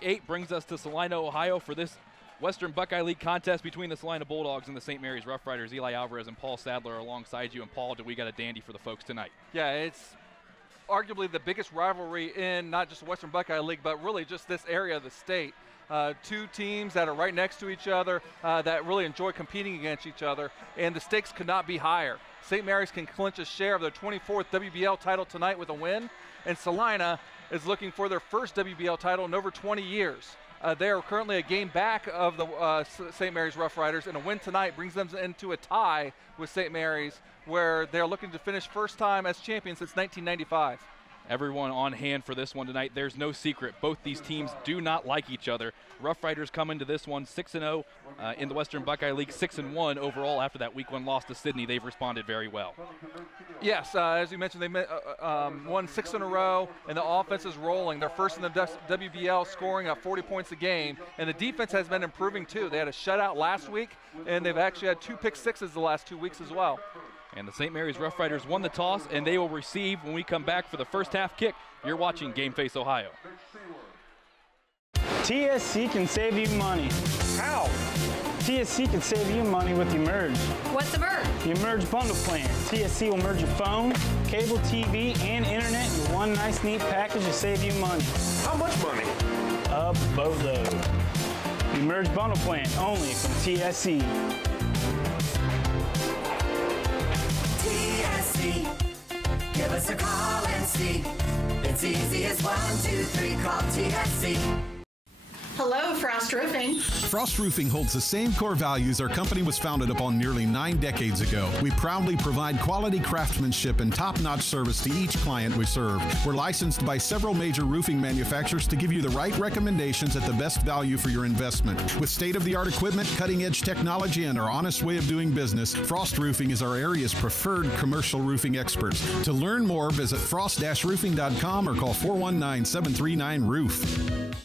Week 8 brings us to Celina, Ohio for this Western Buckeye League contest between the Celina Bulldogs and the St. Mary's Roughriders. Eli Alvarez and Paul Sadler are alongside you. And Paul, do we got a dandy for the folks tonight? Yeah, it's arguably the biggest rivalry in not just the Western Buckeye League, but really just this area of the state. Two teams that are right next to each other that really enjoy competing against each other, and the stakes could not be higher. St. Mary's can clinch a share of their 24th WBL title tonight with a win, and Celina is looking for their first WBL title in over 20 years. They are currently a game back of the St. Mary's Roughriders, and a win tonight brings them into a tie with St. Mary's, where they're looking to finish first time as champions since 1995. Everyone on hand for this one tonight. There's no secret. Both these teams do not like each other. Roughriders come into this one 6-0 in the Western Buckeye League, 6-1 overall after that Week 1 loss to Sydney. They've responded very well. Yes, as you mentioned, they won 6 in a row, and the offense is rolling. They're first in the WBL, scoring at 40 points a game, and the defense has been improving too. They had a shutout last week, and they've actually had 2 pick sixes the last 2 weeks as well. And the St. Mary's Roughriders won the toss, and they will receive when we come back for the first half kick. You're watching Game Face Ohio. TSC can save you money. How? TSC can save you money with Emerge. What's Emerge? The Emerge bundle plan. TSC will merge your phone, cable TV, and internet in one nice, neat package to save you money. How much money? A boatload. The Emerge bundle plan, only from TSC. TSC, give us a call and see. It's easy as 1, 2, 3, call TSC. Hello, Frost Roofing. Frost Roofing holds the same core values our company was founded upon nearly 9 decades ago. We proudly provide quality craftsmanship and top-notch service to each client we serve. We're licensed by several major roofing manufacturers to give you the right recommendations at the best value for your investment. With state-of-the-art equipment, cutting-edge technology, and our honest way of doing business, Frost Roofing is our area's preferred commercial roofing experts. To learn more, visit frost-roofing.com or call 419-739-ROOF.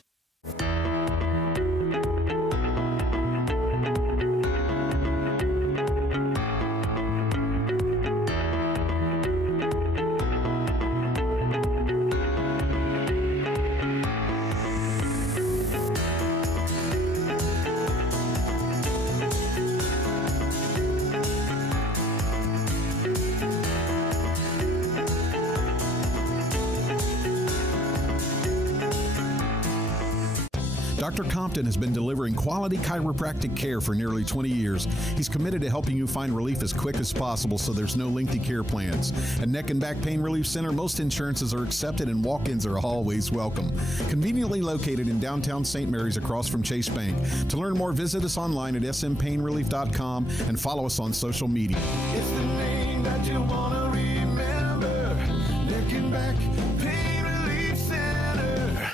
Dr. Compton has been delivering quality chiropractic care for nearly 20 years. He's committed to helping you find relief as quick as possible so there's no lengthy care plans. At Neck and Back Pain Relief Center, most insurances are accepted and walk-ins are always welcome. Conveniently located in downtown St. Mary's across from Chase Bank. To learn more, visit us online at smpainrelief.com and follow us on social media. It's the name that you want to remember. Neck and Back Pain Relief Center.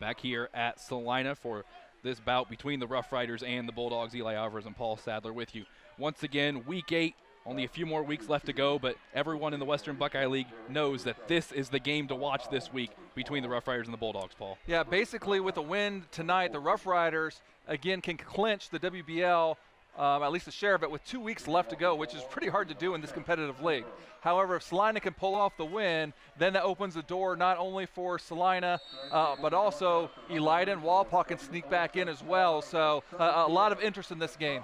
Back here at Celina for this bout between the Roughriders and the Bulldogs. Eli Alvarez and Paul Sadler with you. Once again, Week 8, only a few more weeks left to go, but everyone in the Western Buckeye League knows that this is the game to watch this week between the Roughriders and the Bulldogs, Paul. Yeah, basically with a win tonight, the Roughriders, again, can clinch the WBL, at least a share of it, with 2 weeks left to go, which is pretty hard to do in this competitive league. However, if Celina can pull off the win, then that opens the door not only for Celina, but also Elida and Walpaw can sneak back in as well. So a lot of interest in this game.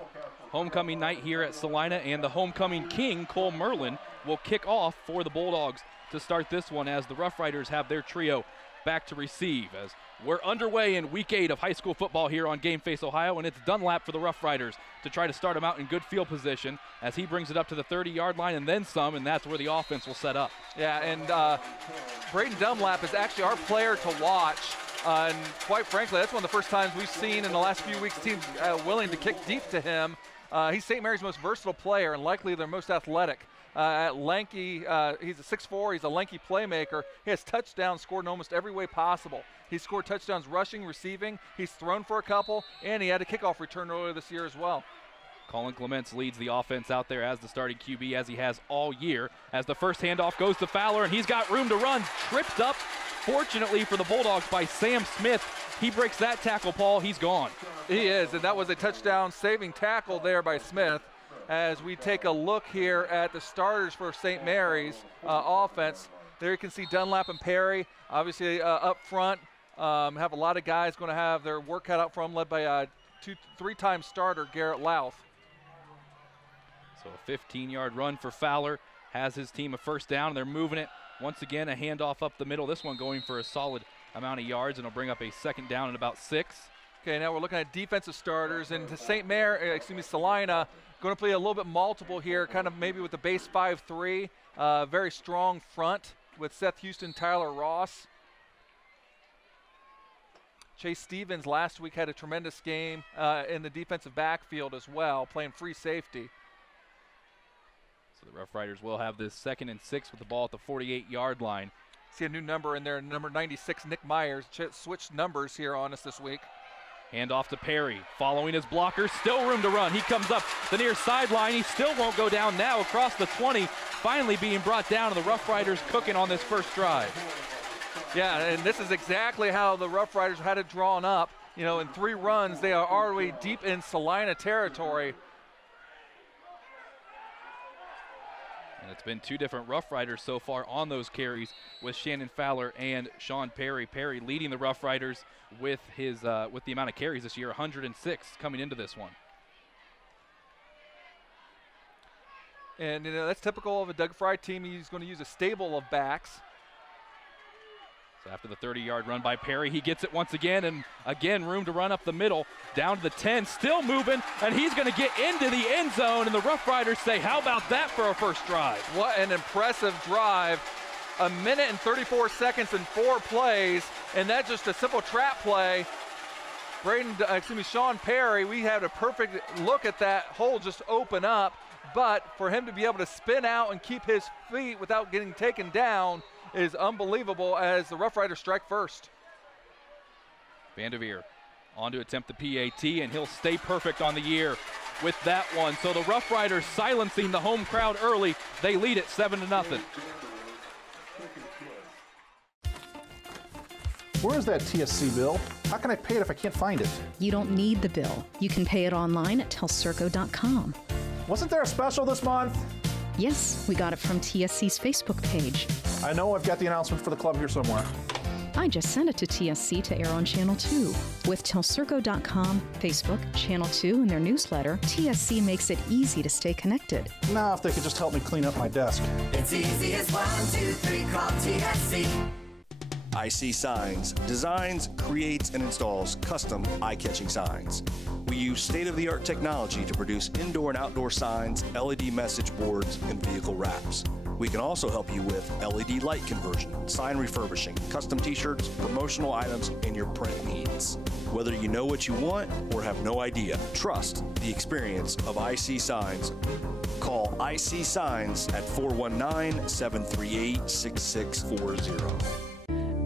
Homecoming night here at Celina, and the homecoming king, Cole Merlin, will kick off for the Bulldogs to start this one as the Roughriders have their trio back to receive as we're underway in Week 8 of high school football here on Game Face Ohio, and it's Dunlap for the Roughriders to try to start them out in good field position as he brings it up to the 30-yard line and then some, and that's where the offense will set up. Yeah, and Braden Dunlap is actually our player to watch, and quite frankly, that's one of the first times we've seen in the last few weeks teams willing to kick deep to him. He's St. Mary's most versatile player and likely their most athletic. Lanky, he's a 6'4", he's a lanky playmaker. He has touchdowns scored in almost every way possible. He scored touchdowns rushing, receiving, he's thrown for a couple, and he had a kickoff return earlier this year as well. Colin Clements leads the offense out there as the starting QB, as he has all year, as the first handoff goes to Fowler, and he's got room to run, tripped up, fortunately for the Bulldogs, by Sam Smith. He breaks that tackle, Paul, he's gone. He is, and that was a touchdown-saving tackle there by Smith. As we take a look here at the starters for St. Mary's offense, there you can see Dunlap and Perry, obviously up front. have a lot of guys going to have their work cut out from, led by a 3-time starter, Garrett Louth. So a 15-yard run for Fowler has his team a first down, and they're moving it. Once again, a handoff up the middle. This one going for a solid amount of yards, and it'll bring up a second down at about 6. Okay, now we're looking at defensive starters, and Celina going to play a little bit multiple here, kind of maybe with the base 5-3. Very strong front with Seth Houston, Tyler Ross. Chase Stevens last week had a tremendous game in the defensive backfield as well, playing free safety. So the Rough Riders will have this 2nd and 6 with the ball at the 48-yard line. See a new number in there, number 96, Nick Myers. Switched numbers here on us this week. Hand off to Perry, following his blocker, still room to run. He comes up the near sideline. He still won't go down now across the 20, finally being brought down, and the Rough Riders cooking on this first drive. Yeah, and this is exactly how the Rough Riders had it drawn up. You know, in 3 runs, they are already deep in Celina territory. And it's been 2 different Rough Riders so far on those carries with Shannon Fowler and Sean Perry. Perry leading the Rough Riders with his with the amount of carries this year, 106 coming into this one. And you know, that's typical of a Doug Fry team. He's going to use a stable of backs. So after the 30-yard run by Perry, he gets it once again, and again room to run up the middle, down to the 10, still moving, and he's going to get into the end zone, and the Rough Riders say, how about that for a first drive? What an impressive drive. 1 minute and 34 seconds and 4 plays, and that's just a simple trap play. Sean Perry, we had a perfect look at that hole just open up, but for him to be able to spin out and keep his feet without getting taken down is unbelievable as the Rough Riders strike first. Vanderveer on to attempt the PAT, and he'll stay perfect on the year with that one. So the Rough Riders silencing the home crowd early. They lead it 7-0. Where is that TSC bill? How can I pay it if I can't find it? You don't need the bill. You can pay it online at telcirco.com. Wasn't there a special this month? Yes, we got it from TSC's Facebook page. I know I've got the announcement for the club here somewhere. I just sent it to TSC to air on Channel 2. With telcirco.com, Facebook, Channel 2, and their newsletter, TSC makes it easy to stay connected. Now, if they could just help me clean up my desk. It's easy as 1, 2, 3, call TSC. IC Signs designs, creates, and installs custom eye-catching signs. We use state-of-the-art technology to produce indoor and outdoor signs, LED message boards, and vehicle wraps. We can also help you with LED light conversion, sign refurbishing, custom t-shirts, promotional items, and your print needs. Whether you know what you want or have no idea, trust the experience of IC Signs. Call IC Signs at 419-738-6640.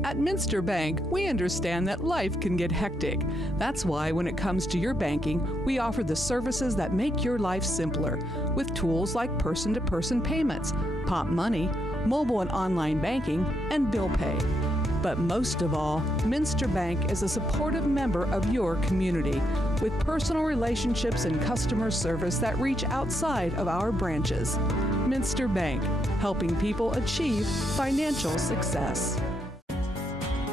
At Minster Bank, we understand that life can get hectic. That's why when it comes to your banking, we offer the services that make your life simpler, with tools like person-to-person payments, Pop Money, mobile and online banking, and bill pay. But most of all, Minster Bank is a supportive member of your community, with personal relationships and customer service that reach outside of our branches. Minster Bank, helping people achieve financial success.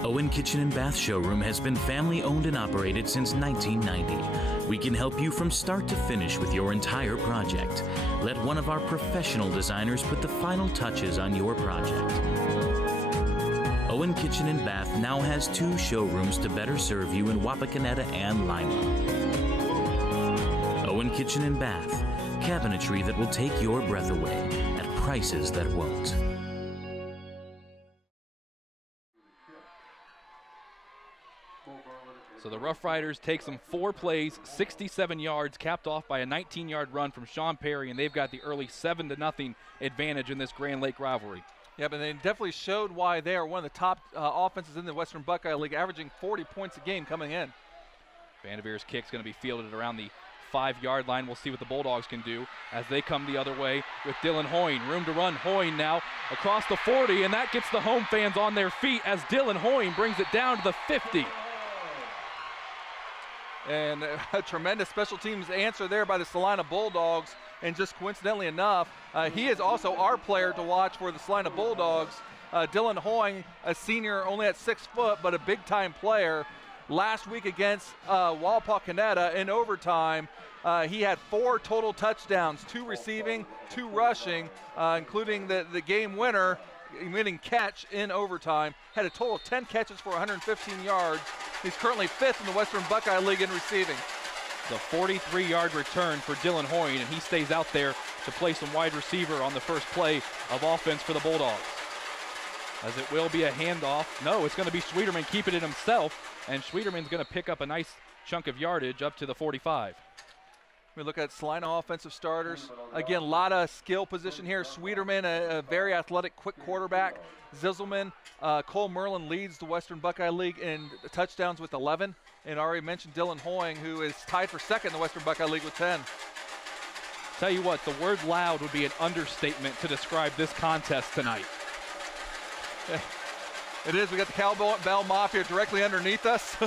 Owen Kitchen and Bath Showroom has been family owned and operated since 1990. We can help you from start to finish with your entire project. Let one of our professional designers put the final touches on your project. Owen Kitchen and Bath now has 2 showrooms to better serve you in Wapakoneta and Lima. Owen Kitchen and Bath, cabinetry that will take your breath away at prices that won't. So the Rough Riders take some 4 plays, 67 yards, capped off by a 19-yard run from Sean Perry, and they've got the early 7-0 advantage in this Grand Lake rivalry. Yeah, but they definitely showed why they are one of the top offenses in the Western Buckeye League, averaging 40 points a game coming in. Vanderveer's kick's going to be fielded around the 5-yard line. We'll see what the Bulldogs can do as they come the other way with Dylan Hoyne. Room to run. Hoyne now across the 40, and that gets the home fans on their feet as Dylan Hoyne brings it down to the 50. And a tremendous special teams answer there by the Celina Bulldogs. And just coincidentally enough, he is also our player to watch for the Celina Bulldogs. Dylan Hoying, a senior only at 6 foot, but a big-time player. Last week against Walpaw-Canetta in overtime, he had 4 total touchdowns, 2 receiving, 2 rushing, including the game winning catch in overtime. Had a total of 10 catches for 115 yards. He's currently 5th in the Western Buckeye League in receiving. The 43-yard return for Dylan Hoying, and he stays out there to play some wide receiver on the first play of offense for the Bulldogs. As it will be a handoff. No, it's going to be Schwederman keeping it himself, and Schwederman's going to pick up a nice chunk of yardage up to the 45. We look at Celina offensive starters. Again, a lot of skill position here. Schwederman, a very athletic, quick quarterback. Zisselman, Cole Merlin leads the Western Buckeye League in touchdowns with 11. And already mentioned Dylan Hoying, who is tied for 2nd in the Western Buckeye League with 10. Tell you what, the word loud would be an understatement to describe this contest tonight. It is. We got the Cowbell Mafia directly underneath us.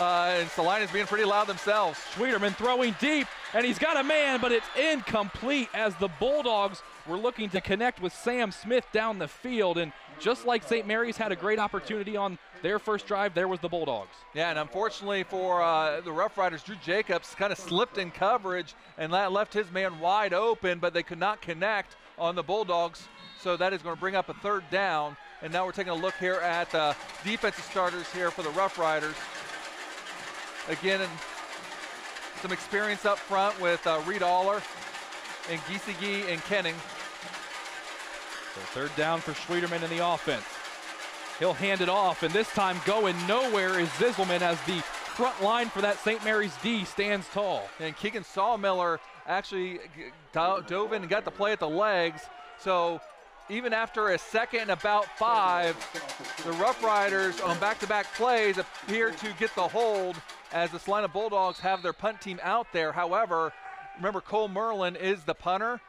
And Celina's being pretty loud themselves. Schwederman throwing deep, and he's got a man, but it's incomplete as the Bulldogs were looking to connect with Sam Smith down the field. And just like St. Mary's had a great opportunity on their first drive, there was the Bulldogs. Yeah, and unfortunately for the Roughriders, Drew Jacobs kind of slipped in coverage, and that left his man wide open, but they could not connect on the Bulldogs. So that is going to bring up a 3rd down. And now we're taking a look here at defensive starters here for the Roughriders. Again, some experience up front with Reed Aller and Giesige and Kenning. So 3rd down for Schwederman in the offense. He'll hand it off, and this time going nowhere is Zisselman as the front line for that St. Mary's D stands tall. And Keegan Sawmiller actually dove in and got the play at the legs. So even after a 2nd and about 5, the Roughriders on back-to-back plays appear to get the hold as the Celina Bulldogs have their punt team out there. However, remember Cole Merlin is the punter,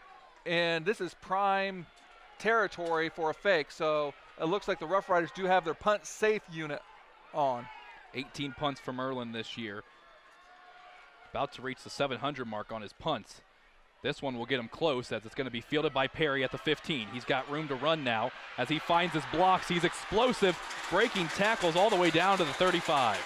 and this is prime territory for a fake. So it looks like the Roughriders do have their punt safe unit on. 18 punts for Merlin this year. About to reach the 700 mark on his punts. This one will get him close as it's going to be fielded by Perry at the 15. He's got room to run now as he finds his blocks. He's explosive, breaking tackles all the way down to the 35.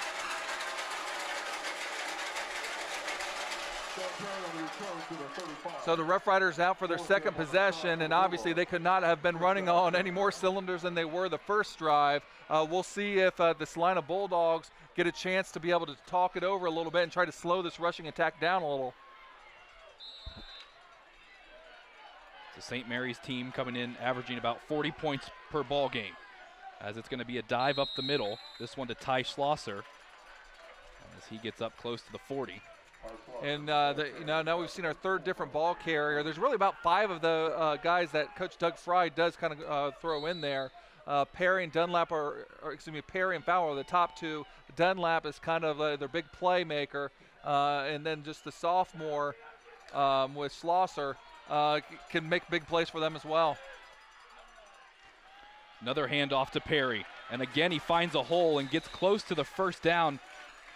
So the Roughriders out for their 2nd possession, and obviously they could not have been running on any more cylinders than they were the first drive. We'll see if the Celina Bulldogs get a chance to be able to talk it over a little bit and try to slow this rushing attack down a little. The St. Mary's team coming in averaging about 40 points per ball game, as it's going to be a dive up the middle. This one to Ty Schlosser as he gets up close to the 40. And now we've seen our 3rd different ball carrier. There's really about 5 of the guys that Coach Doug Fry does kind of throw in there. Perry and Dunlap Perry and Fowler are the top 2. Dunlap is kind of their big playmaker, and then just the sophomore with Schlosser can make big plays for them as well. Another handoff to Perry, and again he finds a hole and gets close to the 1st down,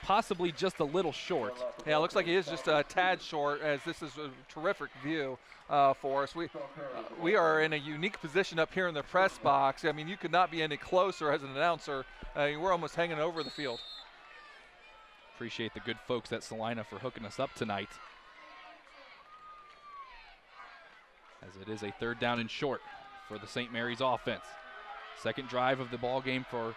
possibly just a little short. Yeah, it looks like he is just a tad short, as this is a terrific view for us. We are in a unique position up here in the press box. I mean, you could not be any closer as an announcer. We're almost hanging over the field. Appreciate the good folks at Celina for hooking us up tonight, as it is a 3rd down and short for the St. Mary's offense. 2nd drive of the ball game for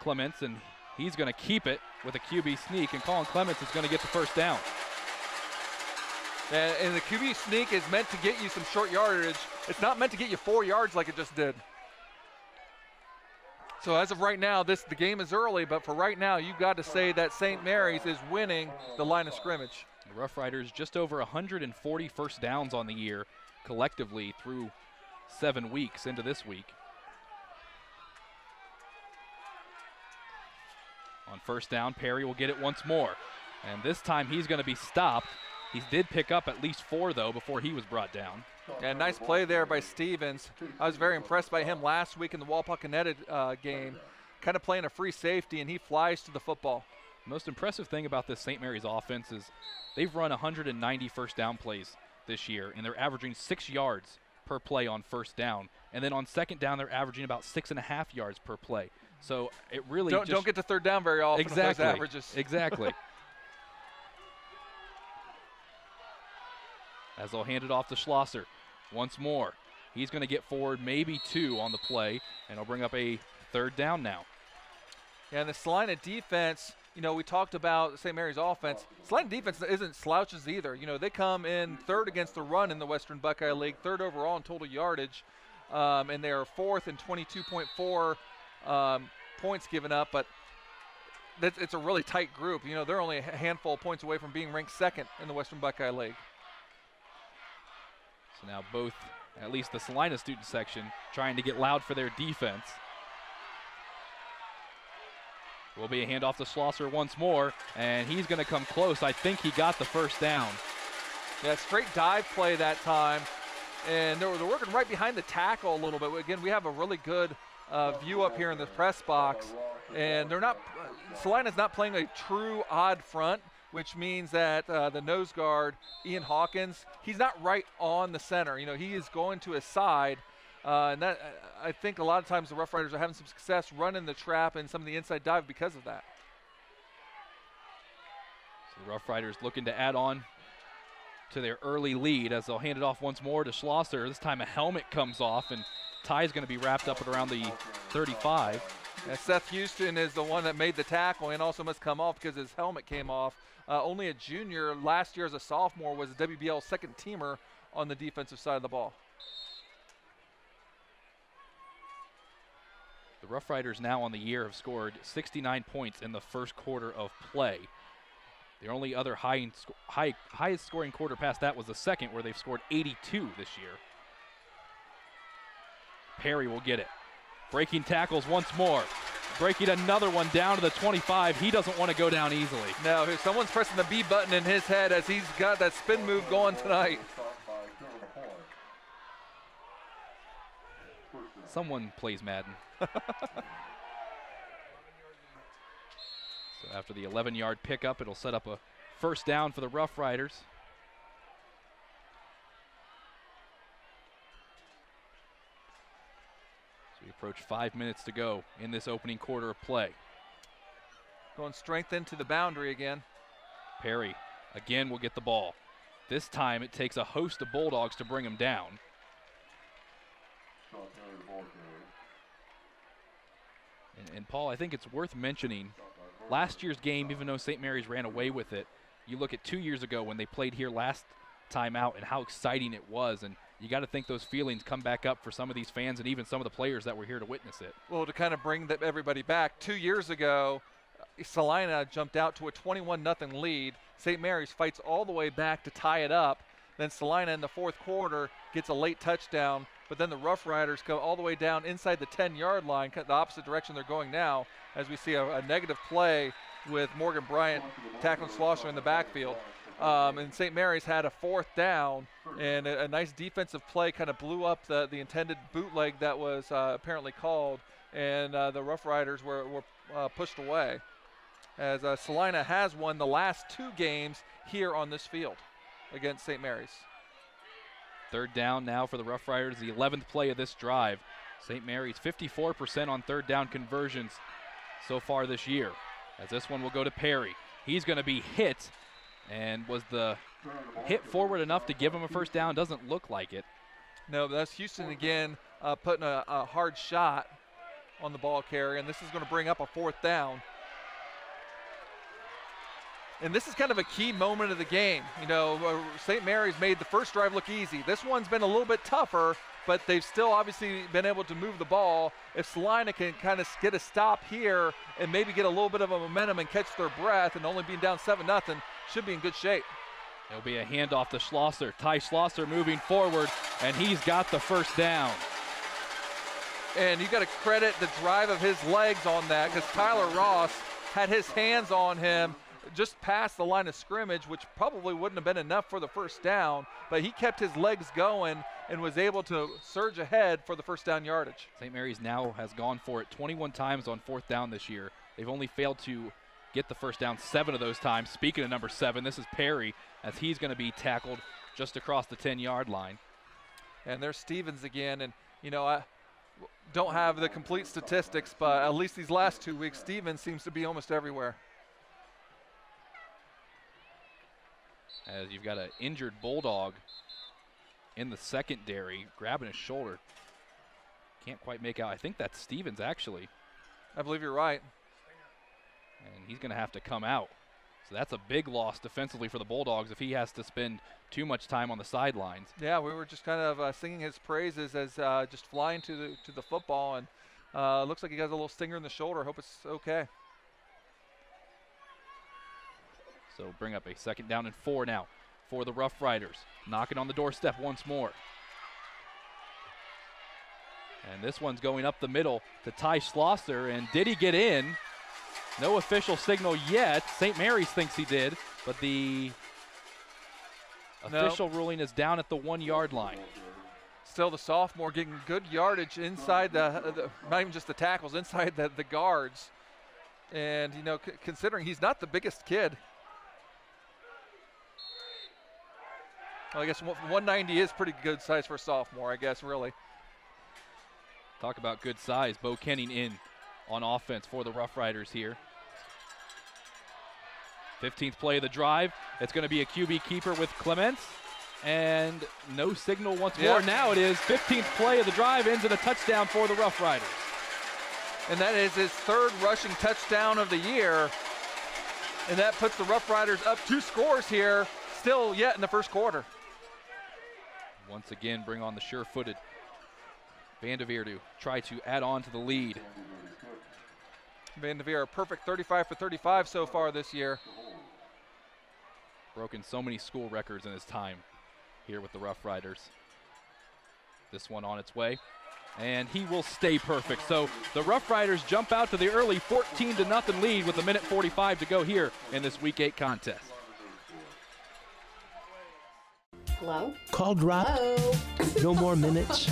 Clements, and he's going to keep it with a QB sneak, and Colin Clements is going to get the 1st down. And the QB sneak is meant to get you some short yardage. It's not meant to get you 4 yards like it just did. So as of right now, the game is early, but for right now, you've got to say that St. Mary's is winning the line of scrimmage. The Roughriders just over 140 first downs on the year collectively through 7 weeks into this week. On 1st down, Perry will get it once more, and this time he's going to be stopped. He did pick up at least 4, though, before he was brought down. And nice play there by Stevens. I was very impressed by him last week in the Walpaw-Canetta game, kind of playing a free safety, and he flies to the football. The most impressive thing about this St. Mary's offense is they've run 190 first down plays this year, and they're averaging 6 yards per play on first down. And then on second down, they're averaging about 6.5 yards per play. So it really don't get to third down very often. Exactly. With those averages. Exactly. As they'll hand it off to Schlosser once more. He's going to get forward, maybe 2 on the play, and he'll bring up a third down now. Yeah, and the Celina defense, you know, we talked about St. Mary's offense. Celina defense isn't slouches either. You know, they come in 3rd against the run in the Western Buckeye League, 3rd overall in total yardage, and they are 4th in 22.4 points given up, but it's a really tight group. You know, they're only a handful of points away from being ranked 2nd in the Western Buckeye League. So now both, at least the Celina student section, trying to get loud for their defense. Will be a handoff to Schlosser once more, and he's going to come close. I think he got the first down. Yeah, straight dive play that time, and they're working right behind the tackle a little bit. Again, we have a really good view up here in the press box, and they're not. Celina's not playing a true odd front, which means that the nose guard, Ian Hawkins, he's not right on the center. You know, he is going to his side, and that I think a lot of times the Rough Riders are having some success running the trap and some of the inside dive because of that. So the Rough Riders looking to add on to their early lead as they'll hand it off once more to Schlosser. This time a helmet comes off, and Ty's going to be wrapped up at around the 35. And Seth Houston is the one that made the tackle and also must come off because his helmet came off. Only a junior. Last year as a sophomore was a WBL second teamer on the defensive side of the ball. The Rough Riders now on the year have scored 69 points in the first quarter of play. The only other highest scoring quarter past that was the second, where they've scored 82 this year. Perry will get it. Breaking tackles once more. Breaking another one down to the 25. He doesn't want to go down easily. No, someone's pressing the B button in his head as he's got that spin move going tonight. Someone plays Madden. So after the 11-yard pickup, it'll set up a first down for the Rough Riders. We approach 5 minutes to go in this opening quarter of play. Going strength into the boundary again. Perry again will get the ball. This time it takes a host of Bulldogs to bring him down. And Paul, I think it's worth mentioning, last year's game, even though St. Mary's ran away with it, you look at 2 years ago when they played here last time out and how exciting it was, and you got to think those feelings come back up for some of these fans and even some of the players that were here to witness it. Well, to kind of bring everybody back, 2 years ago, Celina jumped out to a 21-0 lead. St. Mary's fights all the way back to tie it up. Then Celina in the fourth quarter gets a late touchdown, but then the Rough Riders go all the way down inside the 10-yard line, the opposite direction they're going now, as we see a negative play with Morgan Bryant tackling Schlosser in the backfield. And St. Mary's had a fourth down, and a nice defensive play kind of blew up the intended bootleg that was apparently called, and the Rough Riders were pushed away, as Celina has won the last 2 games here on this field against St. Mary's. Third down now for the Rough Riders, the 11th play of this drive. St. Mary's 54% on third down conversions so far this year, as this one will go to Perry. He's going to be hit. And was the hit forward enough to give him a first down? Doesn't look like it. No, but that's Houston again putting a hard shot on the ball carrier, and this is going to bring up a fourth down. And this is kind of a key moment of the game. You know, St. Mary's made the first drive look easy. This one's been a little bit tougher, but they've still obviously been able to move the ball. If Celina can kind of get a stop here and maybe get a little bit of a momentum and catch their breath, and only being down 7-0, should be in good shape. It'll be a handoff to Schlosser. Ty Schlosser moving forward, and he's got the first down. And you got to credit the drive of his legs on that, because Tyler Ross had his hands on him just past the line of scrimmage, which probably wouldn't have been enough for the first down, but he kept his legs going and was able to surge ahead for the first down yardage. St. Mary's now has gone for it 21 times on fourth down this year. They've only failed to get the first down 7 of those times. Speaking of number 7, this is Perry, as he's going to be tackled just across the 10-yard line. And there's Stevens again. And, you know, I don't have the complete statistics, but at least these last 2 weeks, Stevens seems to be almost everywhere. As you've got an injured Bulldog in the secondary, grabbing his shoulder. Can't quite make out. I think that's Stevens, actually. I believe you're right. And he's going to have to come out. So that's a big loss defensively for the Bulldogs if he has to spend too much time on the sidelines. Yeah, we were just kind of singing his praises as just flying to the football, and looks like he has a little stinger in the shoulder. Hope it's okay. So bring up a 2nd down and 4 now for the Roughriders. Knocking on the doorstep once more. And this one's going up the middle to Ty Schlosser, and did he get in? No official signal yet. St. Mary's thinks he did, but the official ruling is down at the 1-yard line. Still the sophomore getting good yardage inside the not even just the tackles, inside the guards. And, you know, considering he's not the biggest kid. Well, I guess 190 is pretty good size for a sophomore, I guess, really. Talk about good size. Bo Kenning in on offense for the Roughriders here. 15th play of the drive. It's going to be a QB keeper with Clements. And no signal once more. Now it is 15th play of the drive, ends in a touchdown for the Roughriders. And that is his 3rd rushing touchdown of the year. And that puts the Roughriders up 2 scores here, still yet in the 1st quarter. Once again, bring on the sure-footed Vanderveer to try to add on to the lead. Vanderveer, a perfect 35 for 35 so far this year. Broken so many school records in his time here with the Roughriders. This one on its way, and he will stay perfect. So the Roughriders jump out to the early 14-0 lead with 1:45 to go here in this Week 8 contest. Hello? Call dropped? Hello? No more minutes?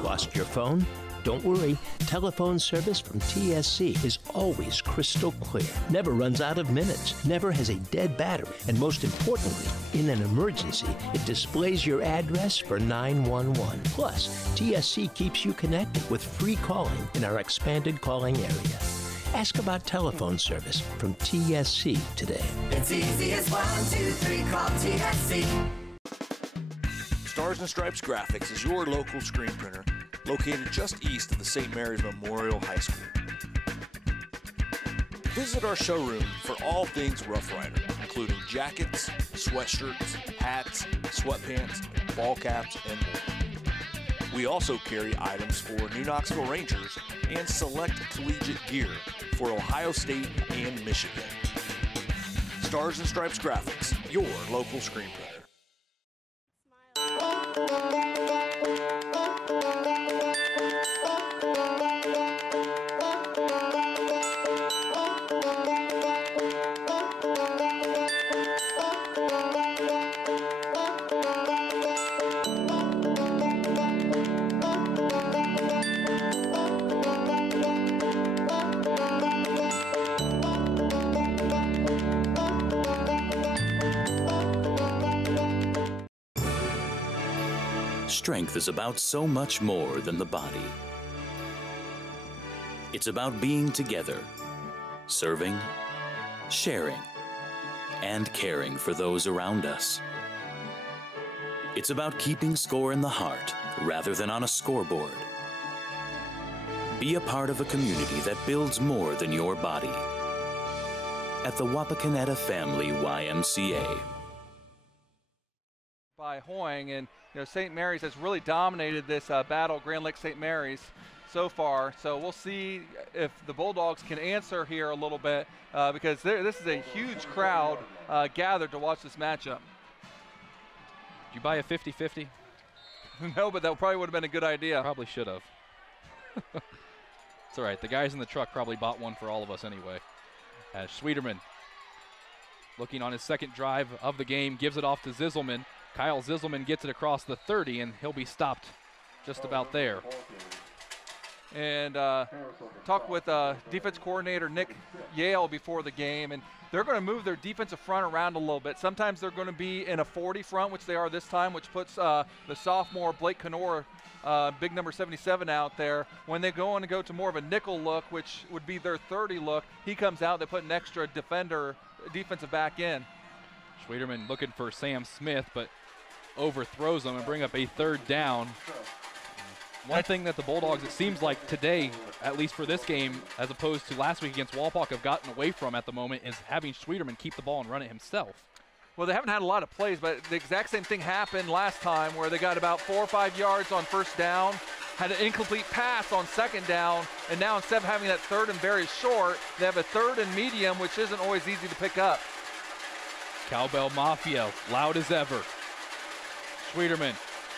Lost your phone? Don't worry. Telephone service from TSC is always crystal clear. Never runs out of minutes. Never has a dead battery. And most importantly, in an emergency, it displays your address for 911. Plus, TSC keeps you connected with free calling in our expanded calling area. Ask about telephone service from TSC today. It's easy as 1, 2, 3, call TSC. Stars and Stripes Graphics is your local screen printer located just east of the St. Mary's Memorial High School. Visit our showroom for all things Rough Rider, including jackets, sweatshirts, hats, sweatpants, ball caps, and more. We also carry items for New Knoxville Rangers and select collegiate gear for Ohio State and Michigan. Stars and Stripes Graphics, your local screen printer. Strength is about so much more than the body. It's about being together, serving, sharing, and caring for those around us. It's about keeping score in the heart rather than on a scoreboard. Be a part of a community that builds more than your body. At the Wapakoneta Family YMCA. By Hoying, and you know, St. Mary's has really dominated this battle, Grand Lake St. Mary's, so far. So we'll see if the Bulldogs can answer here a little bit because this is a huge crowd gathered to watch this matchup. Did you buy a 50-50? No, but that probably would have been a good idea. Probably should have. It's all right. The guys in the truck probably bought one for all of us anyway. As Schwederman, looking on his 2nd drive of the game, gives it off to Zisselman. Kyle Zisselman gets it across the 30, and he'll be stopped just about there. And talked with defense coordinator Nick Yale before the game, and they're going to move their defensive front around a little bit. Sometimes they're going to be in a 40 front, which they are this time, which puts the sophomore Blake Kenora, big number 77 out there. When they go to more of a nickel look, which would be their 30 look, he comes out, they put an extra defensive back in. Schwederman looking for Sam Smith, but overthrows him and bring up a 3rd down. One thing that the Bulldogs, it seems like today, at least for this game, as opposed to last week against Walpock, have gotten away from at the moment is having Schwederman keep the ball and run it himself. Well, they haven't had a lot of plays, but the exact same thing happened last time where they got about 4 or 5 yards on 1st down, had an incomplete pass on 2nd down, and now instead of having that 3rd and very short, they have a 3rd and medium, which isn't always easy to pick up. Cowbell Mafia, loud as ever. Schwederman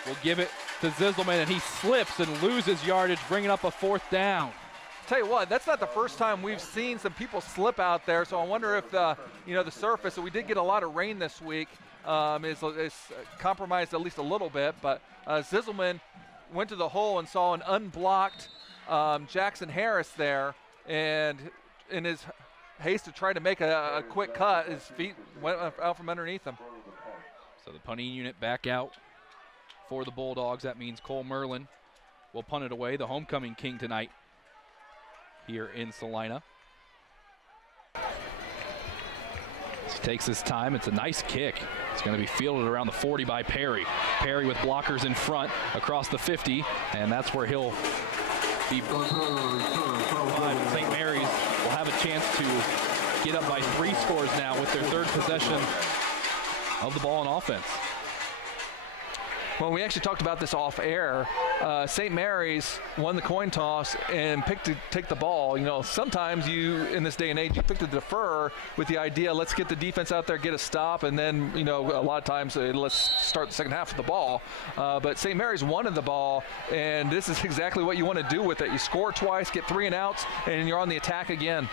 will give it to Zizelman, and he slips and loses yardage, bringing up a 4th down. Tell you what, that's not the first time we've seen some people slip out there, so I wonder if the surface, so we did get a lot of rain this week, is compromised at least a little bit, but Zizelman went to the hole and saw an unblocked Jackson Harris there, and in his haste to try to make a quick cut, his feet went out from underneath him. So the punting unit back out for the Bulldogs. That means Cole Merlin will punt it away, the homecoming king tonight here in Celina. He takes his time. It's a nice kick. It's going to be fielded around the 40 by Perry. Perry with blockers in front across the 50, and that's where he'll be. St. Mary's will have a chance to get up by 3 scores now with their 3rd possession of the ball on offense. Well, we actually talked about this off air. St. Mary's won the coin toss and picked to take the ball. You know, sometimes you, in this day and age, you pick to defer with the idea, let's get the defense out there, get a stop, and then, you know, a lot of times let's start the second half of the ball. But St. Mary's wanted the ball, and this is exactly what you want to do with it. You score twice, get 3 and outs, and you're on the attack again.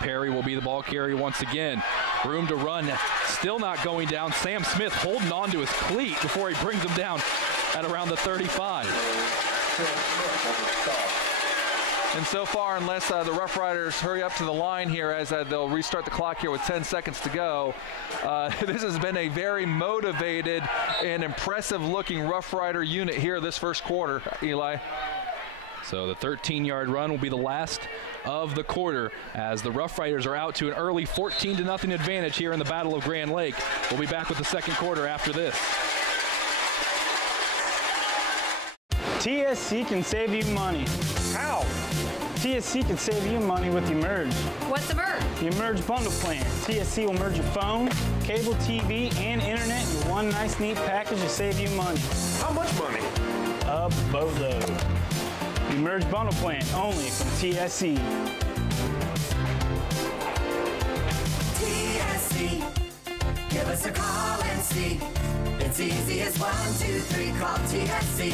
Perry will be the ball carrier once again. Room to run, still not going down. Sam Smith holding on to his cleat before he brings him down at around the 35. And so far, unless the Roughriders hurry up to the line here as they'll restart the clock here with 10 seconds to go, this has been a very motivated and impressive-looking Roughrider unit here this first quarter, Eli. So the 13-yard run will be the last of the quarter as the Roughriders are out to an early 14-0 advantage here in the Battle of Grand Lake. We'll be back with the second quarter after this. TSC can save you money. How? TSC can save you money with Emerge. What's Emerge? The Emerge bundle plan. TSC will merge your phone, cable TV, and internet in one nice, neat package to save you money. How much money? A boatload. The Emerge bundle plan only from TSC. TSC, give us a call and see. It's easy as 1, 2, 3, call TSC.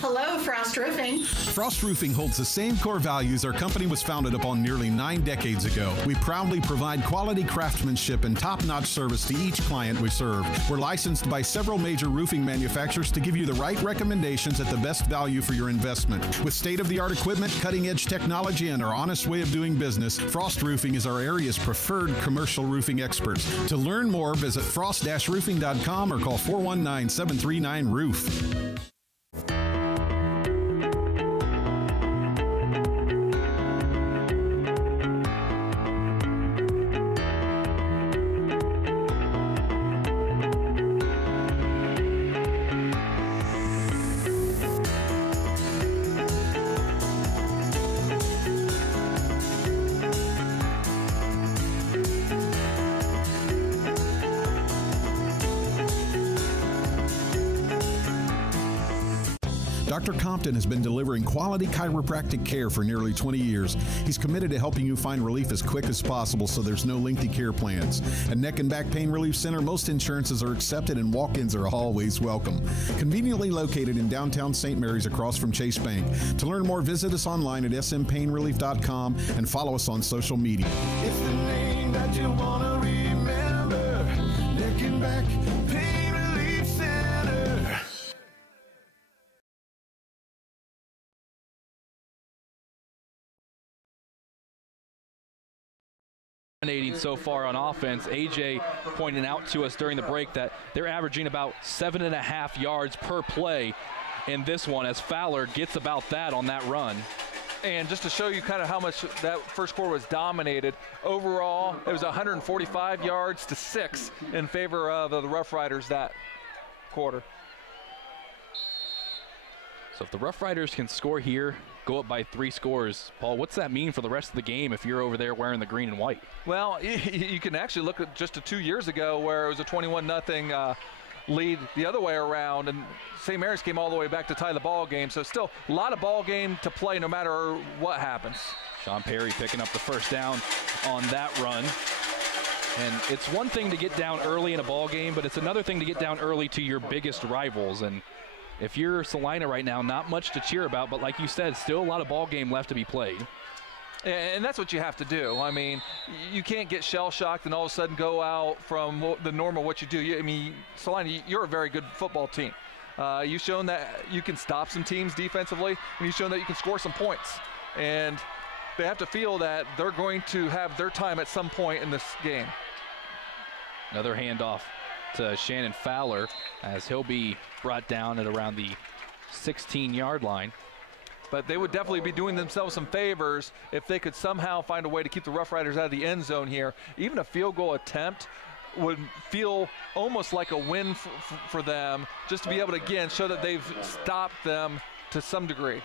Hello, Frost Roofing. Frost Roofing holds the same core values our company was founded upon nearly 9 decades ago. We proudly provide quality craftsmanship and top-notch service to each client we serve. We're licensed by several major roofing manufacturers to give you the right recommendations at the best value for your investment. With state-of-the-art equipment, cutting-edge technology, and our honest way of doing business, Frost Roofing is our area's preferred commercial roofing experts. To learn more, visit frost-roofing.com or call 419-739-ROOF. Dr. Compton has been delivering quality chiropractic care for nearly 20 years. He's committed to helping you find relief as quick as possible so there's no lengthy care plans. At Neck and Back Pain Relief Center, most insurances are accepted and walk-ins are always welcome. Conveniently located in downtown St. Mary's across from Chase Bank. To learn more, visit us online at smpainrelief.com and follow us on social media. It's the name that you want to remember. Neck and Back Pain Relief Center. dominating so far on offense. AJ pointing out to us during the break that they're averaging about 7.5 yards per play in this one, as Fowler gets about that on that run. And just to show you kind of how much that first quarter was dominated, overall it was 145 yards to 6 in favor of the Roughriders that quarter. So if the Roughriders can score here, go up by 3 scores, Paul, what's that mean for the rest of the game if you're over there wearing the green and white? Well, you can actually look at just 2 years ago where it was a 21-0 lead the other way around, and St. Mary's came all the way back to tie the ball game. So still a lot of ball game to play no matter what happens. Sean Perry picking up the first down on that run. And it's one thing to get down early in a ball game, but it's another thing to get down early to your biggest rivals. And if you're Celina right now, not much to cheer about, but like you said, still a lot of ball game left to be played. And that's what you have to do. I mean, you can't get shell-shocked and all of a sudden go out from the normal what you do. I mean, Celina, you're a very good football team. You've shown that you can stop some teams defensively, and you've shown that you can score some points. And they have to feel that they're going to have their time at some point in this game. Another handoff to Shannon Fowler as he'll be brought down at around the 16-yard line. But they would definitely be doing themselves some favors if they could somehow find a way to keep the Roughriders out of the end zone here. Even a field goal attempt would feel almost like a win for them, just to be able to, again, show that they've stopped them to some degree.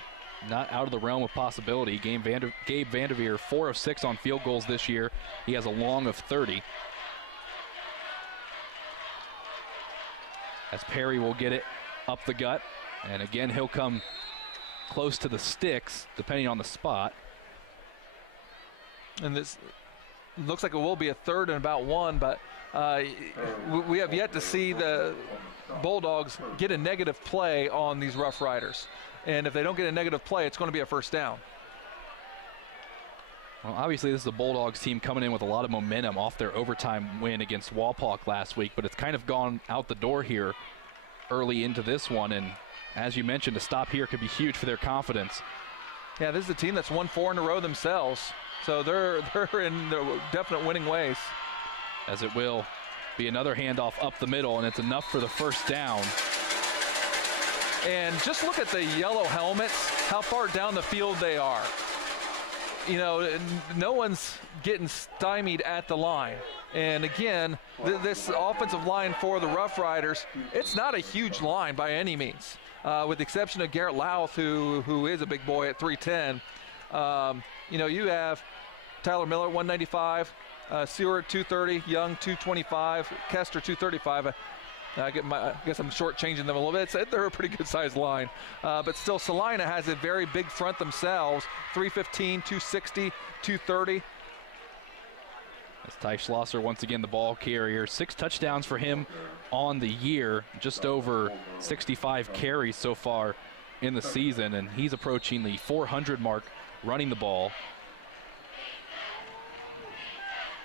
Not out of the realm of possibility. Gabe Vanderveer, 4 of 6 on field goals this year. He has a long of 30. As Perry will get it up the gut. And again, he'll come close to the sticks, depending on the spot. And this looks like it will be a 3rd and about 1, but we have yet to see the Bulldogs get a negative play on these Roughriders. And if they don't get a negative play, it's going to be a first down. Well, obviously this is a Bulldogs team coming in with a lot of momentum off their overtime win against Walpock last week, but it's kind of gone out the door here early into this one. And as you mentioned, a stop here could be huge for their confidence. Yeah, this is a team that's won 4 in a row themselves, so they're in the definite winning ways. As it will be another handoff up the middle, and it's enough for the first down. And just look at the yellow helmets, how far down the field they are. You know, no one's getting stymied at the line. And again, this offensive line for the Roughriders, it's not a huge line by any means. With the exception of Garrett Louth, who is a big boy at 310. You know, you have Tyler Miller, 195, Seward, 230, Young, 225, Kester, 235. I guess I'm shortchanging them a little bit. They're a pretty good-sized line. But still, Celina has a very big front themselves, 315, 260, 230. As Ty Schlosser, once again, the ball carrier. 6 touchdowns for him on the year, just over 65 carries so far in the season, and he's approaching the 400 mark running the ball.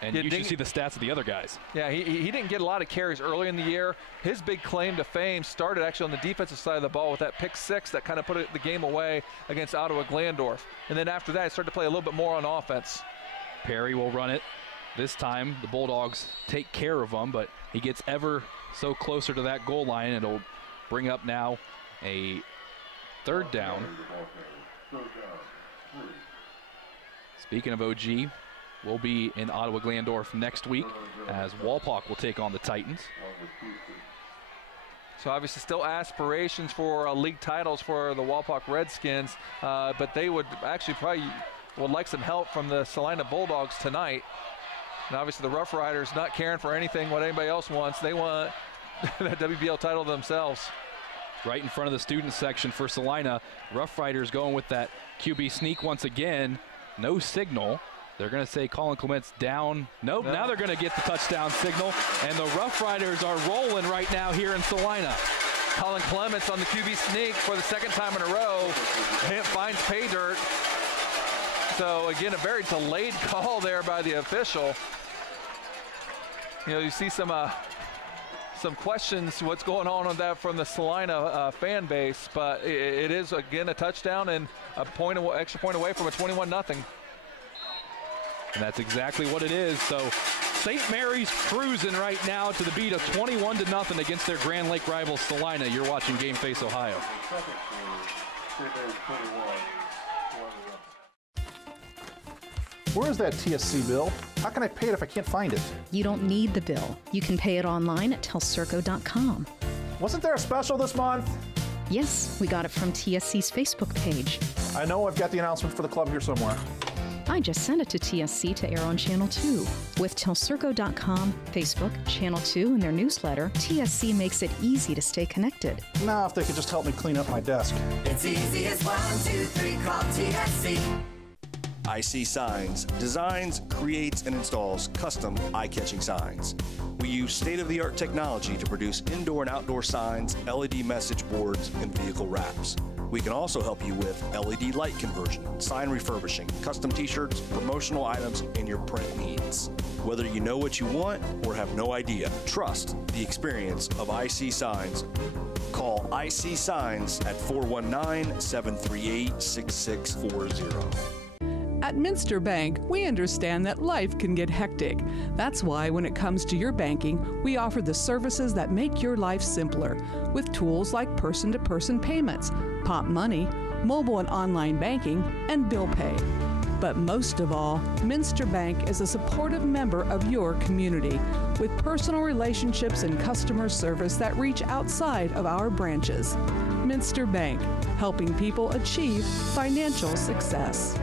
And you should see the stats of the other guys. Yeah, he didn't get a lot of carries early in the year. His big claim to fame started actually on the defensive side of the ball with that pick 6 that kind of put the game away against Ottawa Glandorf. And then after that, he started to play a little bit more on offense. Perry will run it. This time, the Bulldogs take care of him, but he gets ever so closer to that goal line, and it'll bring up now a 3rd down. Speaking of OG, we'll be in Ottawa Glandorf next week as Walpock will take on the Titans. So obviously still aspirations for league titles for the Walpock Redskins, but they would actually probably would like some help from the Celina Bulldogs tonight. And obviously the Roughriders not caring for anything what anybody else wants. They want that WBL title themselves. Right in front of the student section for Celina. Roughriders going with that QB sneak once again. No signal. They're going to say Colin Clement's down. Nope, now they're going to get the touchdown signal. And the Roughriders are rolling right now here in Celina. Colin Clements on the QB sneak for the 2nd time in a row. Finds pay dirt. So again, a very delayed call there by the official. You know, you see some questions what's going on that from the Celina fan base, but it is again a touchdown and a extra point away from a 21-0. And that's exactly what it is. So St. Mary's cruising right now to the beat of 21-0 against their Grand Lake rivals Celina. You're watching Game Face Ohio. Where is that TSC bill? How can I pay it if I can't find it? You don't need the bill. You can pay it online at telcirco.com. Wasn't there a special this month? Yes, we got it from TSC's Facebook page. I know I've got the announcement for the club here somewhere. I just sent it to TSC to air on Channel 2. With telcirco.com, Facebook, Channel 2, and their newsletter, TSC makes it easy to stay connected. Now, if they could just help me clean up my desk. It's easy as 1, 2, 3, call TSC. IC Signs designs, creates, and installs custom eye-catching signs. We use state-of-the-art technology to produce indoor and outdoor signs, LED message boards, and vehicle wraps. We can also help you with LED light conversion, sign refurbishing, custom t-shirts, promotional items, and your print needs. Whether you know what you want or have no idea, trust the experience of IC Signs. Call IC Signs at 419-738-6640. At Minster Bank, we understand that life can get hectic. That's why when it comes to your banking, we offer the services that make your life simpler with tools like person-to-person payments, pop money, mobile and online banking, and bill pay. But most of all, Minster Bank is a supportive member of your community with personal relationships and customer service that reach outside of our branches. Minster Bank, helping people achieve financial success.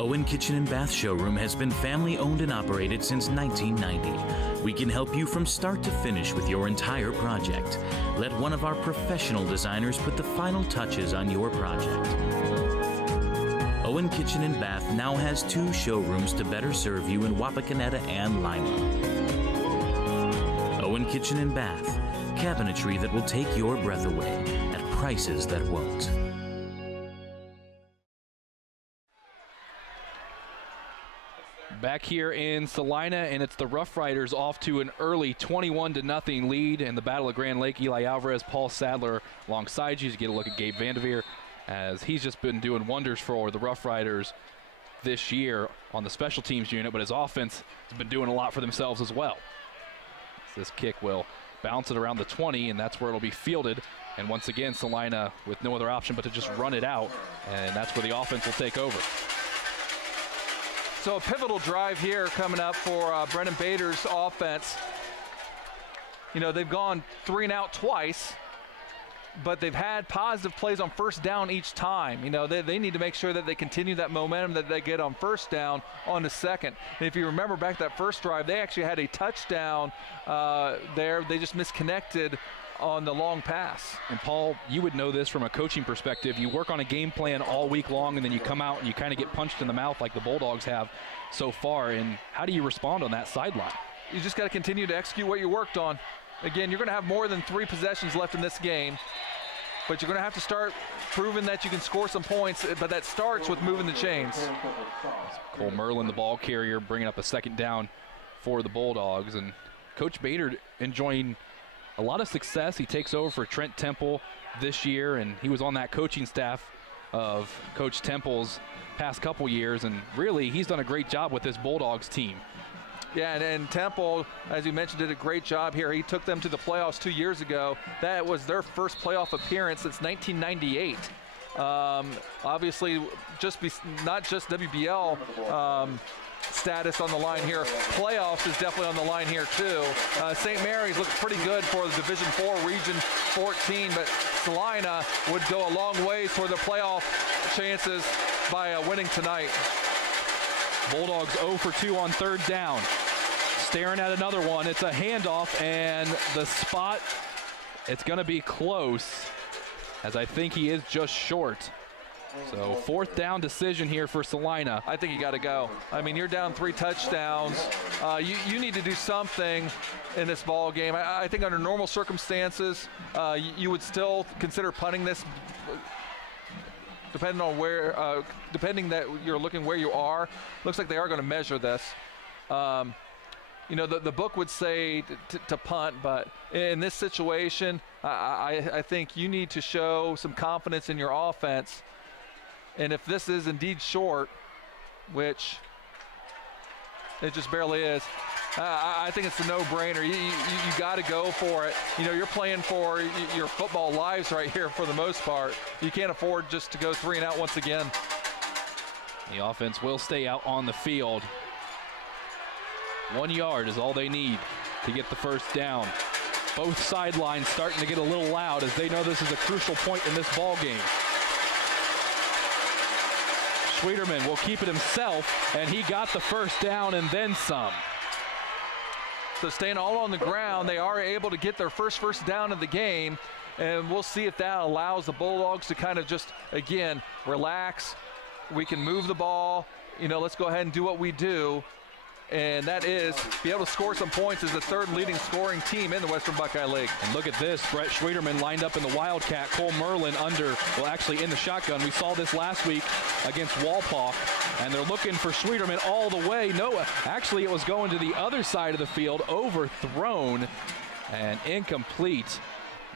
Owen Kitchen and Bath Showroom has been family owned and operated since 1990. We can help you from start to finish with your entire project. Let one of our professional designers put the final touches on your project. Owen Kitchen and Bath now has 2 showrooms to better serve you in Wapakoneta and Lima. Owen Kitchen and Bath, cabinetry that will take your breath away at prices that won't. Back here in Celina, and it's the Roughriders off to an early 21-0 lead in the Battle of Grand Lake. Eli Alvarez, Paul Sadler alongside you to get a look at Gabe Vanderveer, as he's just been doing wonders for the Roughriders this year on the special teams unit, but his offense has been doing a lot for themselves as well. This kick will bounce it around the 20, and that's where it'll be fielded. And once again, Celina with no other option but to just run it out, and that's where the offense will take over. So a pivotal drive here coming up for Brendan Bader's offense. You know, they've gone 3 and out twice, but they've had positive plays on first down each time. You know, they need to make sure that they continue that momentum that they get on first down on the second. And if you remember back that first drive, they actually had a touchdown there. They just misconnected on the long pass. And Paul, you would know this from a coaching perspective. You work on a game plan all week long, and then you come out and you kind of get punched in the mouth like the Bulldogs have so far. And how do you respond on that sideline? You just got to continue to execute what you worked on. Again, you're going to have more than 3 possessions left in this game, but you're going to have to start proving that you can score some points, but that starts with moving the chains. Cole Merlin, the ball carrier, bringing up a second down for the Bulldogs. And Coach Bader enjoying a lot of success. He takes over for Trent Temple this year, and he was on that coaching staff of Coach Temple's past couple years, and really he's done a great job with this Bulldogs team. Yeah, and Temple, as you mentioned, did a great job here. He took them to the playoffs 2 years ago. That was their first playoff appearance since 1998. Obviously, not just WBL status on the line here. Playoffs is definitely on the line here too. St. Mary's looked pretty good for the Division 4 Region 14, but Celina would go a long way for the playoff chances by winning tonight. Bulldogs 0 for 2 on third down. Staring at another one. It's a handoff, and the spot, it's going to be close, as I think he is just short. So fourth down decision here for Celina. I think you got to go. I mean, you're down 3 touchdowns. You need to do something in this ball game. I think under normal circumstances, you would still consider punting this, depending on where, depending that you're looking where you are. Looks like they are going to measure this. You know, the book would say to punt, but in this situation, I think you need to show some confidence in your offense. And if this is indeed short, which It just barely is. I think it's a no-brainer. You got to go for it. You know, you're playing for your football lives right here for the most part. You can't afford just to go 3 and out once again. The offense will stay out on the field. 1 yard is all they need to get the first down. Both sidelines starting to get a little loud as they know this is a crucial point in this ball game. Schwederman will keep it himself, and he got the first down and then some. So staying all on the ground, they are able to get their first down of the game, and we'll see if that allows the Bulldogs to kind of just, again, relax. We can move the ball. You know, let's go ahead and do what we do. And that is be able to score some points as the 3rd leading scoring team in the Western Buckeye League. And look at this, Brett Schwederman lined up in the Wildcat, Cole Merlin actually in the shotgun. We saw this last week against Walpaw, and they're looking for Schwederman all the way. No, actually it was going to the other side of the field, overthrown and incomplete.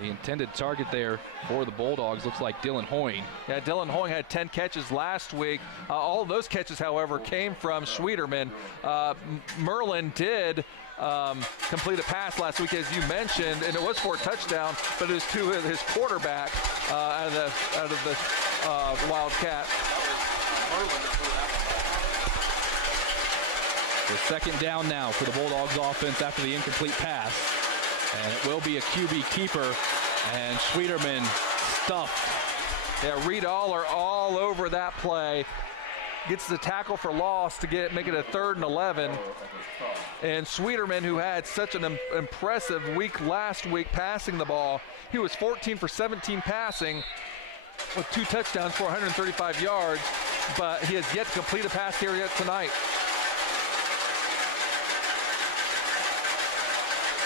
The intended target there for the Bulldogs looks like Dylan Hoying. Yeah, Dylan Hoying had 10 catches last week. All of those catches, however, came from Schwederman. Merlin did complete a pass last week, as you mentioned, and it was for a touchdown, but it was to his quarterback out of the Wildcat. The 2nd down now for the Bulldogs offense after the incomplete pass. And it will be a QB keeper, and Schwederman stuffed. Yeah, Reed Aller all over that play. Gets the tackle for loss to make it a 3rd and 11. And Schwederman, who had such an impressive week last week passing the ball, he was 14 for 17 passing with 2 touchdowns for 135 yards, but he has yet to complete a pass here yet tonight.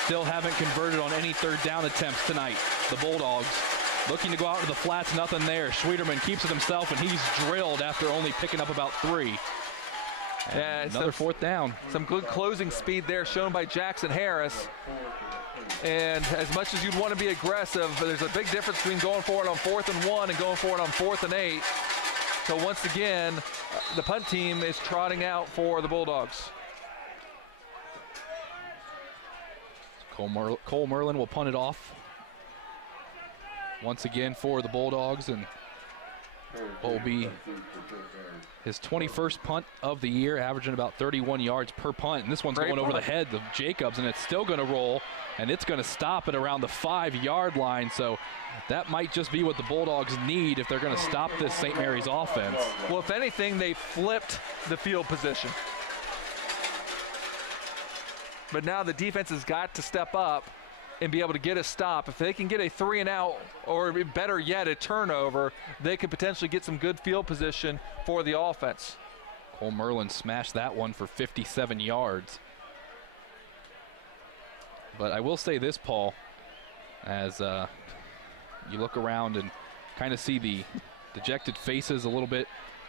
Still haven't converted on any 3rd down attempts tonight. The Bulldogs looking to go out to the flats, nothing there. Schwederman keeps it himself, and he's drilled after only picking up about 3. Yeah, another 4th down. Some good closing speed there shown by Jackson Harris. And as much as you'd want to be aggressive, there's a big difference between going for it on 4th and 1 and going for it on 4th and 8. So once again, the punt team is trotting out for the Bulldogs. Cole Merlin will punt it off once again for the Bulldogs, and will be his 21st punt of the year, averaging about 31 yards per punt. And this one's going over the head of Jacobs, and it's still going to roll, and it's going to stop at around the 5-yard line. So that might just be what the Bulldogs need if they're going to stop this St. Mary's offense. Well, if anything, they flipped the field position. But now the defense has got to step up and be able to get a stop. If they can get a 3 and out, or better yet, a turnover, they could potentially get some good field position for the offense. Cole Merlin smashed that one for 57 yards. But I will say this, Paul, as you look around and kind of see the dejected faces a little bit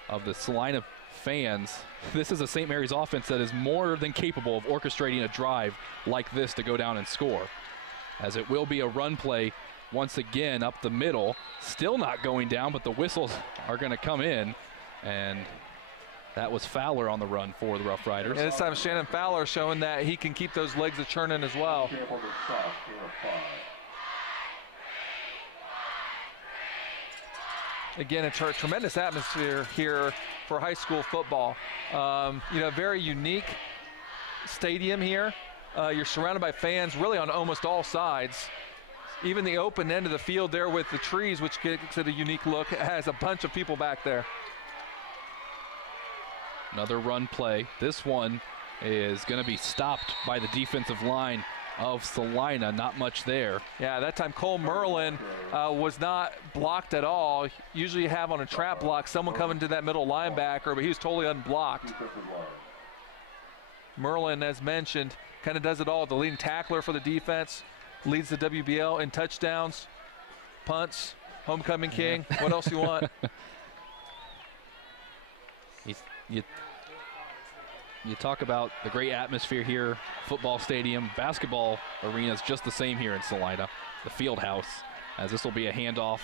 of the Celina fans, this is a St. Mary's offense that is more than capable of orchestrating a drive like this to go down and score. As it will be a run play once again up the middle, still not going down, but the whistles are going to come in, and that was Fowler on the run for the Roughriders. And this time Shannon Fowler showing that he can keep those legs a-churning as well. Again, a tremendous atmosphere here for high school football. You know, very unique stadium here. You're surrounded by fans really on almost all sides. Even the open end of the field there with the trees, which gives it a unique look, has a bunch of people back there. Another run play. This one is going to be stopped by the defensive line of Celina. Not much there. Yeah, that time Cole Merlin was not blocked at all. Usually you have on a trap block someone coming to that middle linebacker, but he was totally unblocked. Merlin, as mentioned, kind of does it all. The leading tackler for the defense, leads the WBL in touchdowns, punts, homecoming king. What else you want? You talk about the great atmosphere here, football stadium, basketball arena is just the same here in Celina, the field house, as this will be a handoff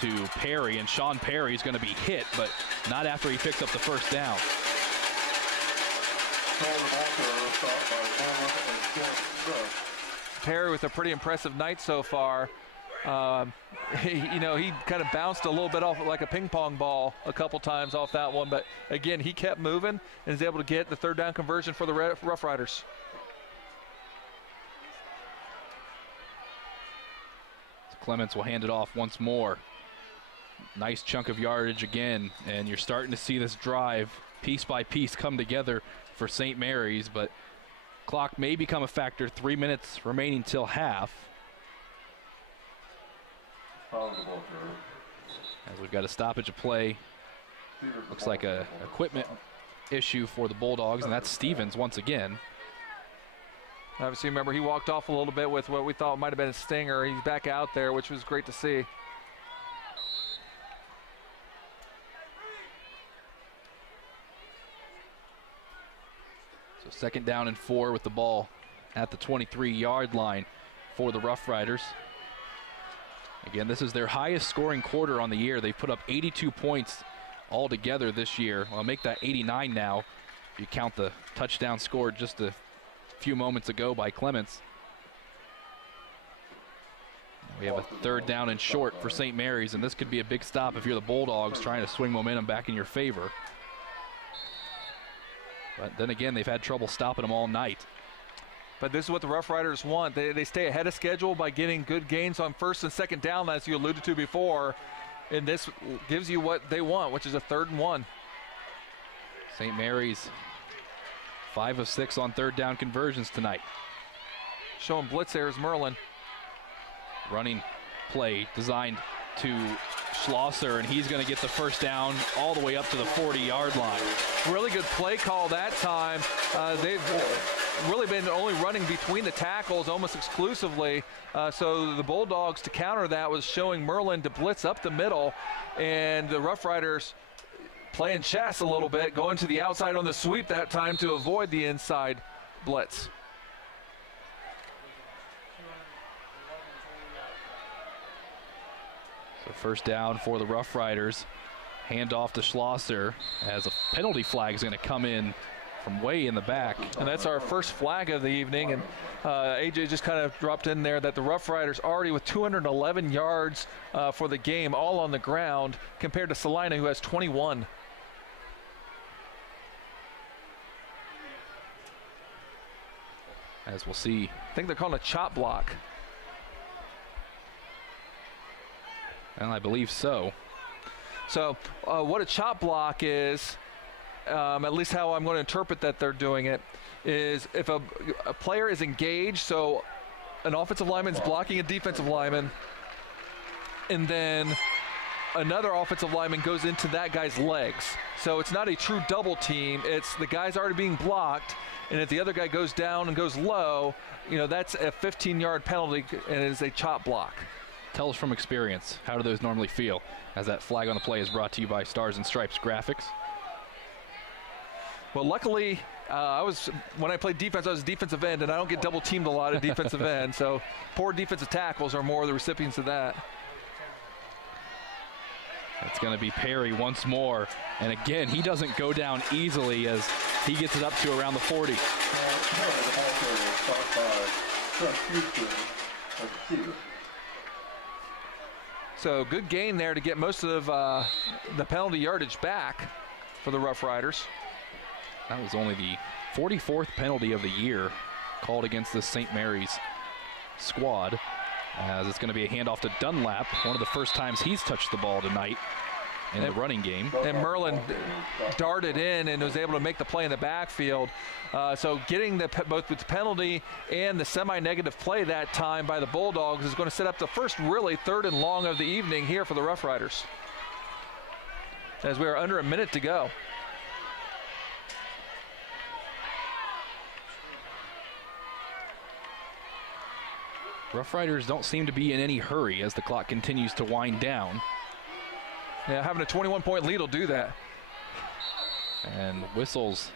to Perry, and Sean Perry is going to be hit, but not after he picks up the first down. Perry with a pretty impressive night so far. He kind of bounced a little bit off like a ping pong ball a couple times off that one, but again, he kept moving and is able to get the third down conversion for the Roughriders. Clements will hand it off once more. Nice chunk of yardage again, and you're starting to see this drive piece by piece come together for St. Mary's, but clock may become a factor. 3 minutes remaining till half. As we've got a stoppage of play. Looks like a equipment issue for the Bulldogs, and that's Stevens once again. Obviously, remember, he walked off a little bit with what we thought might have been a stinger. He's back out there, which was great to see. So 2nd down and 4 with the ball at the 23-yard line for the Roughriders. Again, this is their highest scoring quarter on the year. They've put up 82 points altogether this year. I'll make that 89 now if you count the touchdown scored just a few moments ago by Clements. We have a 3rd down and short for St. Mary's, and this could be a big stop if you're the Bulldogs trying to swing momentum back in your favor. But then again, they've had trouble stopping them all night. But this is what the Roughriders want. They stay ahead of schedule by getting good gains on 1st and 2nd down, as you alluded to before. And this gives you what they want, which is a 3rd and 1. St. Mary's 5 of 6 on 3rd down conversions tonight. Showing blitz there is Merlin. Running play designed to Schlosser, and he's going to get the 1st down all the way up to the 40-yard line. Really good play call that time. They've really been only running between the tackles almost exclusively. So the Bulldogs, to counter that, was showing Merlin to blitz up the middle, and the Roughriders playing chess a little bit, going to the outside on the sweep that time to avoid the inside blitz. So 1st down for the Roughriders. Hand off to Schlosser as a penalty flag is going to come in from way in the back. And that's our first flag of the evening. And AJ just kind of dropped in there that the Roughriders already with 211 yards for the game, all on the ground, compared to Celina, who has 21. As we'll see. I think they're calling a chop block. And I believe so. So what a chop block is, at least how I'm going to interpret that they're doing it, is if a player is engaged, so an offensive lineman's blocking a defensive lineman, and then another offensive lineman goes into that guy's legs. So it's not a true double team. It's the guy's already being blocked, and if the other guy goes down and goes low, that's a 15-yard penalty, and it is a chop block. Tell us from experience, how do those normally feel? As that flag on the play is brought to you by Stars and Stripes Graphics. Well, luckily, when I played defense, I was a defensive end, and I don't get double teamed a lot at defensive end. So poor defensive tackles are more the recipients of that. It's going to be Perry once more. And again, he doesn't go down easily as he gets it up to around the 40. So good gain there to get most of the penalty yardage back for the Roughriders. That was only the 44th penalty of the year called against the St. Mary's squad, as it's going to be a handoff to Dunlap, one of the first times he's touched the ball tonight in the running game. And Merlin darted in and was able to make the play in the backfield. So getting both the penalty and the semi-negative play that time by the Bulldogs is going to set up the first really 3rd and long of the evening here for the Roughriders, as we are under a minute to go. Roughriders don't seem to be in any hurry as the clock continues to wind down. Yeah, having a 21-point lead will do that. And whistles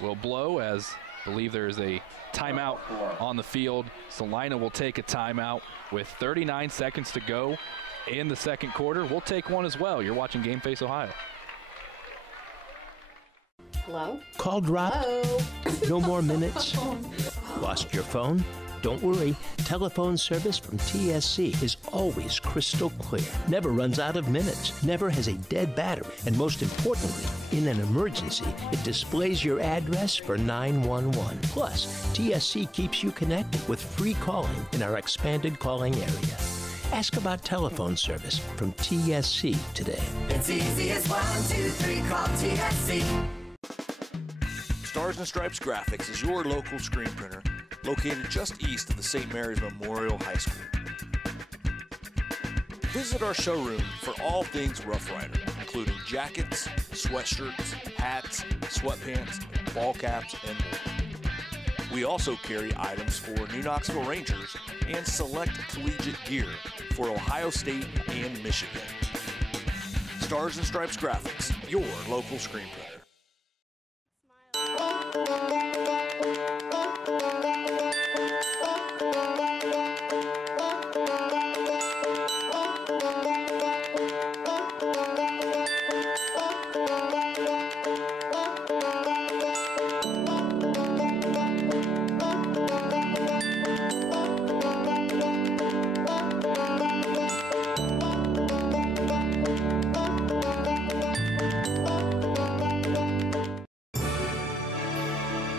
will blow, as I believe there is a timeout on the field. Celina will take a timeout with 39 seconds to go in the 2nd quarter. We'll take one as well. You're watching Game Face Ohio. Hello? Call dropped? Hello? No more minutes? Lost your phone? Don't worry, telephone service from TSC is always crystal clear, never runs out of minutes, never has a dead battery, and most importantly, in an emergency, it displays your address for 911. Plus, TSC keeps you connected with free calling in our expanded calling area. Ask about telephone service from TSC today. It's easy as 1, 2, 3, call TSC. Stars and Stripes Graphics is your local screen printer located just east of the St. Mary's Memorial High School. Visit our showroom for all things Rough Rider, including jackets, sweatshirts, hats, sweatpants, ball caps, and more. We also carry items for New Knoxville Rangers and select collegiate gear for Ohio State and Michigan. Stars and Stripes Graphics, your local screen printer.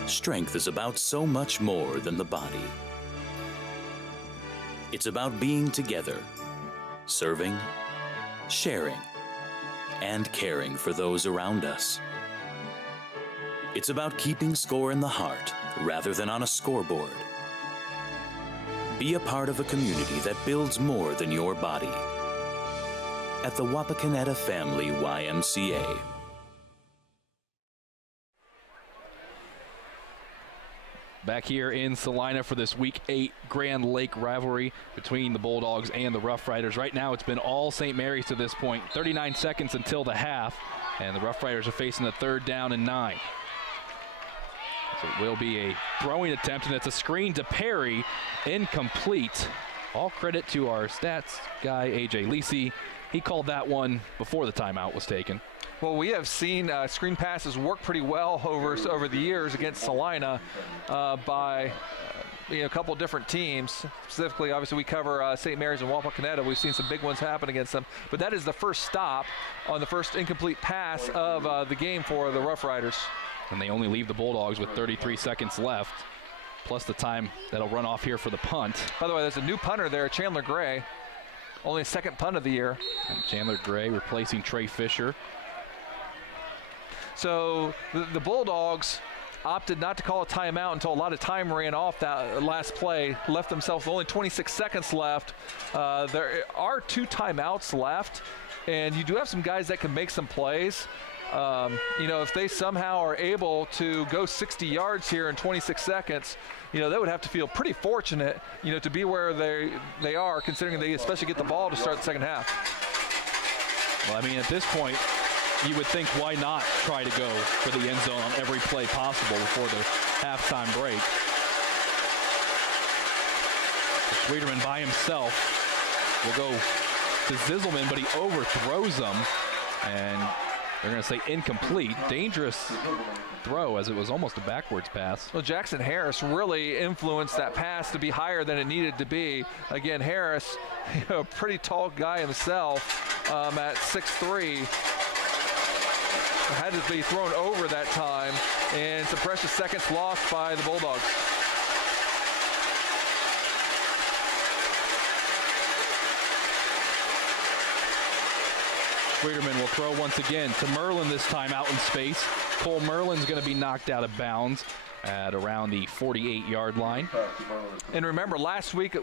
Strength is about so much more than the body. It's about being together, serving, sharing, and caring for those around us. It's about keeping score in the heart rather than on a scoreboard. Be a part of a community that builds more than your body. At the Wapakoneta Family YMCA. Back here in Celina for this Week 8 Grand Lake rivalry between the Bulldogs and the Roughriders. Right now it's been all St. Mary's to this point. 39 seconds until the half, and the Roughriders are facing a 3rd down and 9. So it will be a throwing attempt, and it's a screen to Perry, incomplete. All credit to our stats guy, A.J. Lisi. He called that one before the timeout was taken. Well, we have seen screen passes work pretty well over the years against Celina by a couple different teams. Specifically, obviously, we cover St. Mary's and Wapakoneta. We've seen some big ones happen against them. But that is the first stop on the first incomplete pass of the game for the Roughriders. And they only leave the Bulldogs with 33 seconds left, plus the time that'll run off here for the punt. By the way, there's a new punter there, Chandler Gray. Only 2nd punt of the year. And Chandler Gray replacing Trey Fisher. So the Bulldogs opted not to call a timeout until a lot of time ran off that last play, left themselves only 26 seconds left. There are 2 timeouts left, and you do have some guys that can make some plays. If they somehow are able to go 60 yards here in 26 seconds, they would have to feel pretty fortunate, to be where they are, considering they especially get the ball to start the second half. Well, I mean, at this point, you would think, why not try to go for the end zone on every play possible before the halftime break. Schwederman by himself will go to Zizelman, but he overthrows him, and they're going to say incomplete. Dangerous throw, as it was almost a backwards pass. Well, Jackson Harris really influenced that pass to be higher than it needed to be. Again, Harris, a pretty tall guy himself at 6'3", had to be thrown over that time, and some precious seconds lost by the Bulldogs. Schwederman will throw once again to Merlin, this time out in space. Cole Merlin's going to be knocked out of bounds at around the 48-yard line. And remember, last week,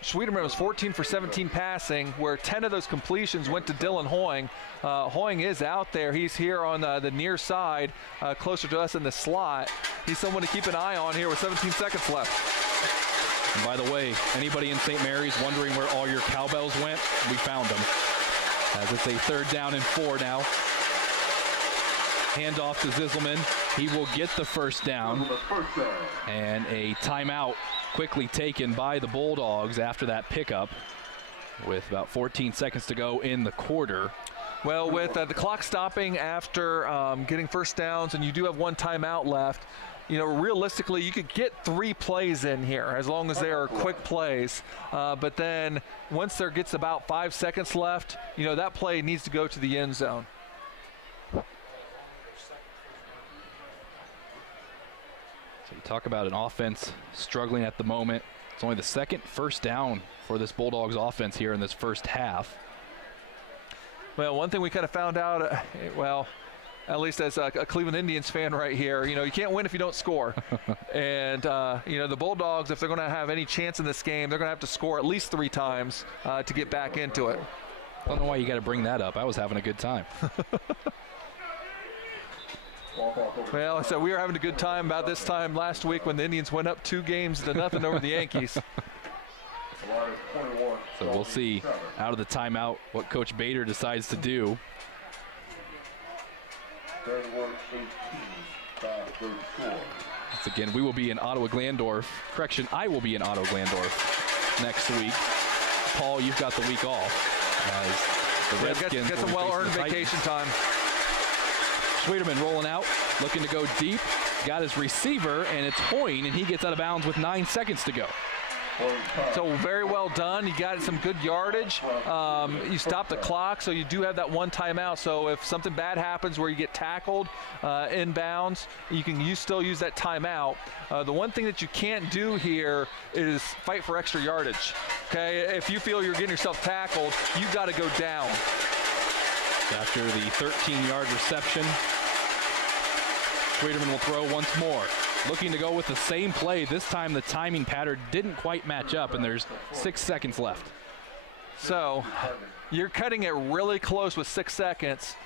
Schwederman was 14 for 17 passing, where 10 of those completions went to Dylan Hoying. Hoying is out there. He's here on the near side, closer to us in the slot. He's someone to keep an eye on here with 17 seconds left. And by the way, anybody in St. Mary's wondering where all your cowbells went, we found them. As it's a 3rd down and 4 now. Handoff to Zizelman. He will get the 1st down. And a timeout quickly taken by the Bulldogs after that pickup with about 14 seconds to go in the quarter. Well, with the clock stopping after getting 1st downs, and you do have 1 timeout left, realistically, you could get 3 plays in here as long as they are quick plays. But then once there gets about 5 seconds left, that play needs to go to the end zone. So you talk about an offense struggling at the moment. It's only the second first down for this Bulldogs offense here in this first half. Well, one thing we kind of found out, at least as a Cleveland Indians fan right here, you can't win if you don't score. And, the Bulldogs, if they're going to have any chance in this game, they're going to have to score at least 3 times to get back into it. I don't know why you got to bring that up. I was having a good time. Well, so we were having a good time about this time last week when the Indians went up 2-0 over the Yankees. So we'll see out of the timeout what Coach Bader decides to do. Once again, we will be in Ottawa-Glandorf. Correction, I will be in Ottawa-Glandorf next week. Paul, you've got the week off. The Redskins get some well-earned vacation time. Schwederman rolling out, looking to go deep. Got his receiver, and it's Hoyne, and he gets out of bounds with 9 seconds to go. So very well done. You got some good yardage. You stopped the clock, so you do have that 1 timeout. So if something bad happens where you get tackled inbounds, you still use that timeout. The one thing that you can't do here is fight for extra yardage. Okay, if you feel you're getting yourself tackled, you got to go down. After the 13-yard reception, Schwederman will throw once more. Looking to go with the same play. This time the timing pattern didn't quite match up, and there's 6 seconds left. So you're cutting it really close with 6 seconds.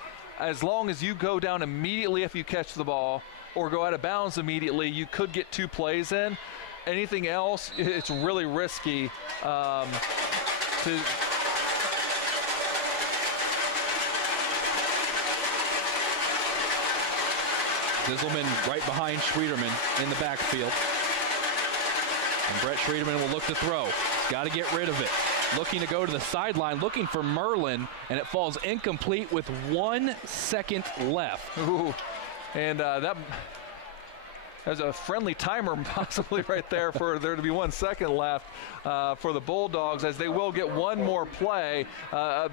As long as you go down immediately if you catch the ball or go out of bounds immediately, you could get 2 plays in. Anything else, it's really risky to... Zizelman right behind Schwederman in the backfield. And Brett Schwederman will look to throw. Got to get rid of it. Looking to go to the sideline, looking for Merlin, and it falls incomplete with 1 second left. Ooh. And there's a friendly timer possibly right there for there to be 1 second left for the Bulldogs, as they will get one more play.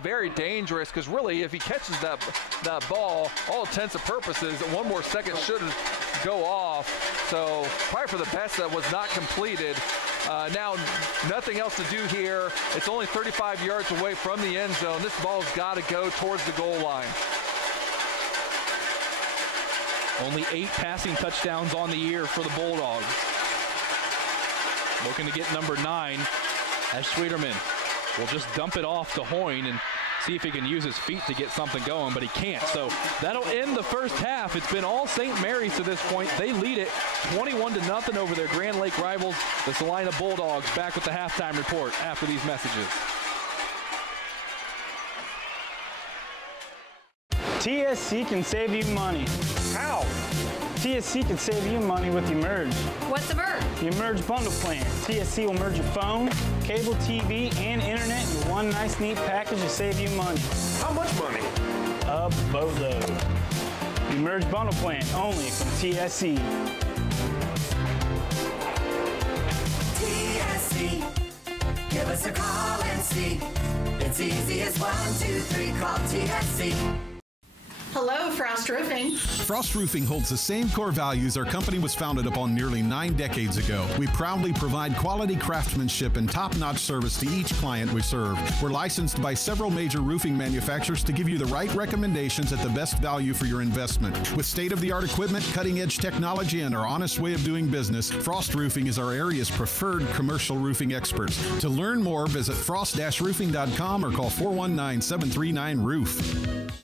Very dangerous, because really if he catches that ball, all intents and purposes, 1 more second should go off. So probably for the best that was not completed. Now nothing else to do here. It's only 35 yards away from the end zone. This ball's got to go towards the goal line. Only 8 passing touchdowns on the year for the Bulldogs. Looking to get number 9 as Schwederman will just dump it off to Hoyne and see if he can use his feet to get something going, but he can't. So that'll end the first half. It's been all St. Mary's to this point. They lead it 21-0 over their Grand Lake rivals, the Celina Bulldogs. Back with the halftime report after these messages. TSC can save you money. How? TSC can save you money with Emerge. What's Emerge? The Emerge bundle plan. TSC will merge your phone, cable TV, and internet into one nice, neat package to save you money. How much money? A boatload. The Emerge bundle plan, only from TSC. TSC, give us a call and see. It's easy as 1, 2, 3, call TSC. Hello, Frost Roofing. Frost Roofing holds the same core values our company was founded upon nearly 9 decades ago. We proudly provide quality craftsmanship and top-notch service to each client we serve. We're licensed by several major roofing manufacturers to give you the right recommendations at the best value for your investment. With state-of-the-art equipment, cutting-edge technology, and our honest way of doing business, Frost Roofing is our area's preferred commercial roofing experts. To learn more, visit frost-roofing.com or call 419-739-ROOF.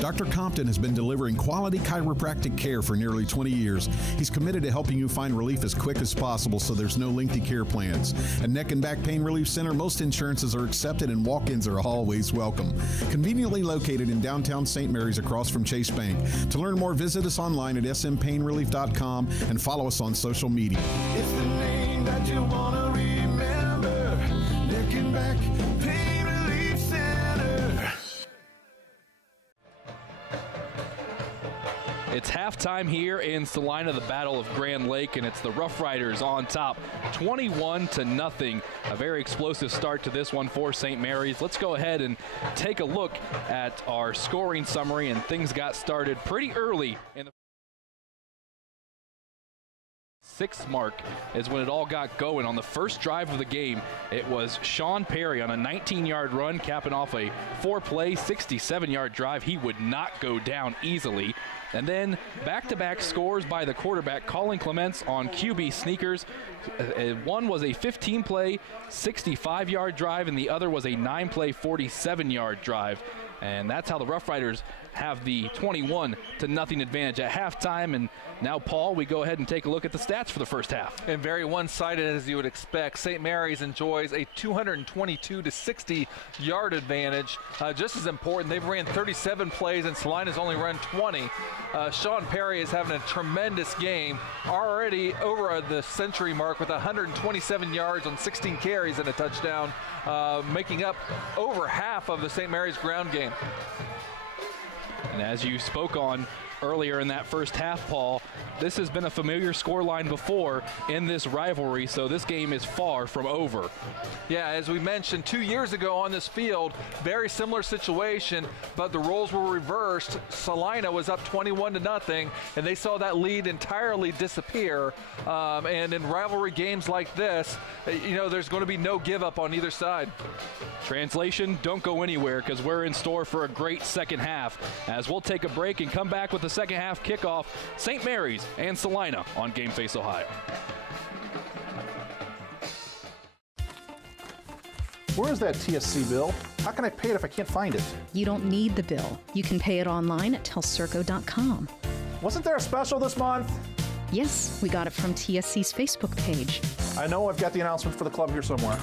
Dr. Compton has been delivering quality chiropractic care for nearly 20 years. He's committed to helping you find relief as quick as possible so there's no lengthy care plans. At Neck and Back Pain Relief Center, most insurances are accepted and walk-ins are always welcome. Conveniently located in downtown St. Mary's across from Chase Bank. To learn more, visit us online at smpainrelief.com and follow us on social media. It's the name that you want to remember. Neck and Back Pain Relief Center. It's halftime here in Celina, the Battle of Grand Lake, and it's the Roughriders on top, 21-0. A very explosive start to this one for St. Mary's. Let's go ahead and take a look at our scoring summary, and things got started pretty early in the 6th mark is when it all got going. On the first drive of the game, it was Sean Perry on a 19-yard run, capping off a 4-play, 67-yard drive. He would not go down easily. And then back-to-back scores by the quarterback, Colin Clements, on QB sneakers. One was a 15-play, 65-yard drive, and the other was a 9-play, 47-yard drive. And that's how the Roughriders have the 21-0 advantage at halftime. And now, Paul, we go ahead and take a look at the stats for the first half. And very one-sided, as you would expect. St. Mary's enjoys a 222-60-yard advantage. Just as important, they've ran 37 plays, and Celina's only run 20. Sean Perry is having a tremendous game, already over the century mark with 127 yards on 16 carries and a touchdown, making up over half of the St. Mary's ground game. And as you spoke on earlier in that first half, Paul, this has been a familiar scoreline before in this rivalry, so this game is far from over. Yeah, as we mentioned 2 years ago on this field, very similar situation, but the roles were reversed. Celina was up 21-0, and they saw that lead entirely disappear. And in rivalry games like this, you know, there's going to be no give up on either side. Translation, don't go anywhere, because we're in store for a great second half, as we'll take a break and come back with the second half kickoff, St. Mary's and Celina on Game Face Ohio. Where is that TSC bill? How can I pay it if I can't find it? You don't need the bill. You can pay it online at telcirco.com. Wasn't there a special this month? Yes, we got it from TSC's Facebook page. I know I've got the announcement for the club here somewhere.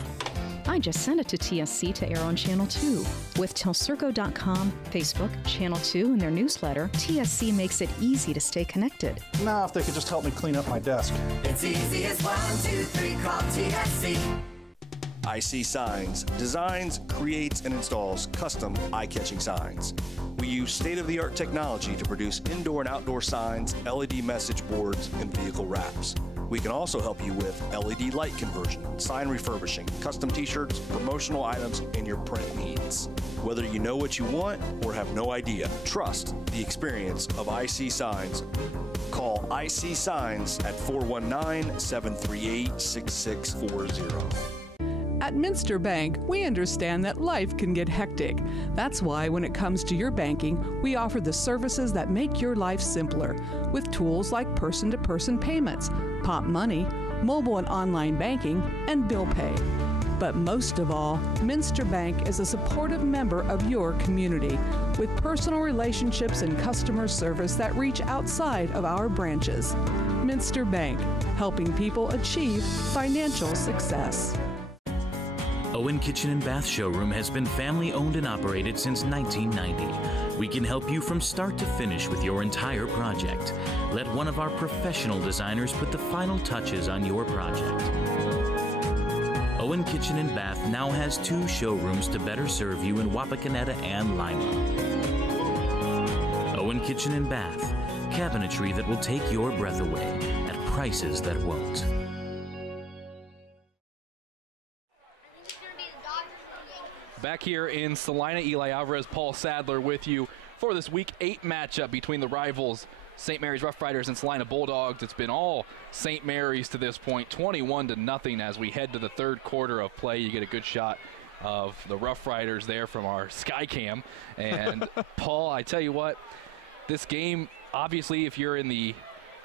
I just sent it to TSC to air on Channel 2. With telcirco.com, Facebook, Channel 2, and their newsletter, TSC makes it easy to stay connected. Now, if they could just help me clean up my desk. It's easy as 1, 2, 3, call TSC. IC Signs designs, creates, and installs custom eye-catching signs. We use state-of-the-art technology to produce indoor and outdoor signs, LED message boards, and vehicle wraps. We can also help you with LED light conversion, sign refurbishing, custom t-shirts, promotional items, and your print needs. Whether you know what you want or have no idea, trust the experience of IC Signs. Call IC Signs at 419-738-6640. At Minster Bank, we understand that life can get hectic. That's why when it comes to your banking, we offer the services that make your life simpler with tools like person-to-person payments, Pop Money, mobile and online banking, and bill pay. But most of all, Minster Bank is a supportive member of your community with personal relationships and customer service that reach outside of our branches. Minster Bank, helping people achieve financial success. Owen Kitchen and Bath Showroom has been family owned and operated since 1990. We can help you from start to finish with your entire project. Let one of our professional designers put the final touches on your project. Owen Kitchen and Bath now has 2 showrooms to better serve you in Wapakoneta and Lima. Owen Kitchen and Bath, cabinetry that will take your breath away at prices that won't. Back here in Celina, Eli Alvarez, Paul Sadler with you for this Week 8 matchup between the rivals St. Mary's Roughriders and Celina Bulldogs. It's been all St. Mary's to this point, 21-0 as we head to the third quarter of play. You get a good shot of the Roughriders there from our Skycam. And Paul, I tell you what, this game, obviously, if you're in the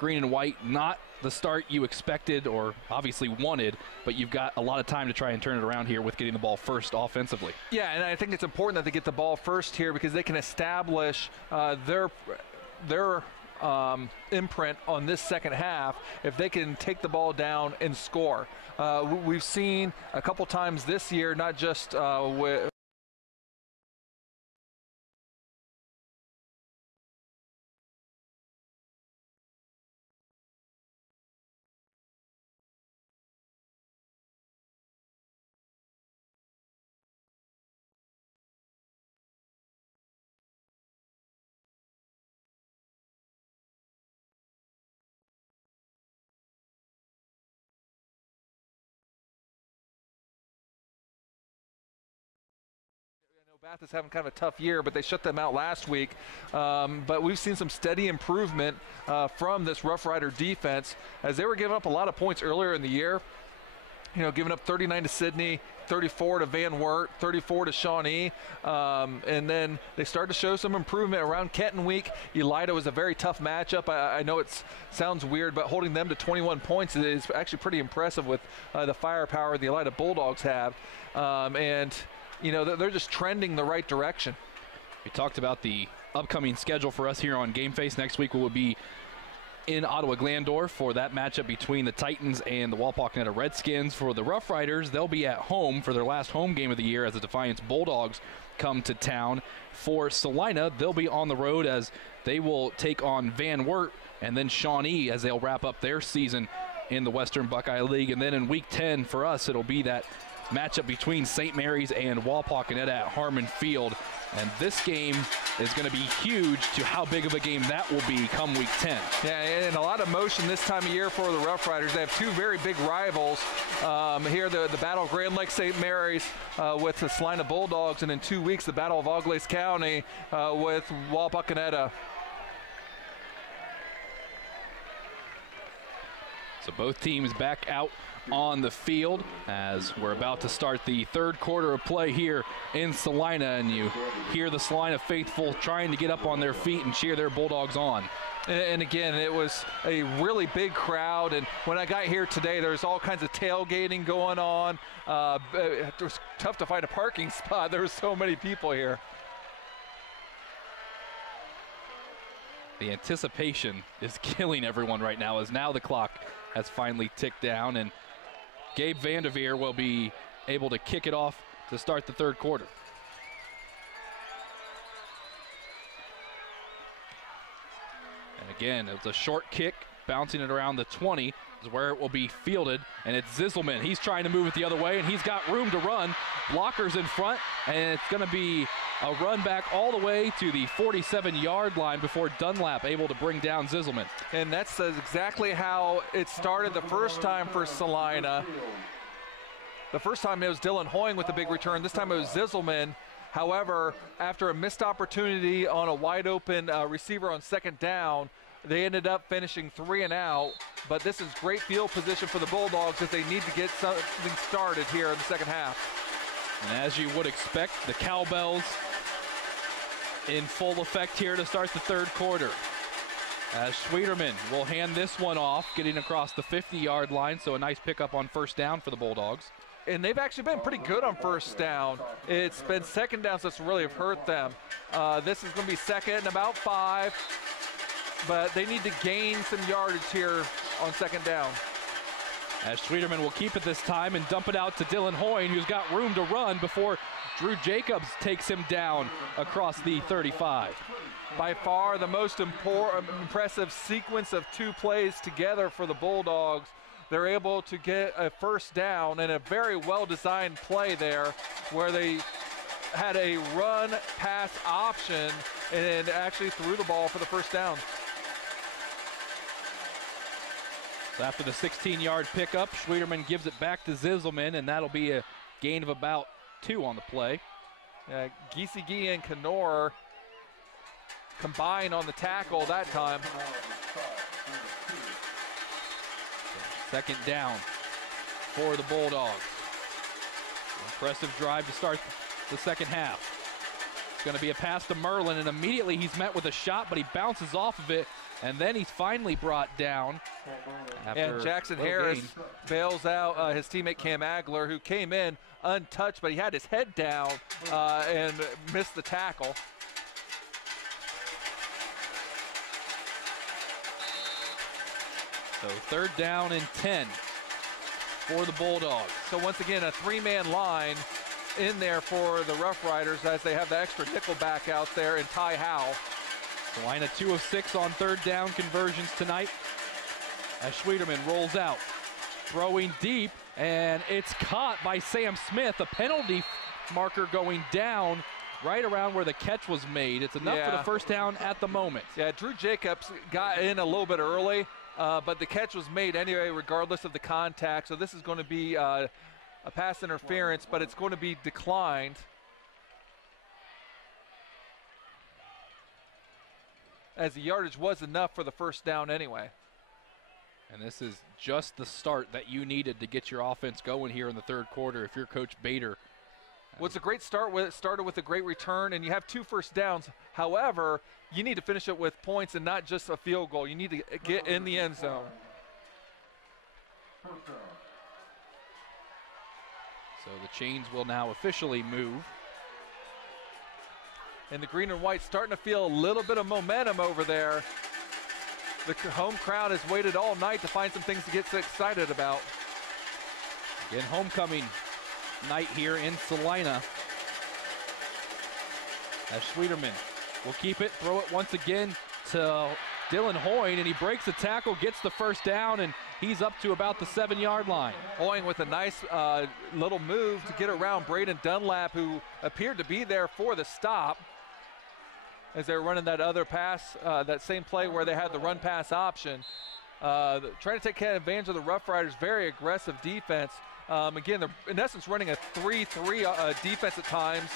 green and white, not the start you expected or obviously wanted, but you've got a lot of time to try and turn it around here with getting the ball first offensively. Yeah, and I think it's important that they get the ball first here because they can establish their imprint on this second half if they can take the ball down and score. We've seen a couple times this year, not just with Bath is having kind of a tough year, but they shut them out last week. But we've seen some steady improvement from this Rough Rider defense as they were giving up a lot of points earlier in the year. You know, giving up 39 to Sydney, 34 to Van Wert, 34 to Shawnee. And then they started to show some improvement around Kenton week. Elida was a very tough matchup. I know it sounds weird, but holding them to 21 points is actually pretty impressive with the firepower the Elida Bulldogs have. And you know, they're just trending the right direction. We talked about the upcoming schedule for us here on Game Face. Next week we will be in Ottawa-Glandorf for that matchup between the Titans and the Wapakoneta Redskins. For the Rough Riders, they'll be at home for their last home game of the year as the Defiance Bulldogs come to town. For Celina, they'll be on the road as they will take on Van Wert and then Shawnee as they'll wrap up their season in the Western Buckeye League. And then in Week 10 for us, it'll be that matchup between St. Mary's and Wapakoneta at Harmon Field. And this game is going to be huge to how big of a game that will be come Week 10. Yeah, and a lot of motion this time of year for the Rough Riders. They have two very big rivals. Here, the Battle of Grand Lake St. Mary's with the Celina Bulldogs, and in 2 weeks, the Battle of Auglaize County with Wapakoneta. So both teams back out on the field as we're about to start the third quarter of play here in Celina, and you hear the Celina faithful trying to get up on their feet and cheer their Bulldogs on. And again, it was a really big crowd, and when I got here today, there's all kinds of tailgating going on. It was tough to find a parking spot. There were so many people here. The anticipation is killing everyone right now as now the clock has finally ticked down, and Gabe Vanderveer will be able to kick it off to start the third quarter. And again, it's a short kick, bouncing it around the 20 is where it will be fielded, and it's Zisselman. He's trying to move it the other way, and he's got room to run. Blockers in front, and it's going to be a run back all the way to the 47-yard line before Dunlap able to bring down Zisselman. And that's exactly how it started the first time for Celina. The first time it was Dylan Hoying with the big return. This time it was Zisselman. However, after a missed opportunity on a wide open receiver on second down, they ended up finishing 3 and out. But this is great field position for the Bulldogs as they need to get something started here in the second half. And as you would expect, the cowbells in full effect here to start the third quarter. As Schwederman will hand this one off, getting across the 50-yard line, so a nice pickup on first down for the Bulldogs. And they've actually been pretty good on first down. It's been second downs that's really have hurt them. This is going to be second and about 5, but they need to gain some yardage here on second down. As Schwederman will keep it this time and dump it out to Dylan Hoying, who's got room to run before Drew Jacobs takes him down across the 35. By far the most impressive sequence of 2 plays together for the Bulldogs. They're able to get a first down and a very well-designed play there where they had a run-pass option and actually threw the ball for the first down. So after the 16-yard pickup, Schwederman gives it back to Zisselman, and that'll be a gain of about 2 on the play. Giesige and Kenor combine on the tackle that time. Second down for the Bulldogs. Impressive drive to start the second half. It's going to be a pass to Merlin, and immediately he's met with a shot, but he bounces off of it, and then he's finally brought down. And Jackson Harris bails out his teammate Cam Agler, who came in untouched, but he had his head down and missed the tackle. So 3rd down and 10 for the Bulldogs. So once again, a 3-man line in there for the Roughriders as they have the extra nickel back out there in Ty Howell. Celina 2 of 6 on 3rd down conversions tonight. As Schwederman rolls out, throwing deep, and it's caught by Sam Smith. A penalty marker going down right around where the catch was made. It's enough for the 1st down at the moment. Yeah, Drew Jacobs got in a little bit early, but the catch was made anyway regardless of the contact. So this is going to be a pass interference, but it's going to be declined. As the yardage was enough for the 1st down anyway. And this is just the start that you needed to get your offense going here in the 3rd quarter if you're Coach Bader. Well, it's a great start. It started with a great return, and you have 2 first downs. However, you need to finish it with points and not just a field goal. You need to get in the end zone. So the chains will now officially move. And the green and white starting to feel a little bit of momentum over there. The home crowd has waited all night to find some things to get so excited about. Again, homecoming night here in Celina. As Schwederman will keep it, throw it once again to Dylan Hoyne, and he breaks the tackle, gets the 1st down, and he's up to about the 7-yard line. Hoyne with a nice little move to get around Braden Dunlap, who appeared to be there for the stop as they're running that other pass, that same play where they had the run pass option. Trying to take advantage of the Roughriders' very aggressive defense. Again, they're in essence running a 3-3 defense at times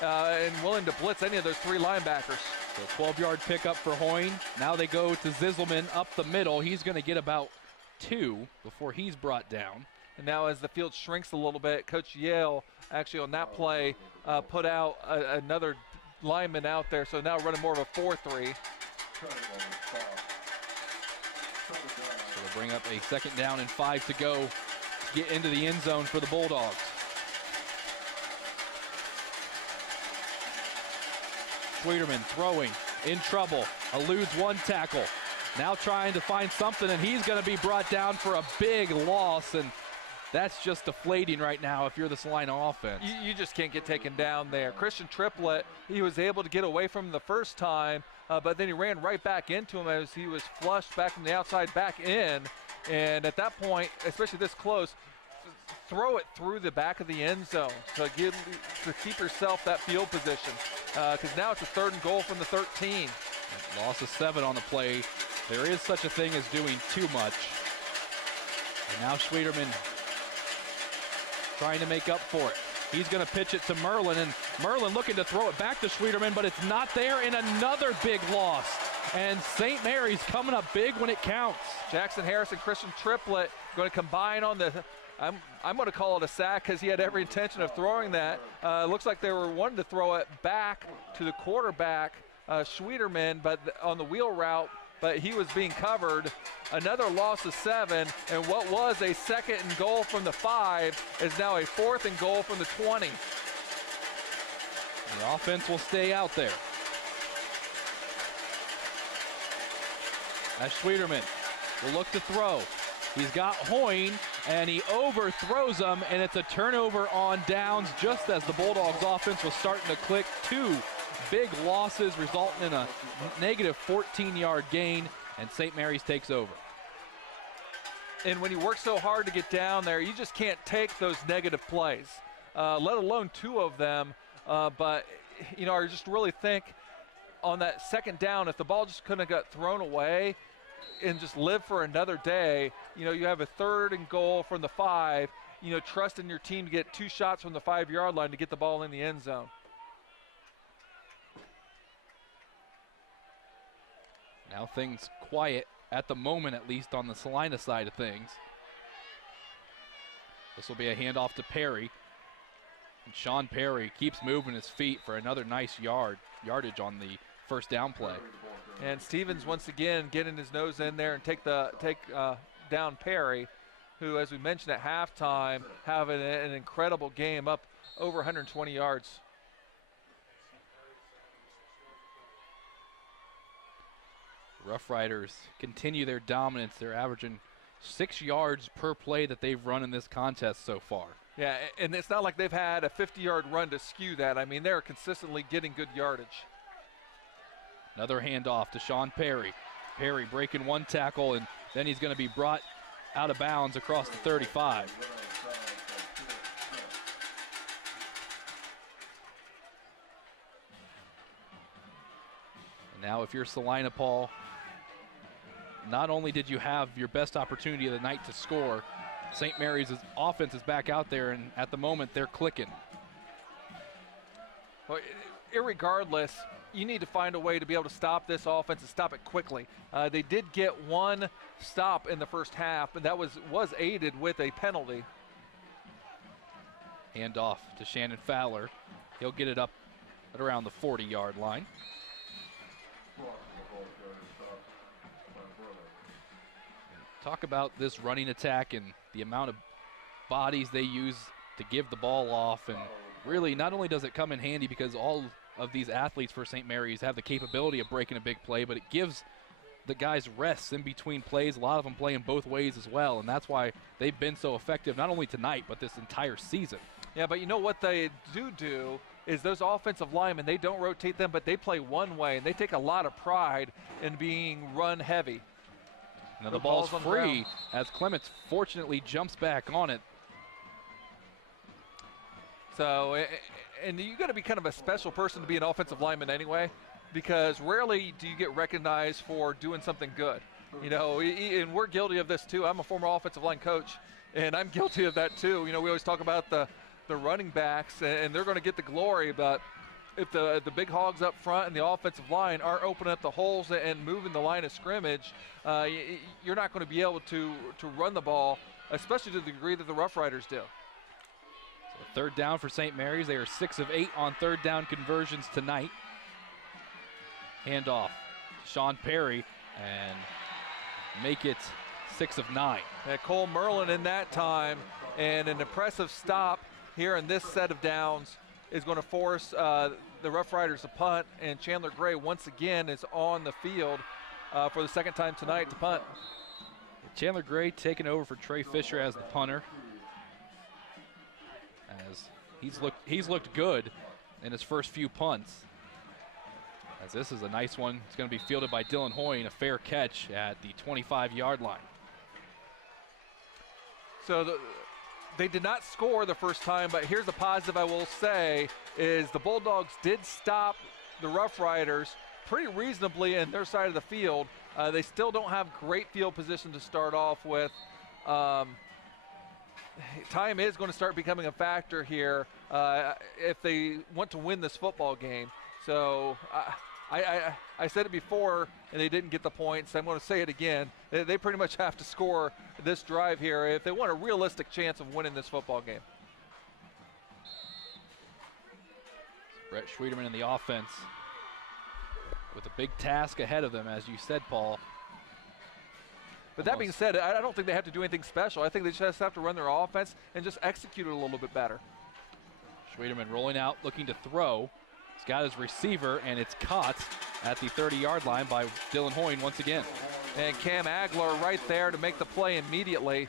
and willing to blitz any of those 3 linebackers. So 12-yard pickup for Hoyne. Now they go to Zizelman up the middle. He's going to get about 2 before he's brought down. And now as the field shrinks a little bit, Coach Yale actually on that play put out another lineman out there, so now running more of a 4-3. So they'll bring up a 2nd down and 5 to go to get into the end zone for the Bulldogs. Schwederman throwing, in trouble, eludes 1 tackle. Now trying to find something, and he's going to be brought down for a big loss, and that's just deflating right now if you're the Celina offense. You just can't get taken down there. Christian Triplett, he was able to get away from him the first time, but then he ran right back into him as he was flushed back from the outside back in. And at that point, especially this close, throw it through the back of the end zone to keep yourself that field position. Because now it's a 3rd and goal from the 13. Loss of 7 on the play. There is such a thing as doing too much. And now Schwederman trying to make up for it. He's going to pitch it to Merlin, and Merlin looking to throw it back to Schwederman, but it's not there, and another big loss. And St. Mary's coming up big when it counts. Jackson Harris and Christian Triplett going to combine on the, I'm going to call it a sack because he had every intention of throwing that. Looks like they were wanting to throw it back to the quarterback, Schwederman, but on the wheel route, but he was being covered. Another loss of 7, and what was a 2nd and goal from the 5 is now a 4th and goal from the 20. The offense will stay out there. As Schwederman will look to throw. He's got Hoyne, and he overthrows him, and it's a turnover on downs just as the Bulldogs offense was starting to click. 2 big losses resulting in a negative 14-yard gain, and St. Mary's takes over. And when you work so hard to get down there, you just can't take those negative plays, let alone 2 of them. But, you know, I just really think on that 2nd down, if the ball just couldn't have got thrown away and just live for another day, you know, you have a 3rd and goal from the 5, you know, trust in your team to get 2 shots from the 5-yard line to get the ball in the end zone. Now things quiet at the moment, at least on the Celina side of things. This will be a handoff to Perry. And Sean Perry keeps moving his feet for another nice yardage on the first down play. And Stevens once again getting his nose in there and take down Perry, who, as we mentioned at halftime, having an incredible game, up over 120 yards. Roughriders continue their dominance. They're averaging 6 yards per play that they've run in this contest so far. Yeah, and it's not like they've had a 50-yard run to skew that. I mean, they're consistently getting good yardage. Another handoff to Sean Perry. Perry breaking one tackle, and then he's going to be brought out of bounds across the 35. And now if you're Celina, Paul, not only did you have your best opportunity of the night to score, St. Mary's offense is back out there, and at the moment they're clicking. Well, irregardless, you need to find a way to be able to stop this offense and stop it quickly. They did get one stop in the first half, but that was aided with a penalty. Hand off to Shannon Fowler. He'll get it up at around the 40-yard line. Talk about this running attack and the amount of bodies they use to give the ball off, and really not only does it come in handy because all of these athletes for St. Mary's have the capability of breaking a big play, but it gives the guys rests in between plays. A lot of them playing both ways as well, and that's why they've been so effective not only tonight but this entire season. Yeah, but you know what they do is those offensive linemen, they don't rotate them, but they play one way, and they take a lot of pride in being run heavy. Now the ball's free as Clements fortunately jumps back on it. So, and you got to be kind of a special person to be an offensive lineman anyway, because rarely do you get recognized for doing something good. You know, and we're guilty of this too. I'm a former offensive line coach, and I'm guilty of that too. You know, we always talk about the running backs, and they're going to get the glory, but if the big hogs up front and the offensive line aren't opening up the holes and moving the line of scrimmage, you're not going to be able to run the ball, especially to the degree that the Roughriders do. So third down for St. Mary's. They are 6 of 8 on third down conversions tonight. Handoff, Sean Perry, and make it 6 of 9. Cole Merlin in that time, and an impressive stop here in this set of downs is going to force the Roughriders to punt, and Chandler Gray once again is on the field for the second time tonight to punt. Chandler Gray taking over for Trey Fisher as the punter, as he's looked good in his first few punts. As this is a nice one. It's going to be fielded by Dylan Hoy, and a fair catch at the 25-yard line. So they did not score the first time, but here's the positive I will say is the Bulldogs did stop the Roughriders pretty reasonably in their side of the field. They still don't have great field position to start off with. Time is going to start becoming a factor here if they want to win this football game. So I said it before, and they didn't get the points. I'm going to say it again. They pretty much have to score this drive here if they want a realistic chance of winning this football game. Brett Schwederman in the offense with a big task ahead of them, as you said, Paul. But that being said, I don't think they have to do anything special. I think they just have to run their offense and just execute it a little bit better. Schwederman rolling out, looking to throw. He's got his receiver, and it's caught at the 30-yard line by Dylan Hoyne once again. And Cam Agler right there to make the play immediately.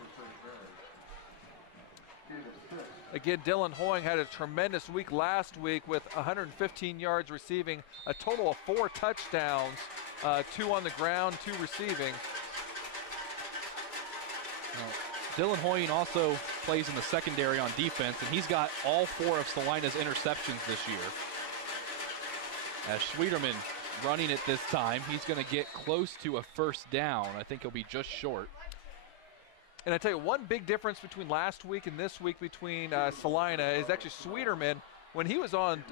Again, Dylan Hoyne had a tremendous week last week with 115 yards receiving, a total of 4 touchdowns, 2 on the ground, 2 receiving. Dylan Hoyne also plays in the secondary on defense, and he's got all 4 of Celina's interceptions this year. As Schwederman running it this time, he's going to get close to a first down. I think he'll be just short. And I tell you, one big difference between last week and this week between Celina is actually Schwederman. When he was on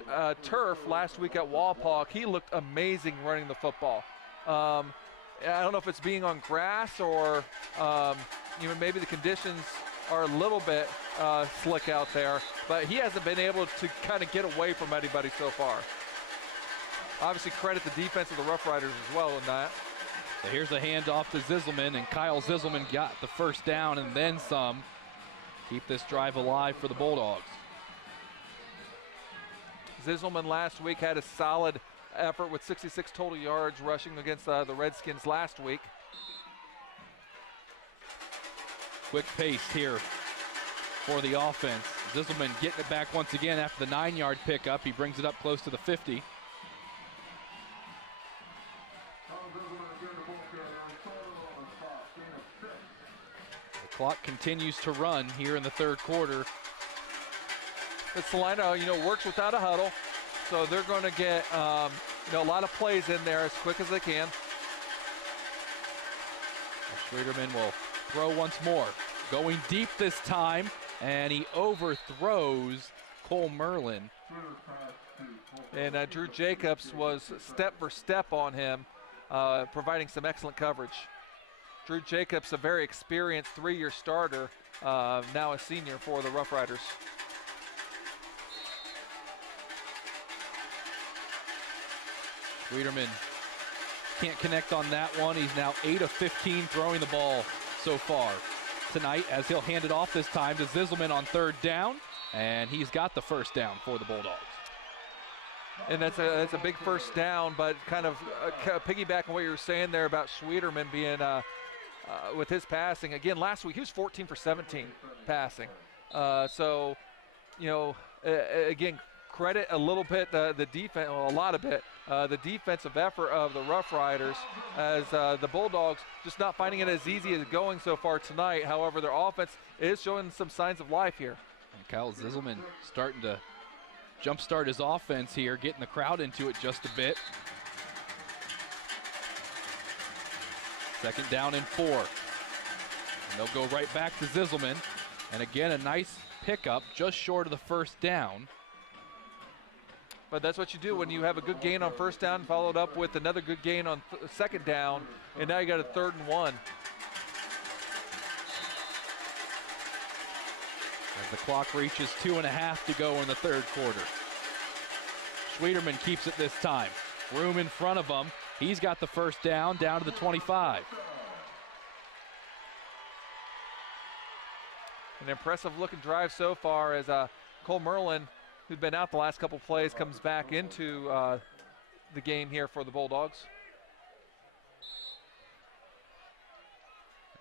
turf last week at Wapak, he looked amazing running the football. I don't know if it's being on grass or maybe the conditions are a little bit slick out there, but he hasn't been able to kind of get away from anybody so far. Obviously credit the defense of the Roughriders as well in that. So here's a handoff to Zisselman, and Kyle Zisselman got the first down and then some. Keep this drive alive for the Bulldogs. Zisselman last week had a solid effort with 66 total yards rushing against the Redskins last week. Quick pace here for the offense. Zisselman getting it back once again after the 9-yard pickup. He brings it up close to the 50. The clock continues to run here in the third quarter. But Celina, works without a huddle, so they're going to get a lot of plays in there as quick as they can. Schwederman will throw once more, going deep this time, and he overthrows Cole Merlin. And Drew Jacobs was step for step on him, providing some excellent coverage. Drew Jacobs, a very experienced 3-year starter, now a senior for the Roughriders. Schwederman can't connect on that one. He's now 8 of 15 throwing the ball so far tonight, as he'll hand it off this time to Zisselman on third down, and he's got the first down for the Bulldogs. And that's a big first down, but kind of piggyback on what you were saying there about Schwederman being with his passing. Again, last week he was 14 for 17 passing. So, again, credit a little bit the defense, well, a lot of it, the defensive effort of the Roughriders, as the Bulldogs just not finding it as easy as going so far tonight. However, their offense is showing some signs of life here. And Kyle Zisselman starting to jumpstart his offense here, getting the crowd into it just a bit. Second down and 4. And they'll go right back to Zisselman. And again, a nice pickup just short of the first down. But that's what you do when you have a good gain on first down, followed up with another good gain on second down, and now you got a 3rd and 1. As the clock reaches 2.5 to go in the third quarter. Schwederman keeps it this time. Room in front of him. He's got the first down to the 25. An impressive looking drive so far as Cole Merlin, who's been out the last couple plays, comes back into the game here for the Bulldogs.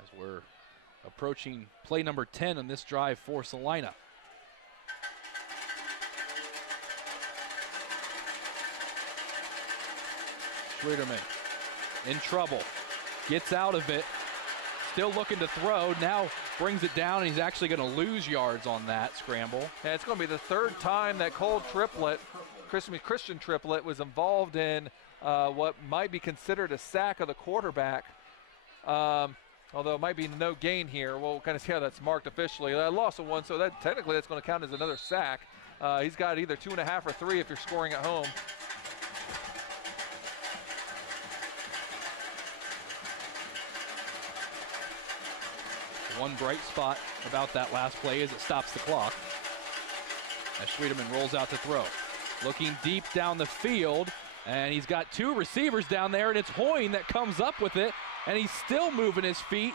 As we're approaching play number 10 on this drive for Celina. Schwederman in trouble, gets out of it, still looking to throw, now brings it down, and he's actually going to lose yards on that scramble. And it's going to be the 3rd time that Christian Triplett was involved in what might be considered a sack of the quarterback. Although it might be no gain here. We'll kind of see how that's marked officially. I lost one, so that technically that's going to count as another sack. He's got either 2.5 or 3 if you're scoring at home. One bright spot about that last play is it stops the clock. As Schwederman rolls out to throw. Looking deep down the field, and he's got 2 receivers down there, and it's Hoyne that comes up with it, and he's still moving his feet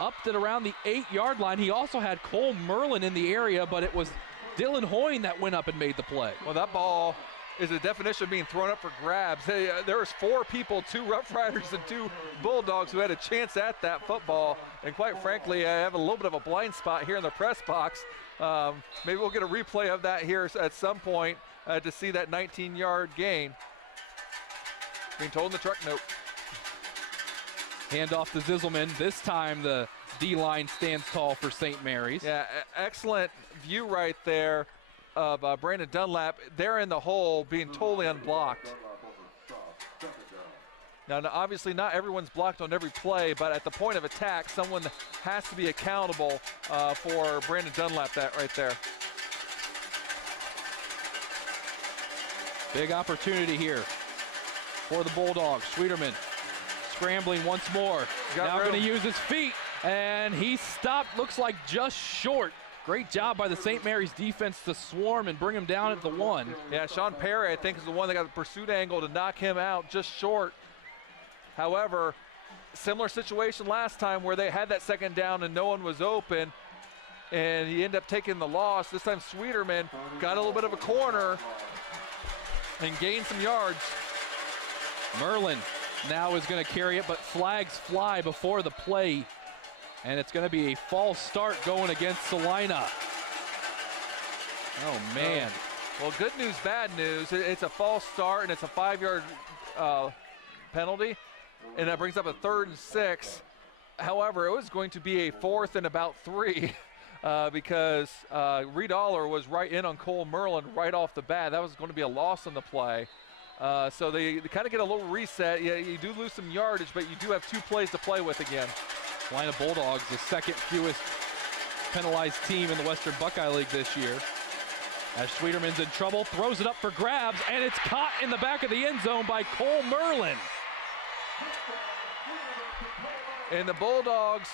up to around the 8-yard line. He also had Cole Merlin in the area, but it was Dylan Hoyne that went up and made the play. Well, that ball is a definition of being thrown up for grabs. There was 4 people, 2 Roughriders and 2 Bulldogs, who had a chance at that football. And quite frankly, I have a little bit of a blind spot here in the press box. Maybe we'll get a replay of that here at some point to see that 19-yard gain. Being told in the truck note. Hand off to Zisselman. This time the D-line stands tall for St. Mary's. Yeah, excellent view right there of Brandon Dunlap. They're in the hole, being totally unblocked. Now, obviously not everyone's blocked on every play, but at the point of attack, someone has to be accountable for Brandon Dunlap right there. Big opportunity here for the Bulldogs. Schwederman scrambling once more. Now going to use his feet And he stopped, looks like just short. Great job by the St. Mary's defense to swarm and bring him down at the 1. Yeah, Sean Perry, I think, is the one that got the pursuit angle to knock him out just short. However, similar situation last time where they had that second down and no one was open, and he ended up taking the loss. This time Sweeterman got a little bit of a corner and gained some yards. Merlin now is going to carry it, but flags fly before the play, and it's going to be a false start going against Celina. Oh, man. Well, good news, bad news. It's a false start, and it's a 5-yard penalty, and that brings up a 3rd and 6. However, it was going to be a 4th and about 3 because Reed Aller was right in on Cole Merlin right off the bat. That was going to be a loss on the play. So they kind of get a little reset. Yeah, you do lose some yardage, but you do have 2 plays to play with again. Celina Bulldogs, the 2nd fewest penalized team in the Western Buckeye League this year. As Schwederman's in trouble, throws it up for grabs, and it's caught in the back of the end zone by Cole Merlin. And the Bulldogs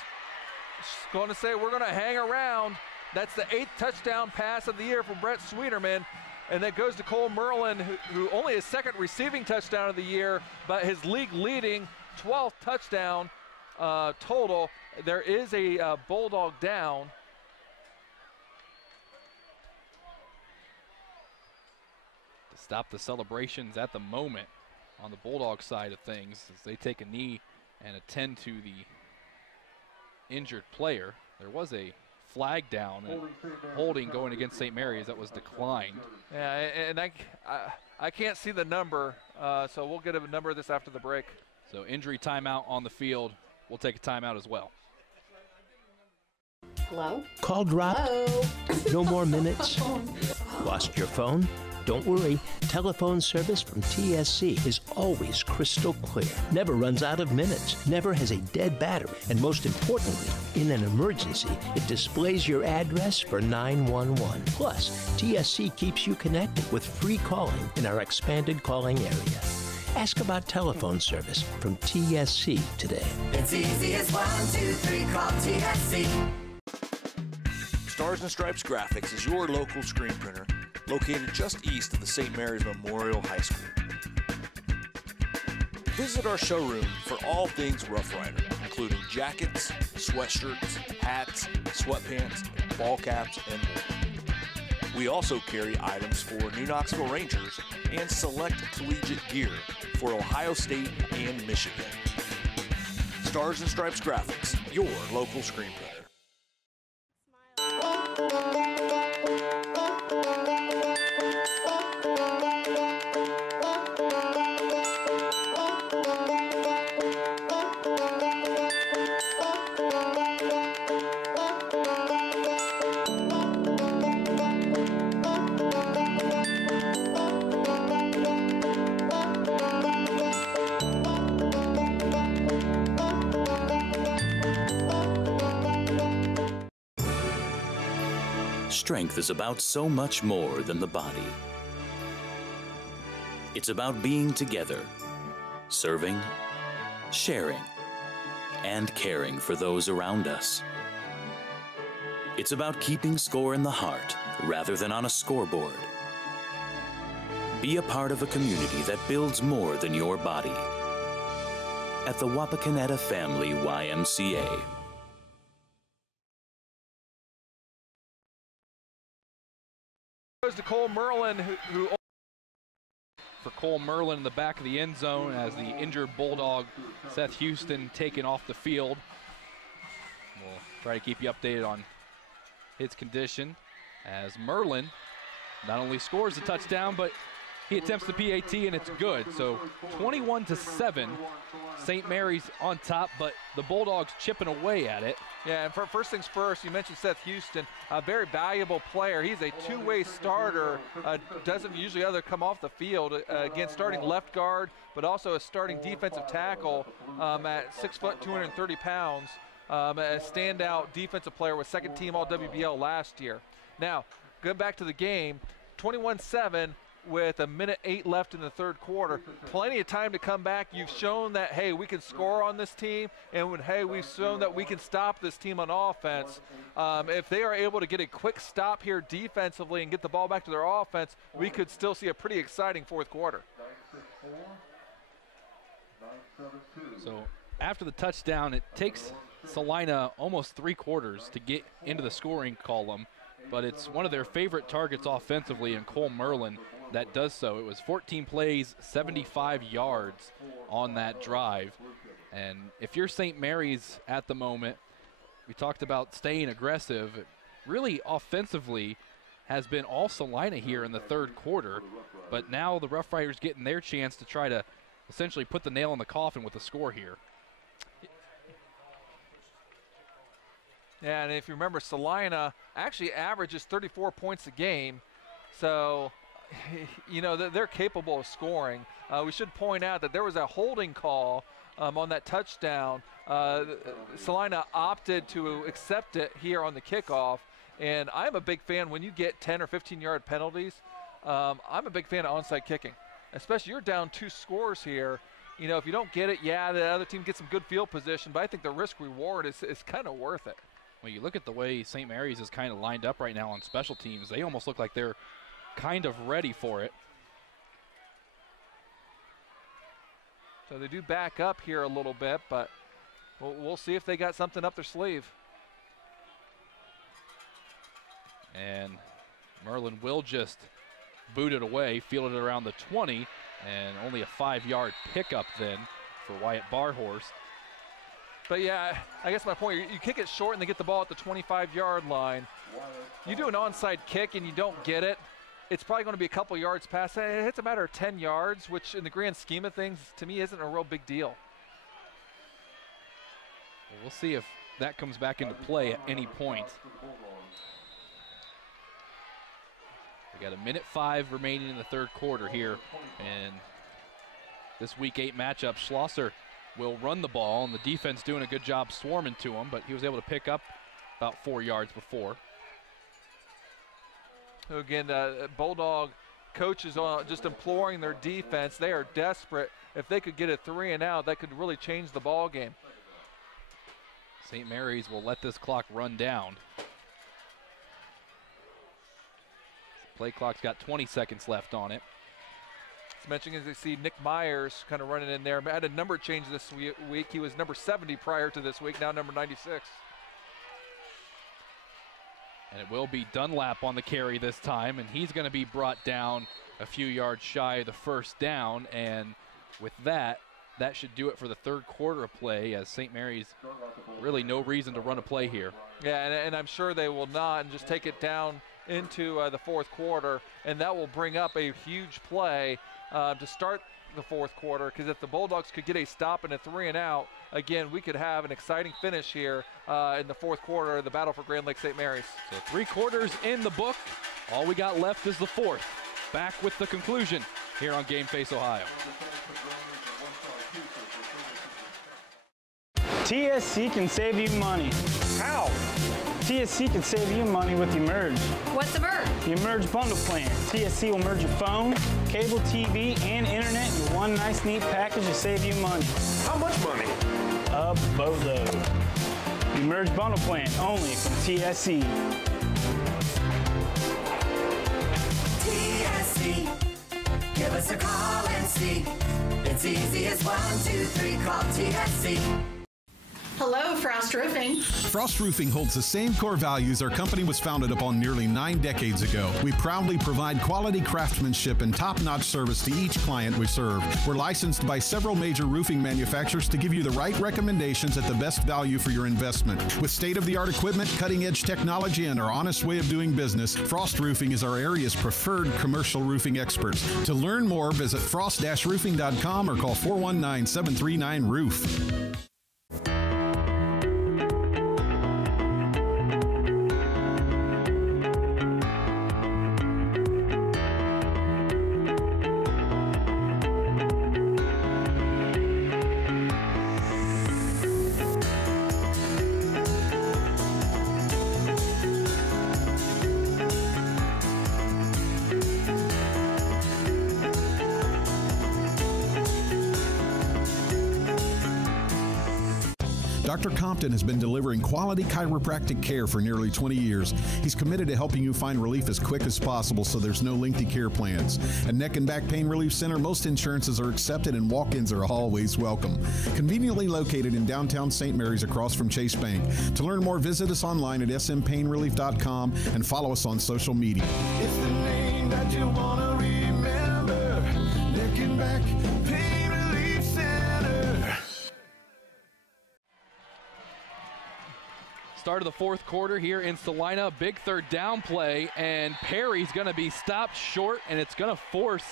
going to say, we're going to hang around. That's the 8th touchdown pass of the year from Brett Sweeterman. And that goes to Cole Merlin, who only his 2nd receiving touchdown of the year, but his league-leading 12th touchdown total. There is a Bulldog down. To stop the celebrations at the moment on the Bulldog side of things as they take a knee and attend to the injured player. There was a flag down and holding going against St. Mary's that was declined. Yeah, and I can't see the number, so we'll get a number of this after the break. So injury timeout on the field. We'll take a timeout as well. Hello? Call dropped? Hello? No more minutes? Lost your phone? Don't worry. Telephone service from TSC is always crystal clear. Never runs out of minutes. Never has a dead battery. And most importantly, in an emergency, it displays your address for 911. Plus, TSC keeps you connected with free calling in our expanded calling area. Ask about telephone service from TSC today. It's easy as 1, 2, 3, call TSC. Stars and Stripes Graphics is your local screen printer located just east of the St. Mary's Memorial High School. Visit our showroom for all things Rough Rider, including jackets, sweatshirts, hats, sweatpants, ball caps, and more. We also carry items for New Knoxville Rangers and select collegiate gear for Ohio State and Michigan. Stars and Stripes Graphics, your local screen printer. Strength is about so much more than the body. It's about being together, serving, sharing, and caring for those around us. It's about keeping score in the heart rather than on a scoreboard. Be a part of a community that builds more than your body. At the Wapakoneta Family YMCA. Goes to Cole Merlin, who for Cole Merlin in the back of the end zone as the injured Bulldog Seth Houston taken off the field. We'll try to keep you updated on his condition as Merlin not only scores a touchdown, but he attempts the PAT and it's good. So 21-7, St. Mary's on top, but the Bulldogs chipping away at it. Yeah, and for first things first, you mentioned Seth Houston, a very valuable player. He's a two-way starter, doesn't usually ever come off the field. Again, starting left guard, but also a starting defensive tackle at 6 foot, 230 pounds. A standout defensive player with second team All-WBL last year. Now, going back to the game, 21-7, with 1:08 left in the third quarter. Plenty of time to come back. You've shown that, hey, we can score on this team, and hey, we've shown that we can stop this team on offense. If they are able to get a quick stop here defensively and get the ball back to their offense, we could still see a pretty exciting fourth quarter. So after the touchdown, it takes Celina almost 3 quarters to get into the scoring column, but it's one of their favorite targets offensively in Cole Merlin that does so. It was 14 plays, 75 yards on that drive. And if you're St. Mary's at the moment, we talked about staying aggressive. Really offensively has been all Celina here in the third quarter, but now the Roughriders getting their chance to try to essentially put the nail in the coffin with a score here. Yeah, and if you remember, Celina actually averages 34 points a game. So, you know, they're capable of scoring. We should point out that there was a holding call on that touchdown. Celina opted to accept it here on the kickoff. And I'm a big fan when you get 10 or 15-yard penalties. I'm a big fan of onside kicking, especially you're down 2 scores here. You know, if you don't get it, yeah, the other team gets some good field position, but I think the risk-reward is kind of worth it. Well, you look at the way St. Mary's is kind of lined up right now on special teams. They almost look like they're kind of ready for it. So they do back up here a little bit, but we'll see if they got something up their sleeve. And Merlin will just boot it away, field it around the 20, and only a 5-yard pickup then for Wyatt Barhorst. But yeah, I guess my point, you kick it short and they get the ball at the 25-yard line. You do an onside kick and you don't get it, it's probably going to be a couple yards past. It's a matter of 10 yards, which in the grand scheme of things, to me, isn't a real big deal. Well, we'll see if that comes back into play at any point. We got 1:05 remaining in the third quarter here. And this Week 8 matchup, Schlosser will run the ball, and the defense doing a good job swarming to him, but he was able to pick up about 4 yards before. So again, Bulldog coaches are just imploring their defense. They are desperate. If they could get a 3 and out, that could really change the ball game. St. Mary's will let this clock run down. Play clock's got 20 seconds left on it. As mentioned, as you see Nick Myers kind of running in there. Had a number change this week. He was number 70 prior to this week, now number 96. And it will be Dunlap on the carry this time, and he's going to be brought down a few yards shy of the first down. And with that, that should do it for the third quarter of play, as St. Mary's really no reason to run a play here. Yeah, and I'm sure they will not, and just take it down into the fourth quarter, and that will bring up a huge play to start the fourth quarter, because if the Bulldogs could get a stop and a 3 and out, again, we could have an exciting finish here in the fourth quarter of the battle for Grand Lake St. Mary's. So 3 quarters in the book. All we got left is the fourth. Back with the conclusion here on Game Face Ohio. TSC can save you money. How? TSC can save you money with Emerge. What's Emerge? The Emerge bundle plan. TSC will merge your phone, cable TV, and internet in one nice, neat package to save you money. How much money? A boatload. The Emerge bundle plan, only from TSC. TSC, give us a call and see. It's easy as 1, 2, 3, call TSC. Hello, Frost Roofing. Frost Roofing holds the same core values our company was founded upon nearly 9 decades ago. We proudly provide quality craftsmanship and top-notch service to each client we serve. We're licensed by several major roofing manufacturers to give you the right recommendations at the best value for your investment. With state-of-the-art equipment, cutting-edge technology, and our honest way of doing business, Frost Roofing is our area's preferred commercial roofing experts. To learn more, visit frost-roofing.com or call 419-739-ROOF. Dr. Compton has been delivering quality chiropractic care for nearly 20 years. He's committed to helping you find relief as quick as possible so there's no lengthy care plans. At Neck and Back Pain Relief Center, most insurances are accepted and walk-ins are always welcome. Conveniently located in downtown St. Mary's across from Chase Bank. To learn more, visit us online at smpainrelief.com and follow us on social media. It's the name that you want to remember. Neck and Back Pain Relief Center. Start of the fourth quarter here in Celina. Big third down play, and Perry's going to be stopped short, and it's going to force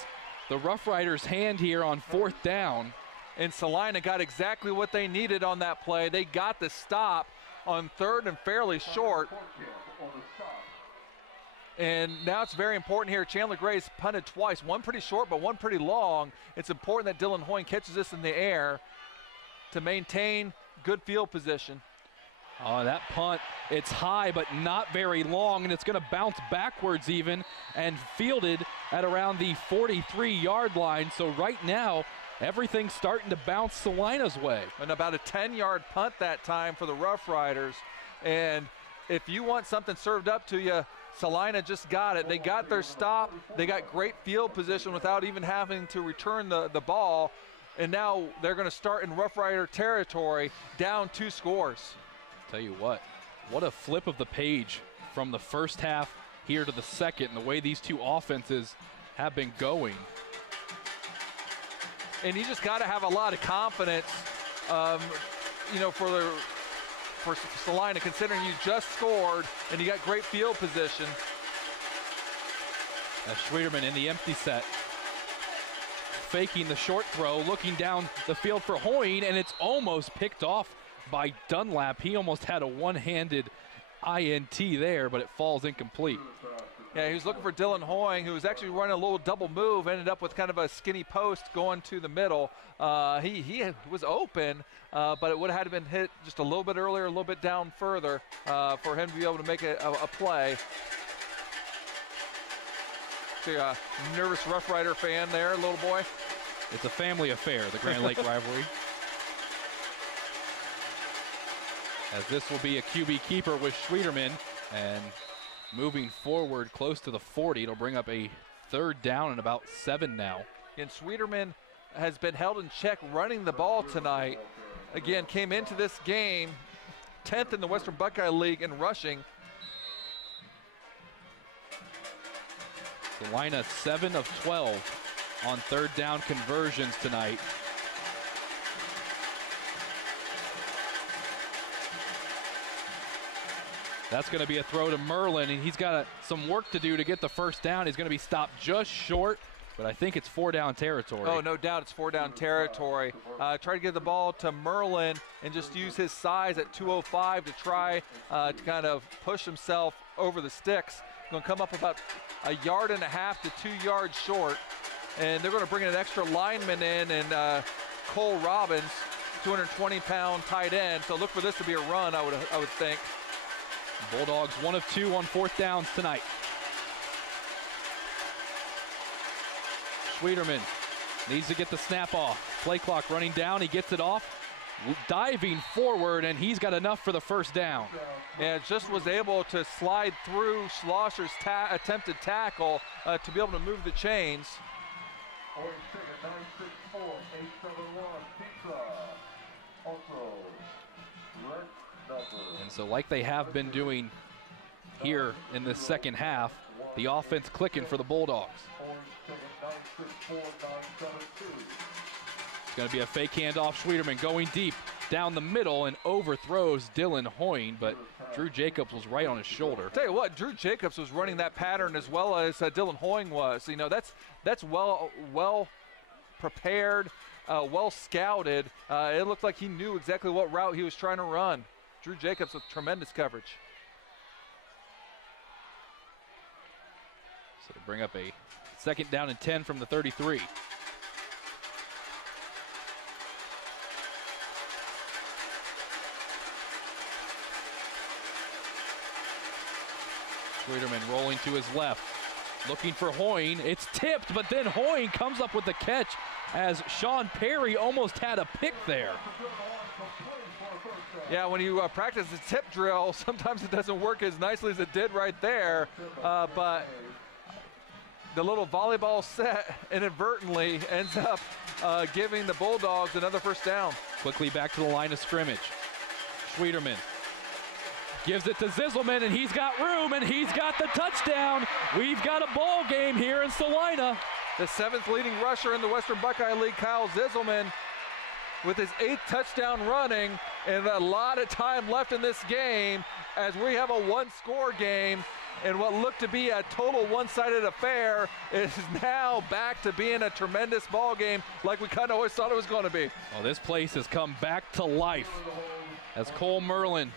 the Roughriders' hand here on fourth down. And Celina got exactly what they needed on that play. They got the stop on third and fairly short. And now it's very important here. Chandler Gray's punted twice, one pretty short but one pretty long. It's important that Dylan Hoying catches this in the air to maintain good field position. Oh, that punt, it's high but not very long, and it's going to bounce backwards even and fielded at around the 43-yard line. So right now, everything's starting to bounce Celina's way. And about a 10-yard punt that time for the Roughriders. And if you want something served up to you, Celina just got it. They got their stop. They got great field position without even having to return the ball. And now they're going to start in Roughrider territory, down 2 scores. Tell you what a flip of the page from the first half here to the second, and the way these two offenses have been going. And you just got to have a lot of confidence, you know, for Celina, considering you just scored and you got great field position. Schwederman in the empty set, faking the short throw, looking down the field for Hoying, and it's almost picked off by Dunlap. He almost had a one-handed INT there, but it falls incomplete. Yeah, he was looking for Dylan Hoying, who was actually running a little double move, ended up with kind of a skinny post going to the middle. He was open, but it would have had to been hit just a little bit earlier, a little bit down further for him to be able to make a play. See a nervous Rough Rider fan there, little boy. It's a family affair, the Grand Lake rivalry. As this will be a QB keeper with Schwederman, and moving forward close to the 40, it'll bring up a third down and about 7 now. And Schwederman has been held in check running the ball tonight. Again, came into this game 10th in the Western Buckeye League in rushing. Celina 7 of 12 on third down conversions tonight. That's going to be a throw to Merlin, and he's got some work to do to get the first down. He's going to be stopped just short, but I think it's 4-down territory. Oh, no doubt it's 4-down territory. Try to get the ball to Merlin and just use his size at 205 to try to kind of push himself over the sticks. Going to come up about 1.5 yards to 2 yards short, and they're going to bring an extra lineman in, and Cole Robbins, 220-pound tight end. So look for this to be a run, I would think. Bulldogs 1 of 2 on fourth downs tonight. Schwederman needs to get the snap off. Play clock running down, he gets it off, diving forward, and he's got enough for the first down. And just was able to slide through Schlosser's attempted tackle to be able to move the chains. And so like they have been doing here in the second half, the offense clicking for the Bulldogs. It's going to be a fake handoff. Schwederman going deep down the middle and overthrows Dylan Hoying, but Drew Jacobs was right on his shoulder. Tell you what, Drew Jacobs was running that pattern as well as Dylan Hoying was. You know, that's well prepared, well scouted. It looked like he knew exactly what route he was trying to run. Drew Jacobs with tremendous coverage. So to bring up a second down and 10 from the 33. Schwederman rolling to his left. Looking for Hoyne. It's tipped, but then Hoyne comes up with the catch as Sean Perry almost had a pick there. Yeah, when you practice the tip drill, sometimes it doesn't work as nicely as it did right there, but the little volleyball set inadvertently ends up giving the Bulldogs another first down. Quickly back to the line of scrimmage. Schwederman gives it to Zizelman, and he's got room, and he's got the touchdown. We've got a ball game here in Celina. The 7th leading rusher in the Western Buckeye League, Kyle Zizelman, with his 8th touchdown running, and a lot of time left in this game as we have a one-score game. And what looked to be a total one-sided affair is now back to being a tremendous ball game like we kind of always thought it was going to be. Well, this place has come back to life as Cole Merlin,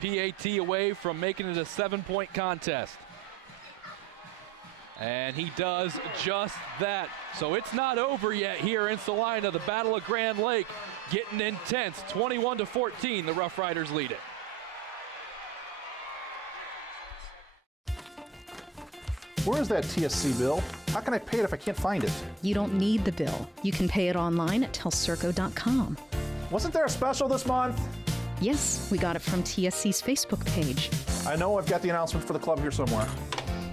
PAT away from making it a 7-point contest. And he does just that. So it's not over yet here in Celina. The Battle of Grand Lake getting intense. 21-14, the Roughriders lead it. Where is that TSC bill? How can I pay it if I can't find it? You don't need the bill. You can pay it online at telcirco.com. Wasn't there a special this month? Yes, we got it from TSC's Facebook page. I know I've got the announcement for the club here somewhere.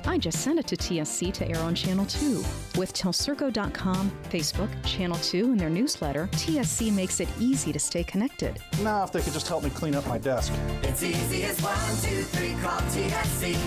I just sent it to TSC to air on Channel 2. With telcirco.com, Facebook, Channel 2, and their newsletter, TSC makes it easy to stay connected. Now, if they could just help me clean up my desk. It's easy as 1, 2, 3, call TSC.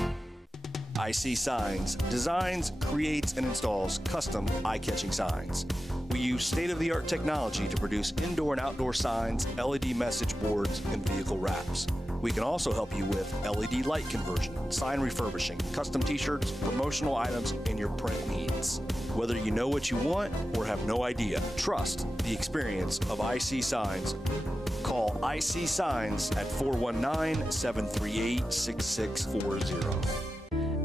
IC Signs designs, creates, and installs custom eye-catching signs. We use state-of-the-art technology to produce indoor and outdoor signs, LED message boards, and vehicle wraps. We can also help you with LED light conversion, sign refurbishing, custom t-shirts, promotional items, and your print needs. Whether you know what you want or have no idea, trust the experience of IC Signs. Call IC Signs at 419-738-6640.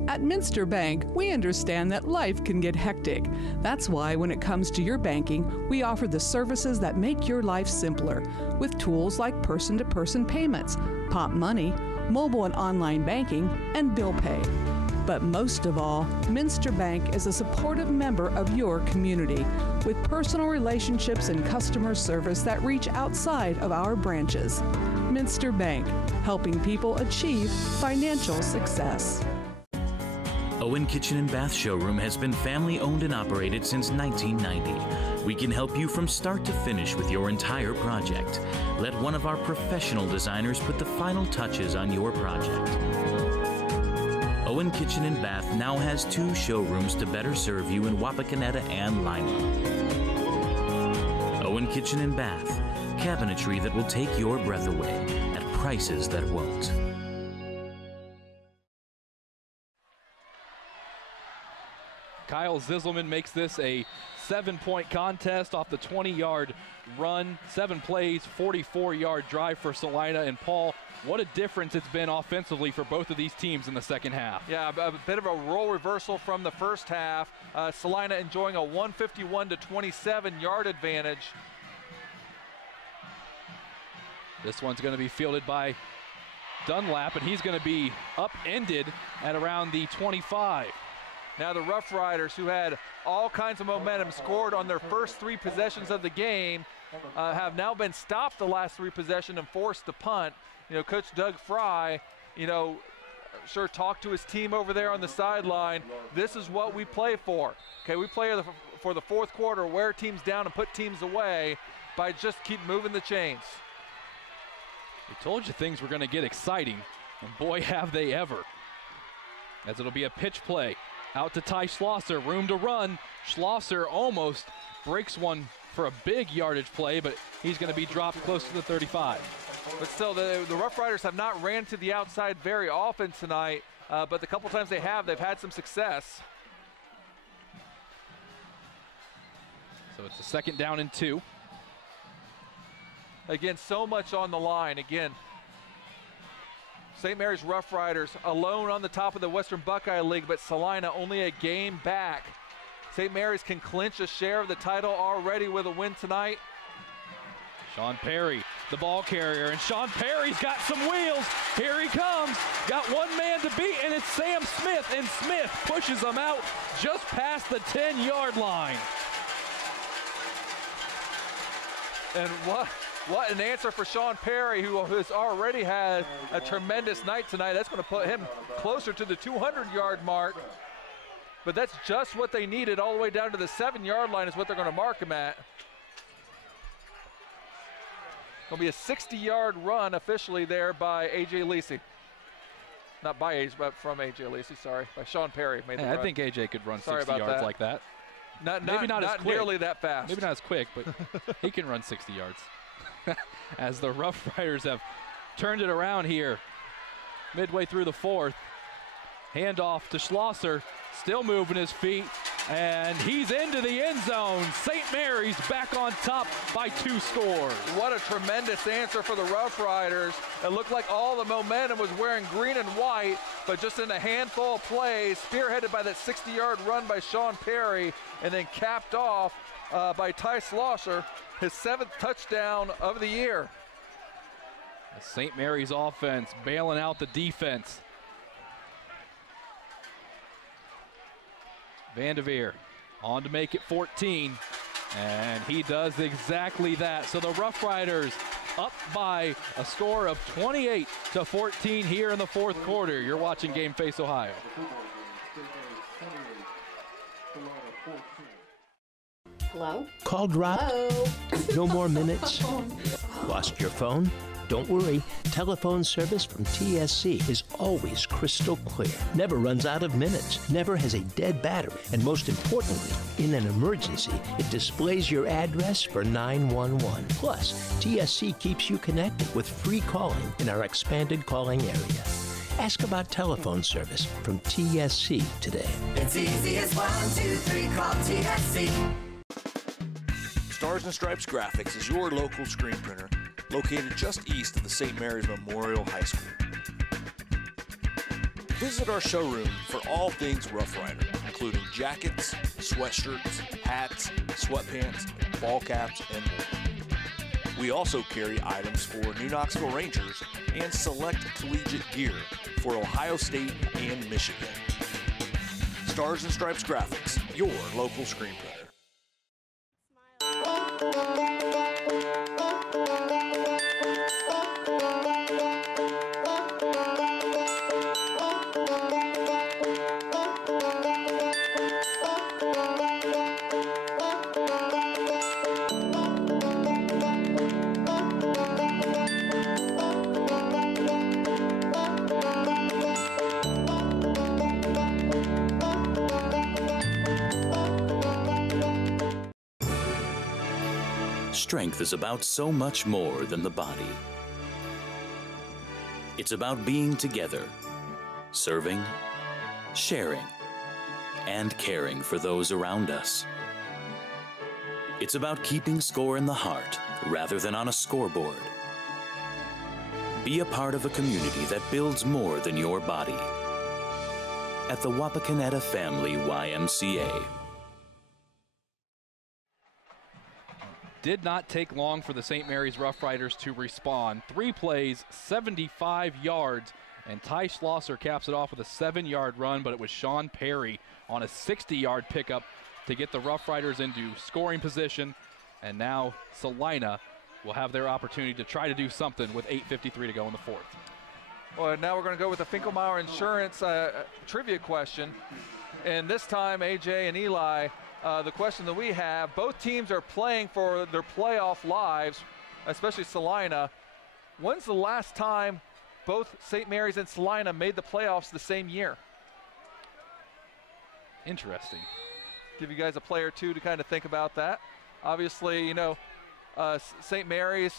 At Minster Bank, we understand that life can get hectic. That's why when it comes to your banking, we offer the services that make your life simpler with tools like person-to-person payments, Pop Money, mobile and online banking, and bill pay. But most of all, Minster Bank is a supportive member of your community with personal relationships and customer service that reach outside of our branches. Minster Bank, helping people achieve financial success. Owen Kitchen and Bath Showroom has been family owned and operated since 1990. We can help you from start to finish with your entire project. Let one of our professional designers put the final touches on your project. Owen Kitchen and Bath now has 2 showrooms to better serve you in Wapakoneta and Lima. Owen Kitchen and Bath, cabinetry that will take your breath away at prices that won't. Kyle Zizelman makes this a 7-point contest off the 20-yard run. 7 plays, 44-yard drive for Celina. And Paul, what a difference it's been offensively for both of these teams in the second half. Yeah, a bit of a role reversal from the first half. Celina enjoying a 151-27 yard advantage. This one's going to be fielded by Dunlap, and he's going to be upended at around the 25. Now the Roughriders, who had all kinds of momentum, scored on their first 3 possessions of the game, have now been stopped the last 3 possessions and forced to punt. You know, Coach Doug Fry, you know, sure talked to his team over there on the sideline. This is what we play for. Okay, we play for the fourth quarter, wear teams down and put teams away by just keep moving the chains. We told you things were going to get exciting, and boy, have they ever. As it'll be a pitch play. Out to Ty Schlosser, room to run. Schlosser almost breaks one for a big yardage play, but he's going to be dropped close to the 35. But still, the Roughriders have not ran to the outside very often tonight, but the couple times they have, they've had some success. So it's a 2nd down and 2. Again, so much on the line. Again, St. Mary's Roughriders alone on the top of the Western Buckeye League, but Celina only a game back. St. Mary's can clinch a share of the title already with a win tonight. Sean Perry the ball carrier, and Sean Perry's got some wheels. Here he comes. Got one man to beat, and it's Sam Smith, and Smith pushes him out just past the 10-yard line. And what an answer for Sean Perry, who has already had a tremendous night tonight. That's going to put him closer to the 200-yard mark. But that's just what they needed. All the way down to the 7-yard line is what they're going to mark him at. Going to be a 60-yard run officially there by A.J. Lacey. Not by A.J., but from A.J. Lacey, sorry. By Sean Perry. Made the run. I think A.J. could run Sorry 60 yards like that. Maybe not as quick. Nearly that fast. Maybe not as quick, but he can run 60 yards. As the Roughriders have turned it around here midway through the fourth. Handoff to Schlosser, still moving his feet, and he's into the end zone. St. Mary's back on top by 2 scores. What a tremendous answer for the Roughriders. It looked like all the momentum was wearing green and white, but just in a handful of plays, spearheaded by that 60-yard run by Sean Perry, and then capped off by Ty Schlosser, his 7th touchdown of the year. The St. Mary's offense bailing out the defense. Vanderveer on to make it 14, and he does exactly that. So the Roughriders up by a score of 28-14 here in the fourth quarter. You're watching Game Face Ohio. Hello? Call dropped? Hello? No more minutes? Lost your phone? Don't worry, telephone service from TSC is always crystal clear. Never runs out of minutes, never has a dead battery, and most importantly, in an emergency, it displays your address for 911. Plus, TSC keeps you connected with free calling in our expanded calling area. Ask about telephone service from TSC today. It's easy as 1, 2, 3, call TSC. Stars and Stripes Graphics is your local screen printer located just east of the St. Mary's Memorial High School. Visit our showroom for all things Rough Rider, including jackets, sweatshirts, hats, sweatpants, ball caps, and more. We also carry items for New Knoxville Rangers and select collegiate gear for Ohio State and Michigan. Stars and Stripes Graphics, your local screen printer. Strength is about so much more than the body. It's about being together, serving, sharing, and caring for those around us. It's about keeping score in the heart rather than on a scoreboard. Be a part of a community that builds more than your body. At the Wapakoneta Family YMCA. Did not take long for the St. Mary's Roughriders to respond. 3 plays, 75 yards, and Ty Schlosser caps it off with a 7-yard run, but it was Sean Perry on a 60-yard pickup to get the Roughriders into scoring position. And now Celina will have their opportunity to try to do something with 8:53 to go in the fourth. Well, now we're going to go with the Finkelmeyer Insurance trivia question. And this time, AJ and Eli, the question that we have, both teams are playing for their playoff lives, especially Celina. When's the last time both St. Mary's and Celina made the playoffs the same year? Interesting. Give you guys a play or two to kind of think about that. Obviously, you know, St. Mary's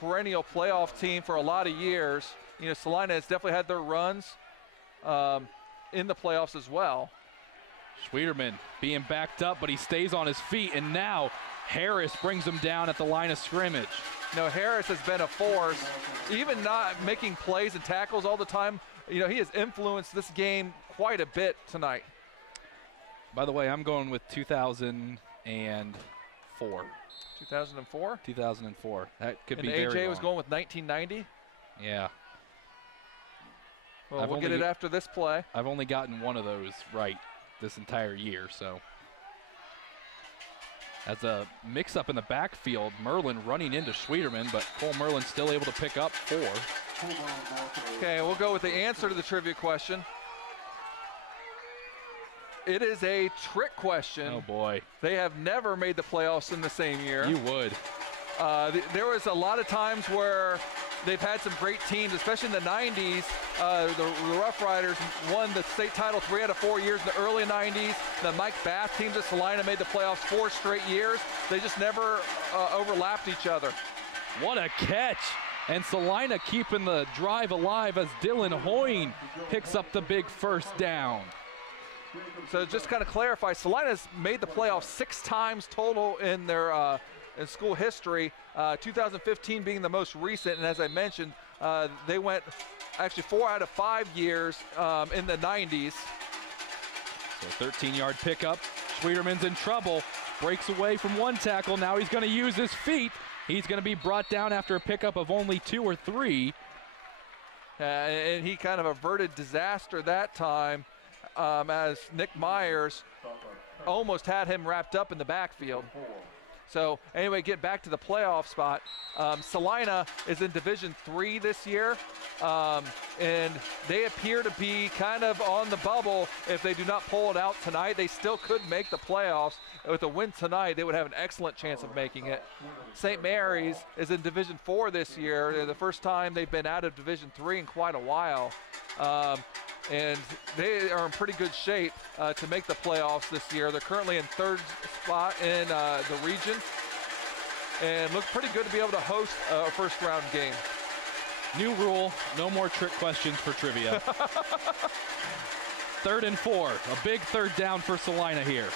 perennial playoff team for a lot of years. You know, Celina has definitely had their runs in the playoffs as well. Schwederman being backed up, but he stays on his feet, and now Harris brings him down at the line of scrimmage. You know, Harris has been a force, even not making plays and tackles all the time. You know, he has influenced this game quite a bit tonight. By the way, I'm going with 2004 2004. 2004? 2004. That could and be very AJ wrong. was going with 1990? Yeah. Well, we'll get it after this play. I've only gotten one of those right this entire year, so. As a mix-up in the backfield, Merlin running into Schwederman, but Cole Merlin still able to pick up 4. Okay, we'll go with the answer to the trivia question. It is a trick question. Oh, boy. They have never made the playoffs in the same year. You would. There was a lot of times where they've had some great teams, especially in the 90s. The Roughriders won the state title 3 out of 4 years in the early 90s. The Mike Bath teams at Celina made the playoffs 4 straight years. They just never overlapped each other. What a catch. And Celina keeping the drive alive as Dylan Hoying picks up the big first down. So just to kind of clarify, Celina's made the playoffs 6 times total in their in school history, 2015 being the most recent. And as I mentioned, they went actually 4 out of 5 years in the 90s. So 13-yard pickup. Schwederman's in trouble. Breaks away from one tackle. Now he's going to use his feet. He's going to be brought down after a pickup of only 2 or 3. And he kind of averted disaster that time as Nick Myers almost had him wrapped up in the backfield. So anyway, get back to the playoff spot. Celina is in Division III this year, and they appear to be kind of on the bubble. If they do not pull it out tonight, they still could make the playoffs. With a win tonight, they would have an excellent chance of making it. St. Mary's is in Division IV this year. They're the first time they've been out of Division III in quite a while. And they are in pretty good shape to make the playoffs this year. They're currently in 3rd spot in the region and look pretty good to be able to host a first-round game. New rule, no more trick questions for trivia. 3rd and 4, a big 3rd down for Celina here.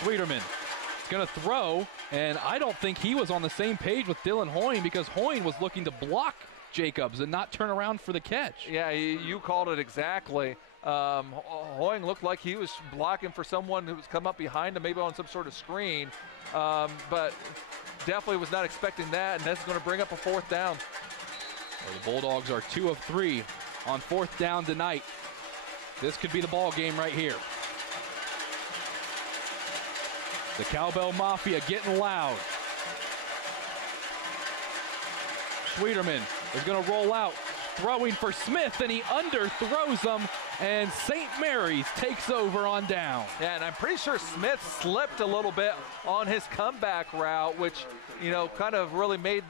Schwederman is going to throw, and I don't think he was on the same page with Dylan Hoying because Hoying was looking to block Jacobs and not turn around for the catch. Yeah, you called it exactly. Hoying looked like he was blocking for someone who was come up behind him, maybe on some sort of screen, but definitely was not expecting that, and that's going to bring up a 4th down. Well, the Bulldogs are 2 of 3 on 4th down tonight. This could be the ball game right here. The Cowbell Mafia getting loud. Schwederman is going to roll out, throwing for Smith, and he underthrows him, and St. Mary's takes over on down. Yeah, and I'm pretty sure Smith slipped a little bit on his comeback route, which, you know, kind of really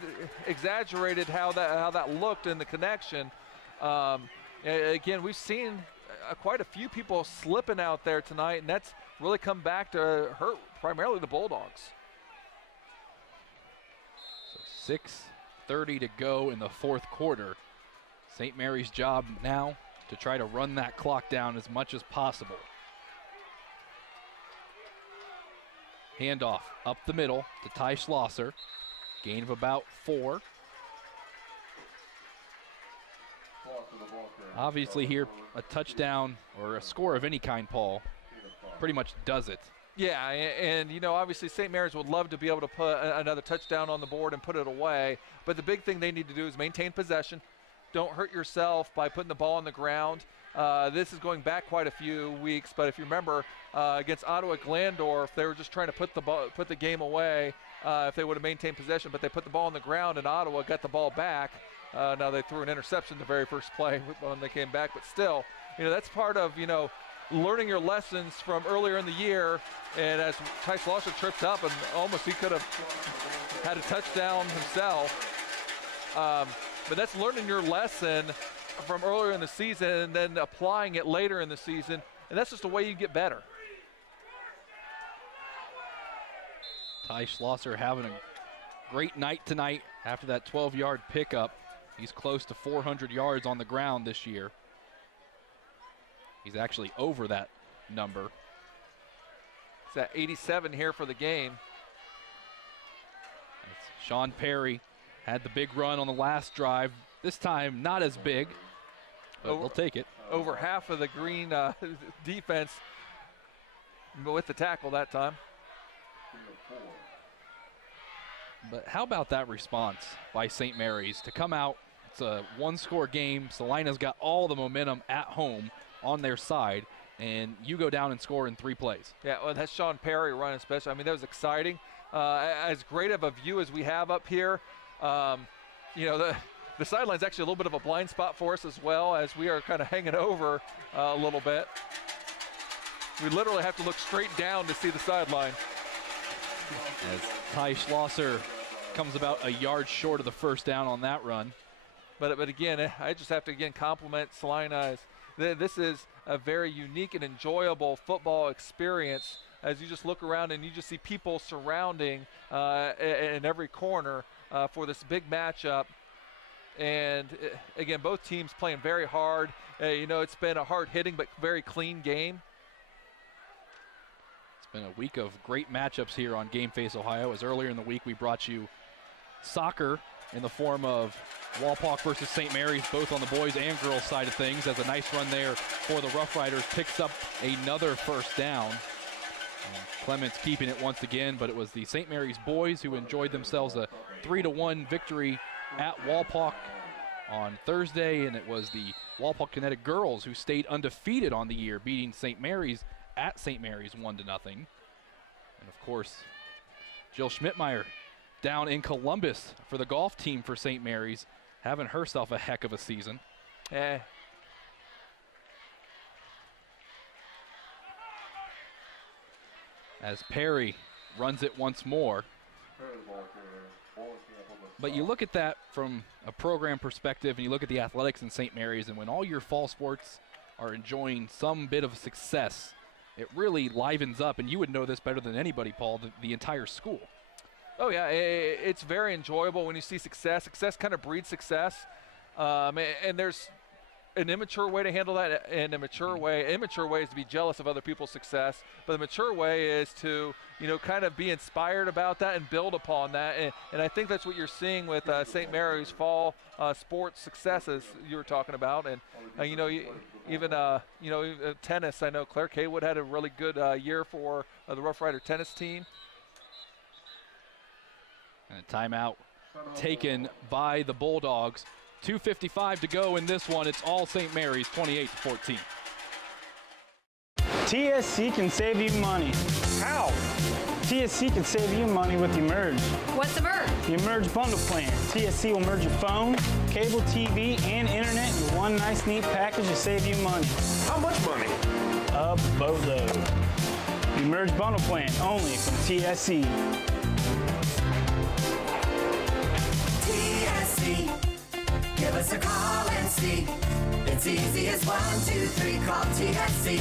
exaggerated how that looked in the connection. Again, we've seen quite a few people slipping out there tonight, and that's really come back to hurt primarily the Bulldogs. So 6:30 to go in the 4th quarter. St. Mary's job now to try to run that clock down as much as possible. Handoff up the middle to Ty Schlosser. Gain of about 4. Obviously here, a touchdown or a score of any kind, Paul, pretty much does it. Yeah, and you know, obviously St. Mary's would love to be able to put another touchdown on the board and put it away, but the big thing they need to do is maintain possession. Don't hurt yourself by putting the ball on the ground. This is going back quite a few weeks, but if you remember against Ottawa Glandorf, they were just trying to put the game away if they would have maintained possession, but they put the ball on the ground and Ottawa got the ball back. Now they threw an interception the very first play when they came back, but still, you know, that's part of, you know, learning your lessons from earlier in the year. And as Ty Schlosser tripped up, and almost he could have had a touchdown himself. But that's learning your lesson from earlier in the season and then applying it later in the season. And that's just the way you get better. Ty Schlosser having a great night tonight after that 12-yard pickup. He's close to 400 yards on the ground this year. He's actually over that number. It's at 87 here for the game. That's Sean Perry had the big run on the last drive. This time not as big, but we'll take it. Over half of the Green defense with the tackle that time. But how about that response by St. Mary's to come out? It's a one-score game. Celina's got all the momentum at home on their side, and you go down and score in 3 plays. Yeah, well, that's Sean Perry running special. I mean, that was exciting. As great of a view as we have up here, you know, the sideline's actually a little bit of a blind spot for us as well, as we are kind of hanging over a little bit. We literally have to look straight down to see the sideline. As Ty Schlosser comes about a yard short of the first down on that run. But again, I just have to again compliment Celina. This is a very unique and enjoyable football experience as you just look around and you just see people surrounding in every corner for this big matchup. And again, both teams playing very hard. You know, it's been a hard-hitting but very clean game. Been a week of great matchups here on Game Face Ohio. As earlier in the week we brought you soccer in the form of Walpock versus St. Mary's, both on the boys and girls side of things, as a nice run there for the Roughriders picks up another first down. Clements keeping it once again, but it was the St. Mary's boys who enjoyed themselves a 3-1 victory at Walpock on Thursday, and it was the Walpock Kinetic girls who stayed undefeated on the year, beating St. Mary's at St. Mary's 1-0. And of course, Jill Schmidtmeyer down in Columbus for the golf team for St. Mary's, having herself a heck of a season. As Perry runs it once more. But you look at that from a program perspective, and you look at the athletics in St. Mary's, and when all your fall sports are enjoying some bit of success, it really livens up, and you would know this better than anybody, Paul, the entire school. Oh, yeah, it's very enjoyable when you see success. Success kind of breeds success, and there's an immature way to handle that and a mature way. Immature way is to be jealous of other people's success, but the mature way is to, you know, kind of be inspired about that and build upon that. And I think that's what you're seeing with St. Mary's fall sports successes you were talking about. And, you know, even, you know, tennis, I know Claire Kaywood had a really good year for the Rough Rider tennis team. And a timeout taken by the Bulldogs. 2:55 to go in this one. It's all St. Mary's, 28-14. TSC can save you money. How? TSC can save you money with Emerge. What's Emerge? The Emerge bundle plan. TSC will merge your phone, cable TV, and internet in one nice, neat package to save you money. How much money? A boatload. The Emerge bundle plan, only from TSC. TSC. Give us a call and see. It's easy as 1, 2, 3. Call TSC.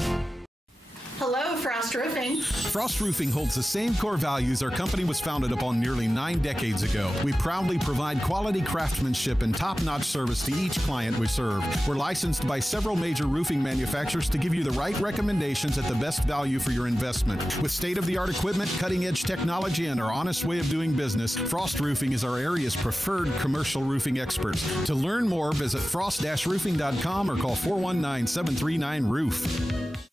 Hello, Frost Roofing. Frost Roofing holds the same core values our company was founded upon nearly 9 decades ago. We proudly provide quality craftsmanship and top-notch service to each client we serve. We're licensed by several major roofing manufacturers to give you the right recommendations at the best value for your investment. With state-of-the-art equipment, cutting-edge technology, and our honest way of doing business, Frost Roofing is our area's preferred commercial roofing experts. To learn more, visit frost-roofing.com or call 419-739-ROOF.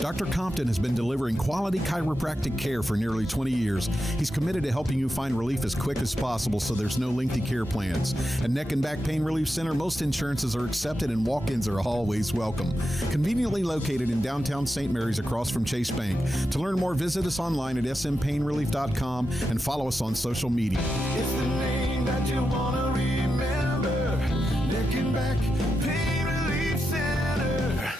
Dr. Compton has been delivering quality chiropractic care for nearly 20 years. He's committed to helping you find relief as quick as possible so there's no lengthy care plans. At Neck and Back Pain Relief Center, most insurances are accepted and walk-ins are always welcome. Conveniently located in downtown St. Mary's across from Chase Bank. To learn more, visit us online at smpainrelief.com and follow us on social media. It's the name that you want to remember. Neck and Back Pain Relief Center.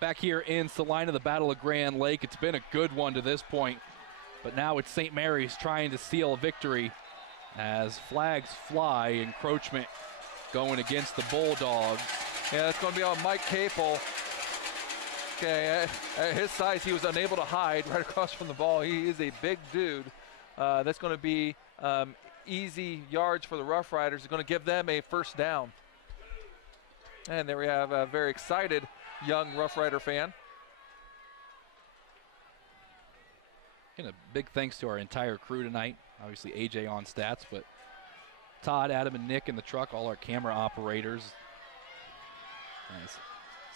Back here in Celina, the Battle of Grand Lake. It's been a good one to this point, but now it's St. Mary's trying to steal a victory as flags fly. Encroachment going against the Bulldogs. Yeah, it's going to be on Mike Capel. Okay, at his size, he was unable to hide right across from the ball. He is a big dude. That's going to be easy yards for the Roughriders. It's going to give them a first down. And there we have a very excited young Roughrider fan. And a big thanks to our entire crew tonight. Obviously AJ on stats, but Todd, Adam, and Nick in the truck, all our camera operators. As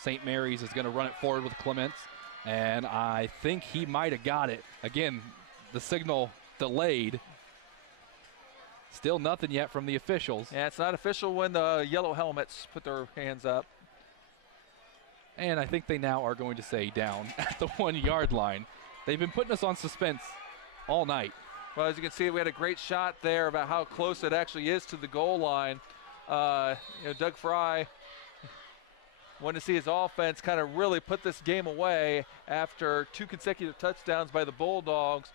St. Mary's is going to run it forward with Clements, and I think he might have got it. Again, the signal delayed. Still nothing yet from the officials. Yeah, it's not official when the yellow helmets put their hands up. And I think they now are going to say down at the 1 yard line. They've been putting us on suspense all night. Well, as you can see, we had a great shot there about how close it actually is to the goal line. Doug Fry wanted to see his offense kind of really put this game away after 2 consecutive touchdowns by the Bulldogs.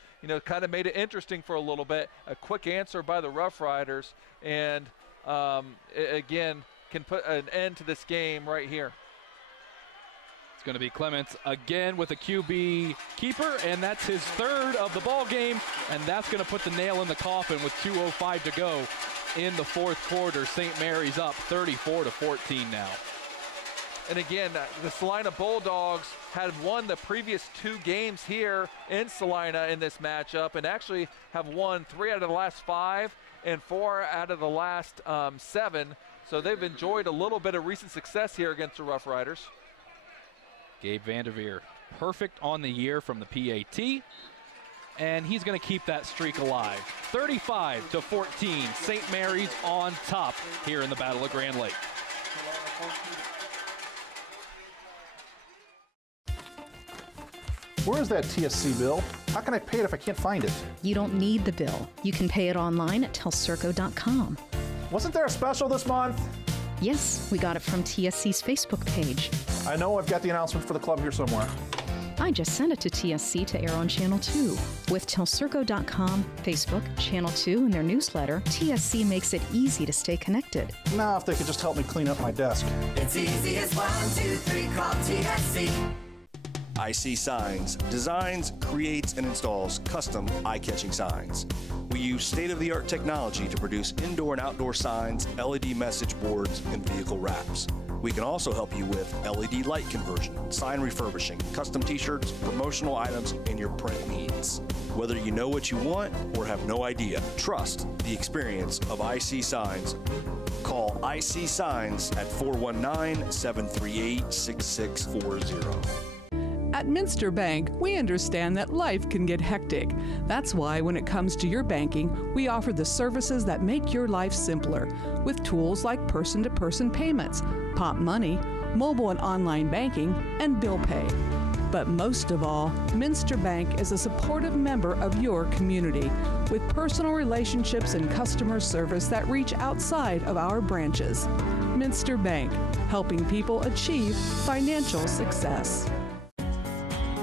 Kind of made it interesting for a little bit. A quick answer by the Roughriders, and again, can put an end to this game right here. It's going to be Clements again with a QB keeper, and that's his 3rd of the ball game, and that's going to put the nail in the coffin with 2:05 to go in the 4th quarter. St. Mary's up 34-14 now. And again, the Celina Bulldogs had won the previous 2 games here in Celina in this matchup, and actually have won 3 out of the last 5 and 4 out of the last 7. So they've enjoyed a little bit of recent success here against the Roughriders. Gabe Vanderveer, perfect on the year from the PAT, and he's going to keep that streak alive. 35-14, St. Mary's on top here in the Battle of Grand Lake. Where is that TSC bill? How can I pay it if I can't find it? You don't need the bill. You can pay it online at telcirco.com. Wasn't there a special this month? Yes, we got it from TSC's Facebook page. I know I've got the announcement for the club here somewhere. I just sent it to TSC to air on Channel 2. With telcirco.com, Facebook, Channel 2, and their newsletter, TSC makes it easy to stay connected. Now, if they could just help me clean up my desk. It's easy as 1, 2, 3, call TSC. IC Signs designs, creates, and installs custom eye-catching signs. We use state-of-the-art technology to produce indoor and outdoor signs, LED message boards, and vehicle wraps. We can also help you with LED light conversion, sign refurbishing, custom t-shirts, promotional items, and your print needs. Whether you know what you want or have no idea, trust the experience of IC Signs. Call IC Signs at 419-738-6640. At Minster Bank, we understand that life can get hectic. That's why when it comes to your banking, we offer the services that make your life simpler with tools like person-to-person payments, Pop Money, mobile and online banking, and bill pay. But most of all, Minster Bank is a supportive member of your community with personal relationships and customer service that reach outside of our branches. Minster Bank, helping people achieve financial success.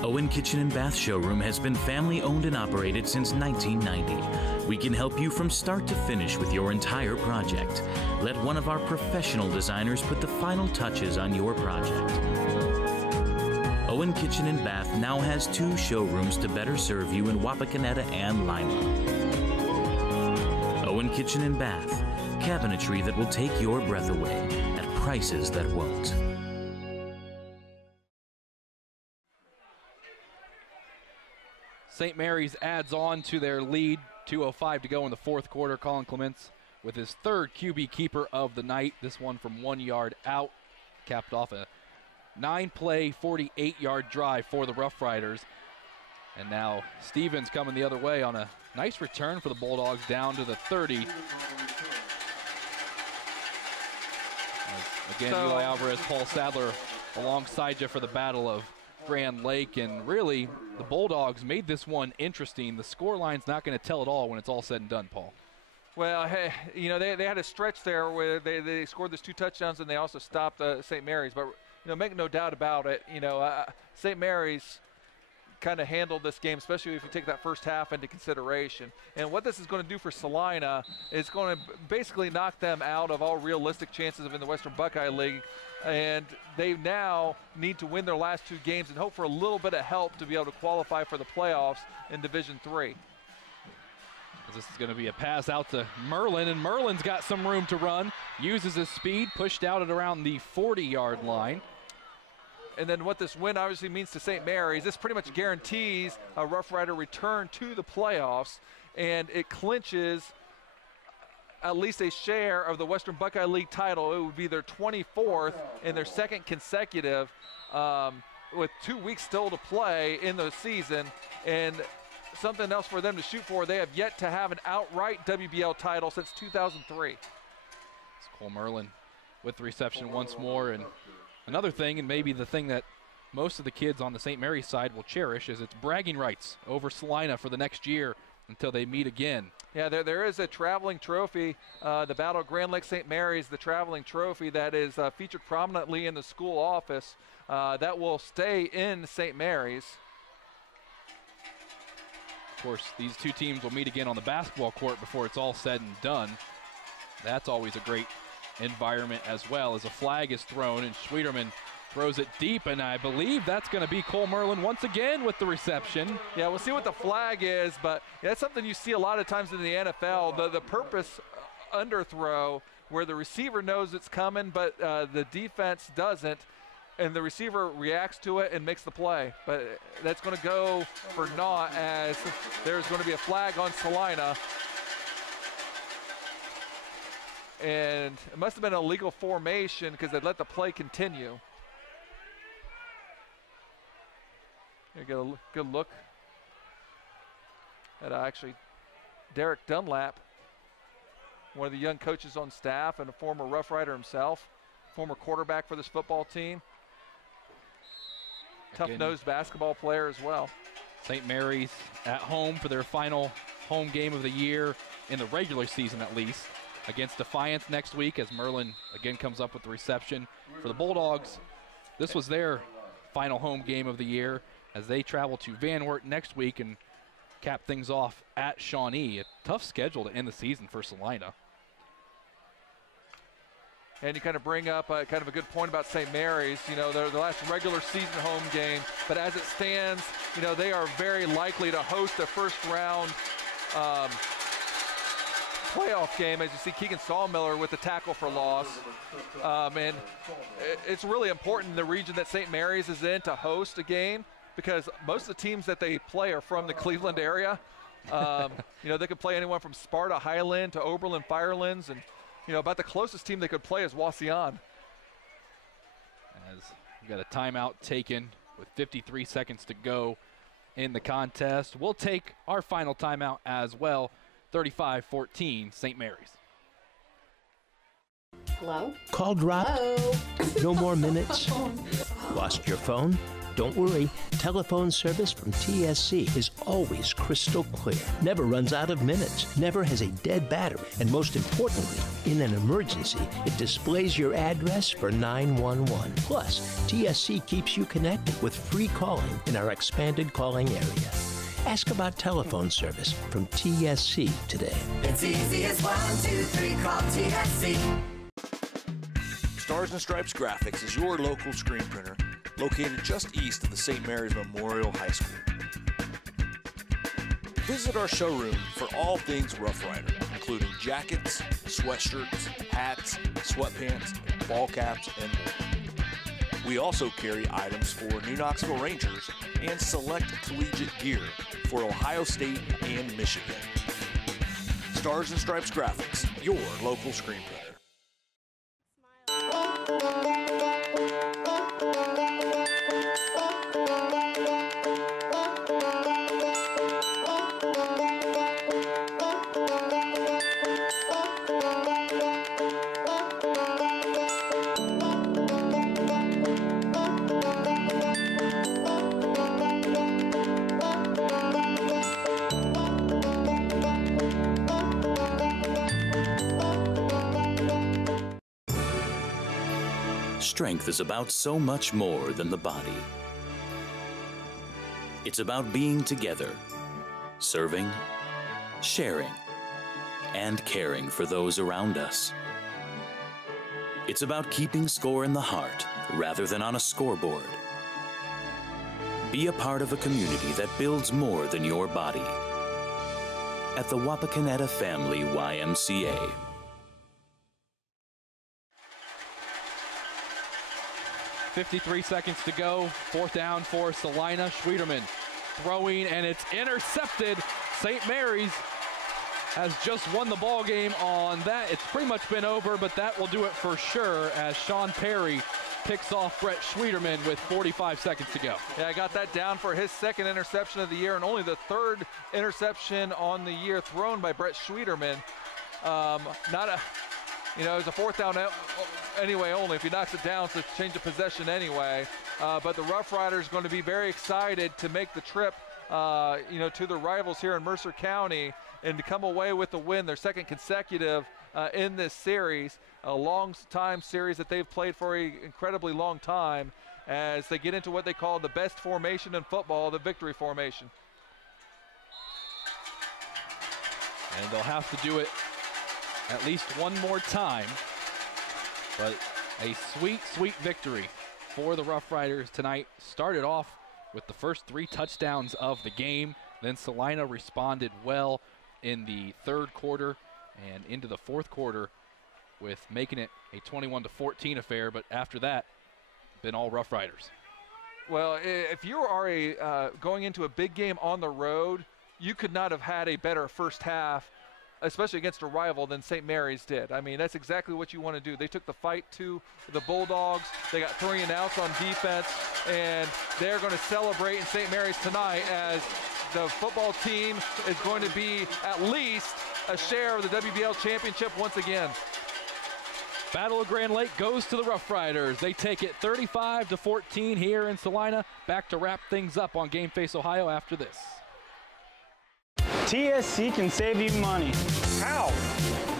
Owen Kitchen and Bath Showroom has been family owned and operated since 1990. We can help you from start to finish with your entire project. Let one of our professional designers put the final touches on your project. Owen Kitchen and Bath now has 2 showrooms to better serve you in Wapakoneta and Lima. Owen Kitchen and Bath, cabinetry that will take your breath away at prices that won't. St. Mary's adds on to their lead. 2:05 to go in the 4th quarter. Colin Clements with his 3rd QB keeper of the night. This one from 1 yard out. Capped off a 9-play, 48-yard drive for the Roughriders. And now Stevens coming the other way on a nice return for the Bulldogs down to the 30. Again, Eli Alvarez, Paul Sadler alongside you for the Battle of Grand Lake, and really the Bulldogs made this one interesting. The scoreline's not going to tell it all when it's all said and done, Paul. Well, hey, they had a stretch there where they scored those 2 touchdowns, and they also stopped St. Mary's. But make no doubt about it, St. Mary's kind of handled this game, especially if you take that first half into consideration. And what this is going to do for Celina is going to basically knock them out of all realistic chances of in the Western Buckeye League. And they now need to win their last 2 games and hope for a little bit of help to be able to qualify for the playoffs in Division III. This is going to be a pass out to Merlin, and Merlin's got some room to run. Uses his speed, pushed out at around the 40-yard line. And then what this win obviously means to St. Mary's, this pretty much guarantees a Rough Rider return to the playoffs, and it clinches at least a share of the Western Buckeye League title. It would be their 24th and their 2nd consecutive, with 2 weeks still to play in the season. And something else for them to shoot for, they have yet to have an outright WBL title since 2003. It's Cole Merlin with the reception once more. And another thing, and maybe the thing that most of the kids on the St. Mary's side will cherish, is its bragging rights over Celina for the next year until they meet again. Yeah, there is a traveling trophy, the Battle of Grand Lake St. Mary's, the traveling trophy that is featured prominently in the school office that will stay in St. Mary's. Of course, these 2 teams will meet again on the basketball court before it's all said and done. That's always a great environment as well, as a flag is thrown, and Schwederman throws it deep, and I believe that's going to be Cole Merlin once again with the reception. Yeah, we'll see what the flag is, but that's something you see a lot of times in the NFL, the purpose underthrow where the receiver knows it's coming, but the defense doesn't, and the receiver reacts to it and makes the play. But that's going to go for naught, as there's going to be a flag on Celina. And it must have been a legal formation because they let the play continue. You get a good look at actually Derek Dunlap, one of the young coaches on staff and a former Rough Rider himself, former quarterback for this football team. Tough-nosed basketball player as well. St. Mary's at home for their final home game of the year, in the regular season at least, against Defiance next week, as Merlin again comes up with the reception. For the Bulldogs, this was their final home game of the year, as they travel to Van Wert next week and cap things off at Shawnee. A tough schedule to end the season for Celina. And you kind of bring up kind of a good point about St. Mary's. You know, they're the last regular season home game, but as it stands, you know, they are very likely to host a first-round playoff game, as you see Keegan Sawmiller with the tackle for loss. And it's really important in the region that St. Mary's is in to host a game, because most of the teams that they play are from the Cleveland area. You know, they could play anyone from Sparta, Highland to Oberlin, Firelands, and you know, about the closest team they could play is Wauseon. As we got a timeout taken with 53 seconds to go in the contest. We'll take our final timeout as well. 35-14, St. Mary's. Hello? Call dropped? Hello? No more minutes? Lost your phone? Don't worry. Telephone service from TSC is always crystal clear. Never runs out of minutes. Never has a dead battery. And most importantly, in an emergency, it displays your address for 911. Plus, TSC keeps you connected with free calling in our expanded calling area. Ask about telephone service from TSC today. It's easy as 1, 2, 3, call TSC. Stars and Stripes Graphics is your local screen printer, located just east of the St. Mary's Memorial High School. Visit our showroom for all things Rough Rider, including jackets, sweatshirts, hats, sweatpants, ball caps, and more. We also carry items for New Knoxville Rangers and select collegiate gear for Ohio State and Michigan. Stars and Stripes Graphics, your local screen printer. Strength is about so much more than the body. It's about being together, serving, sharing, and caring for those around us. It's about keeping score in the heart rather than on a scoreboard. Be a part of a community that builds more than your body. At the Wapakoneta Family YMCA. .53 seconds to go. 4th down for Celina. Schwederman throwing, and it's intercepted. St. Mary's has just won the ball game on that. It's pretty much been over, but that will do it for sure as Sean Perry picks off Brett Schwederman with 45 seconds to go. Yeah, I got that down for his 2nd interception of the year and only the 3rd interception on the year thrown by Brett Schwederman. It was a 4th down anyway only if he knocks it down, so it's change of possession anyway. But the Roughriders going to be very excited to make the trip to the rivals here in Mercer County and to come away with the win, their 2nd consecutive in this series, a long time series that they've played for an incredibly long time as they get into what they call the best formation in football, the victory formation. And they'll have to do it at least one more time, but a sweet, sweet victory for the Roughriders tonight. Started off with the first 3 touchdowns of the game, then Celina responded well in the 3rd quarter and into the 4th quarter with making it a 21-14 affair, but after that, been all Roughriders. Well, if you are going into a big game on the road, you could not have had a better first half, especially against a rival, than St. Mary's did. I mean, that's exactly what you want to do. They took the fight to the Bulldogs. They got 3 and outs on defense, and they're going to celebrate in St. Mary's tonight as the football team is going to be at least a share of the WBL championship once again. Battle of Grand Lake goes to the Roughriders. They take it 35-14 here in Celina. Back to wrap things up on Game Face Ohio after this. TSC can save you money. How?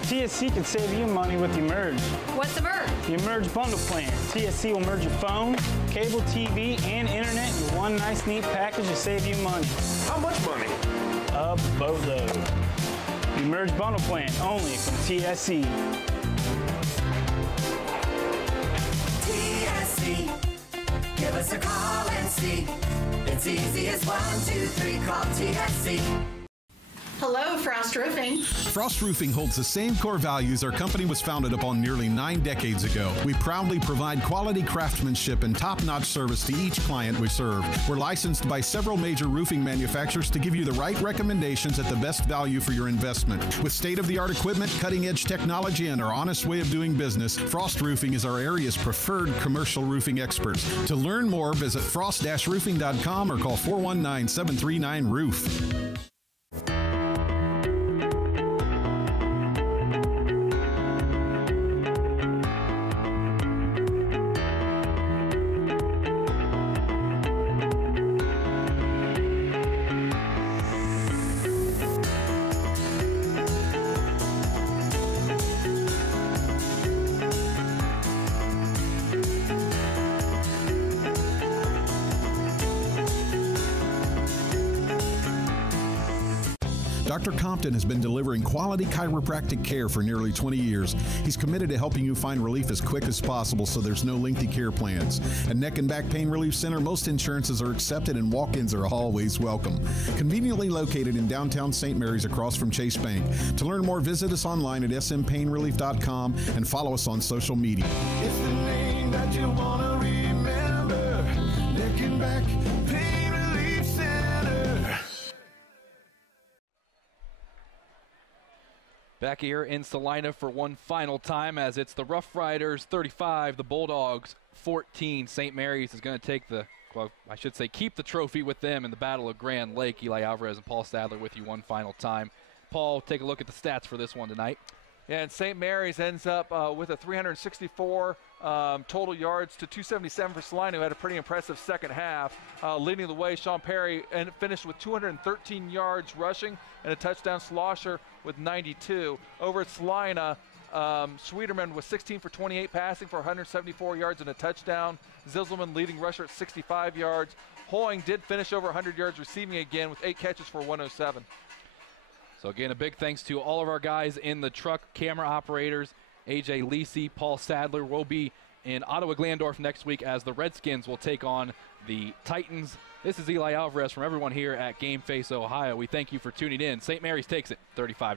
TSC can save you money with Emerge. What's Emerge? The Emerge bundle plan. TSC will merge your phone, cable TV, and internet in one nice, neat package to save you money. How much money? A boatload. The Emerge bundle plan only from TSC. TSC, give us a call and see. It's easy as 1, 2, 3, call TSC. Hello, Frost Roofing. Frost Roofing holds the same core values our company was founded upon nearly 9 decades ago. We proudly provide quality craftsmanship and top-notch service to each client we serve. We're licensed by several major roofing manufacturers to give you the right recommendations at the best value for your investment. With state-of-the-art equipment, cutting-edge technology, and our honest way of doing business, Frost Roofing is our area's preferred commercial roofing experts. To learn more, visit frost-roofing.com or call 419-739-ROOF. Dr. Compton has been delivering quality chiropractic care for nearly 20 years. He's committed to helping you find relief as quick as possible so there's no lengthy care plans. At Neck and Back Pain Relief Center, most insurances are accepted and walk-ins are always welcome. Conveniently located in downtown St. Mary's across from Chase Bank. To learn more, visit us online at smpainrelief.com and follow us on social media. It's the name that you want to remember. Neck and Back Pain Relief Center. Back here in Celina for one final time as it's the Roughriders 35, the Bulldogs 14. St. Mary's is going to take the, well, I should say keep the trophy with them in the Battle of Grand Lake. Eli Alvarez and Paul Sadler with you one final time. Paul, take a look at the stats for this one tonight. Yeah, and St. Mary's ends up with a 364 total yards to 277 for Celina, who had a pretty impressive second half. Leading the way, Sean Perry finished with 213 yards rushing and a touchdown. Slosher with 92. Over at Celina, Schwederman was 16 for 28 passing for 174 yards and a touchdown. Zilzelman leading rusher at 65 yards. Hoying did finish over 100 yards receiving again with 8 catches for 107. So again, a big thanks to all of our guys in the truck, camera operators. A.J. Lisi, Paul Sadler will be in Ottawa-Glandorf next week as the Redskins will take on the Titans. This is Eli Alvarez from everyone here at Game Face Ohio. We thank you for tuning in. St. Mary's takes it 35-14.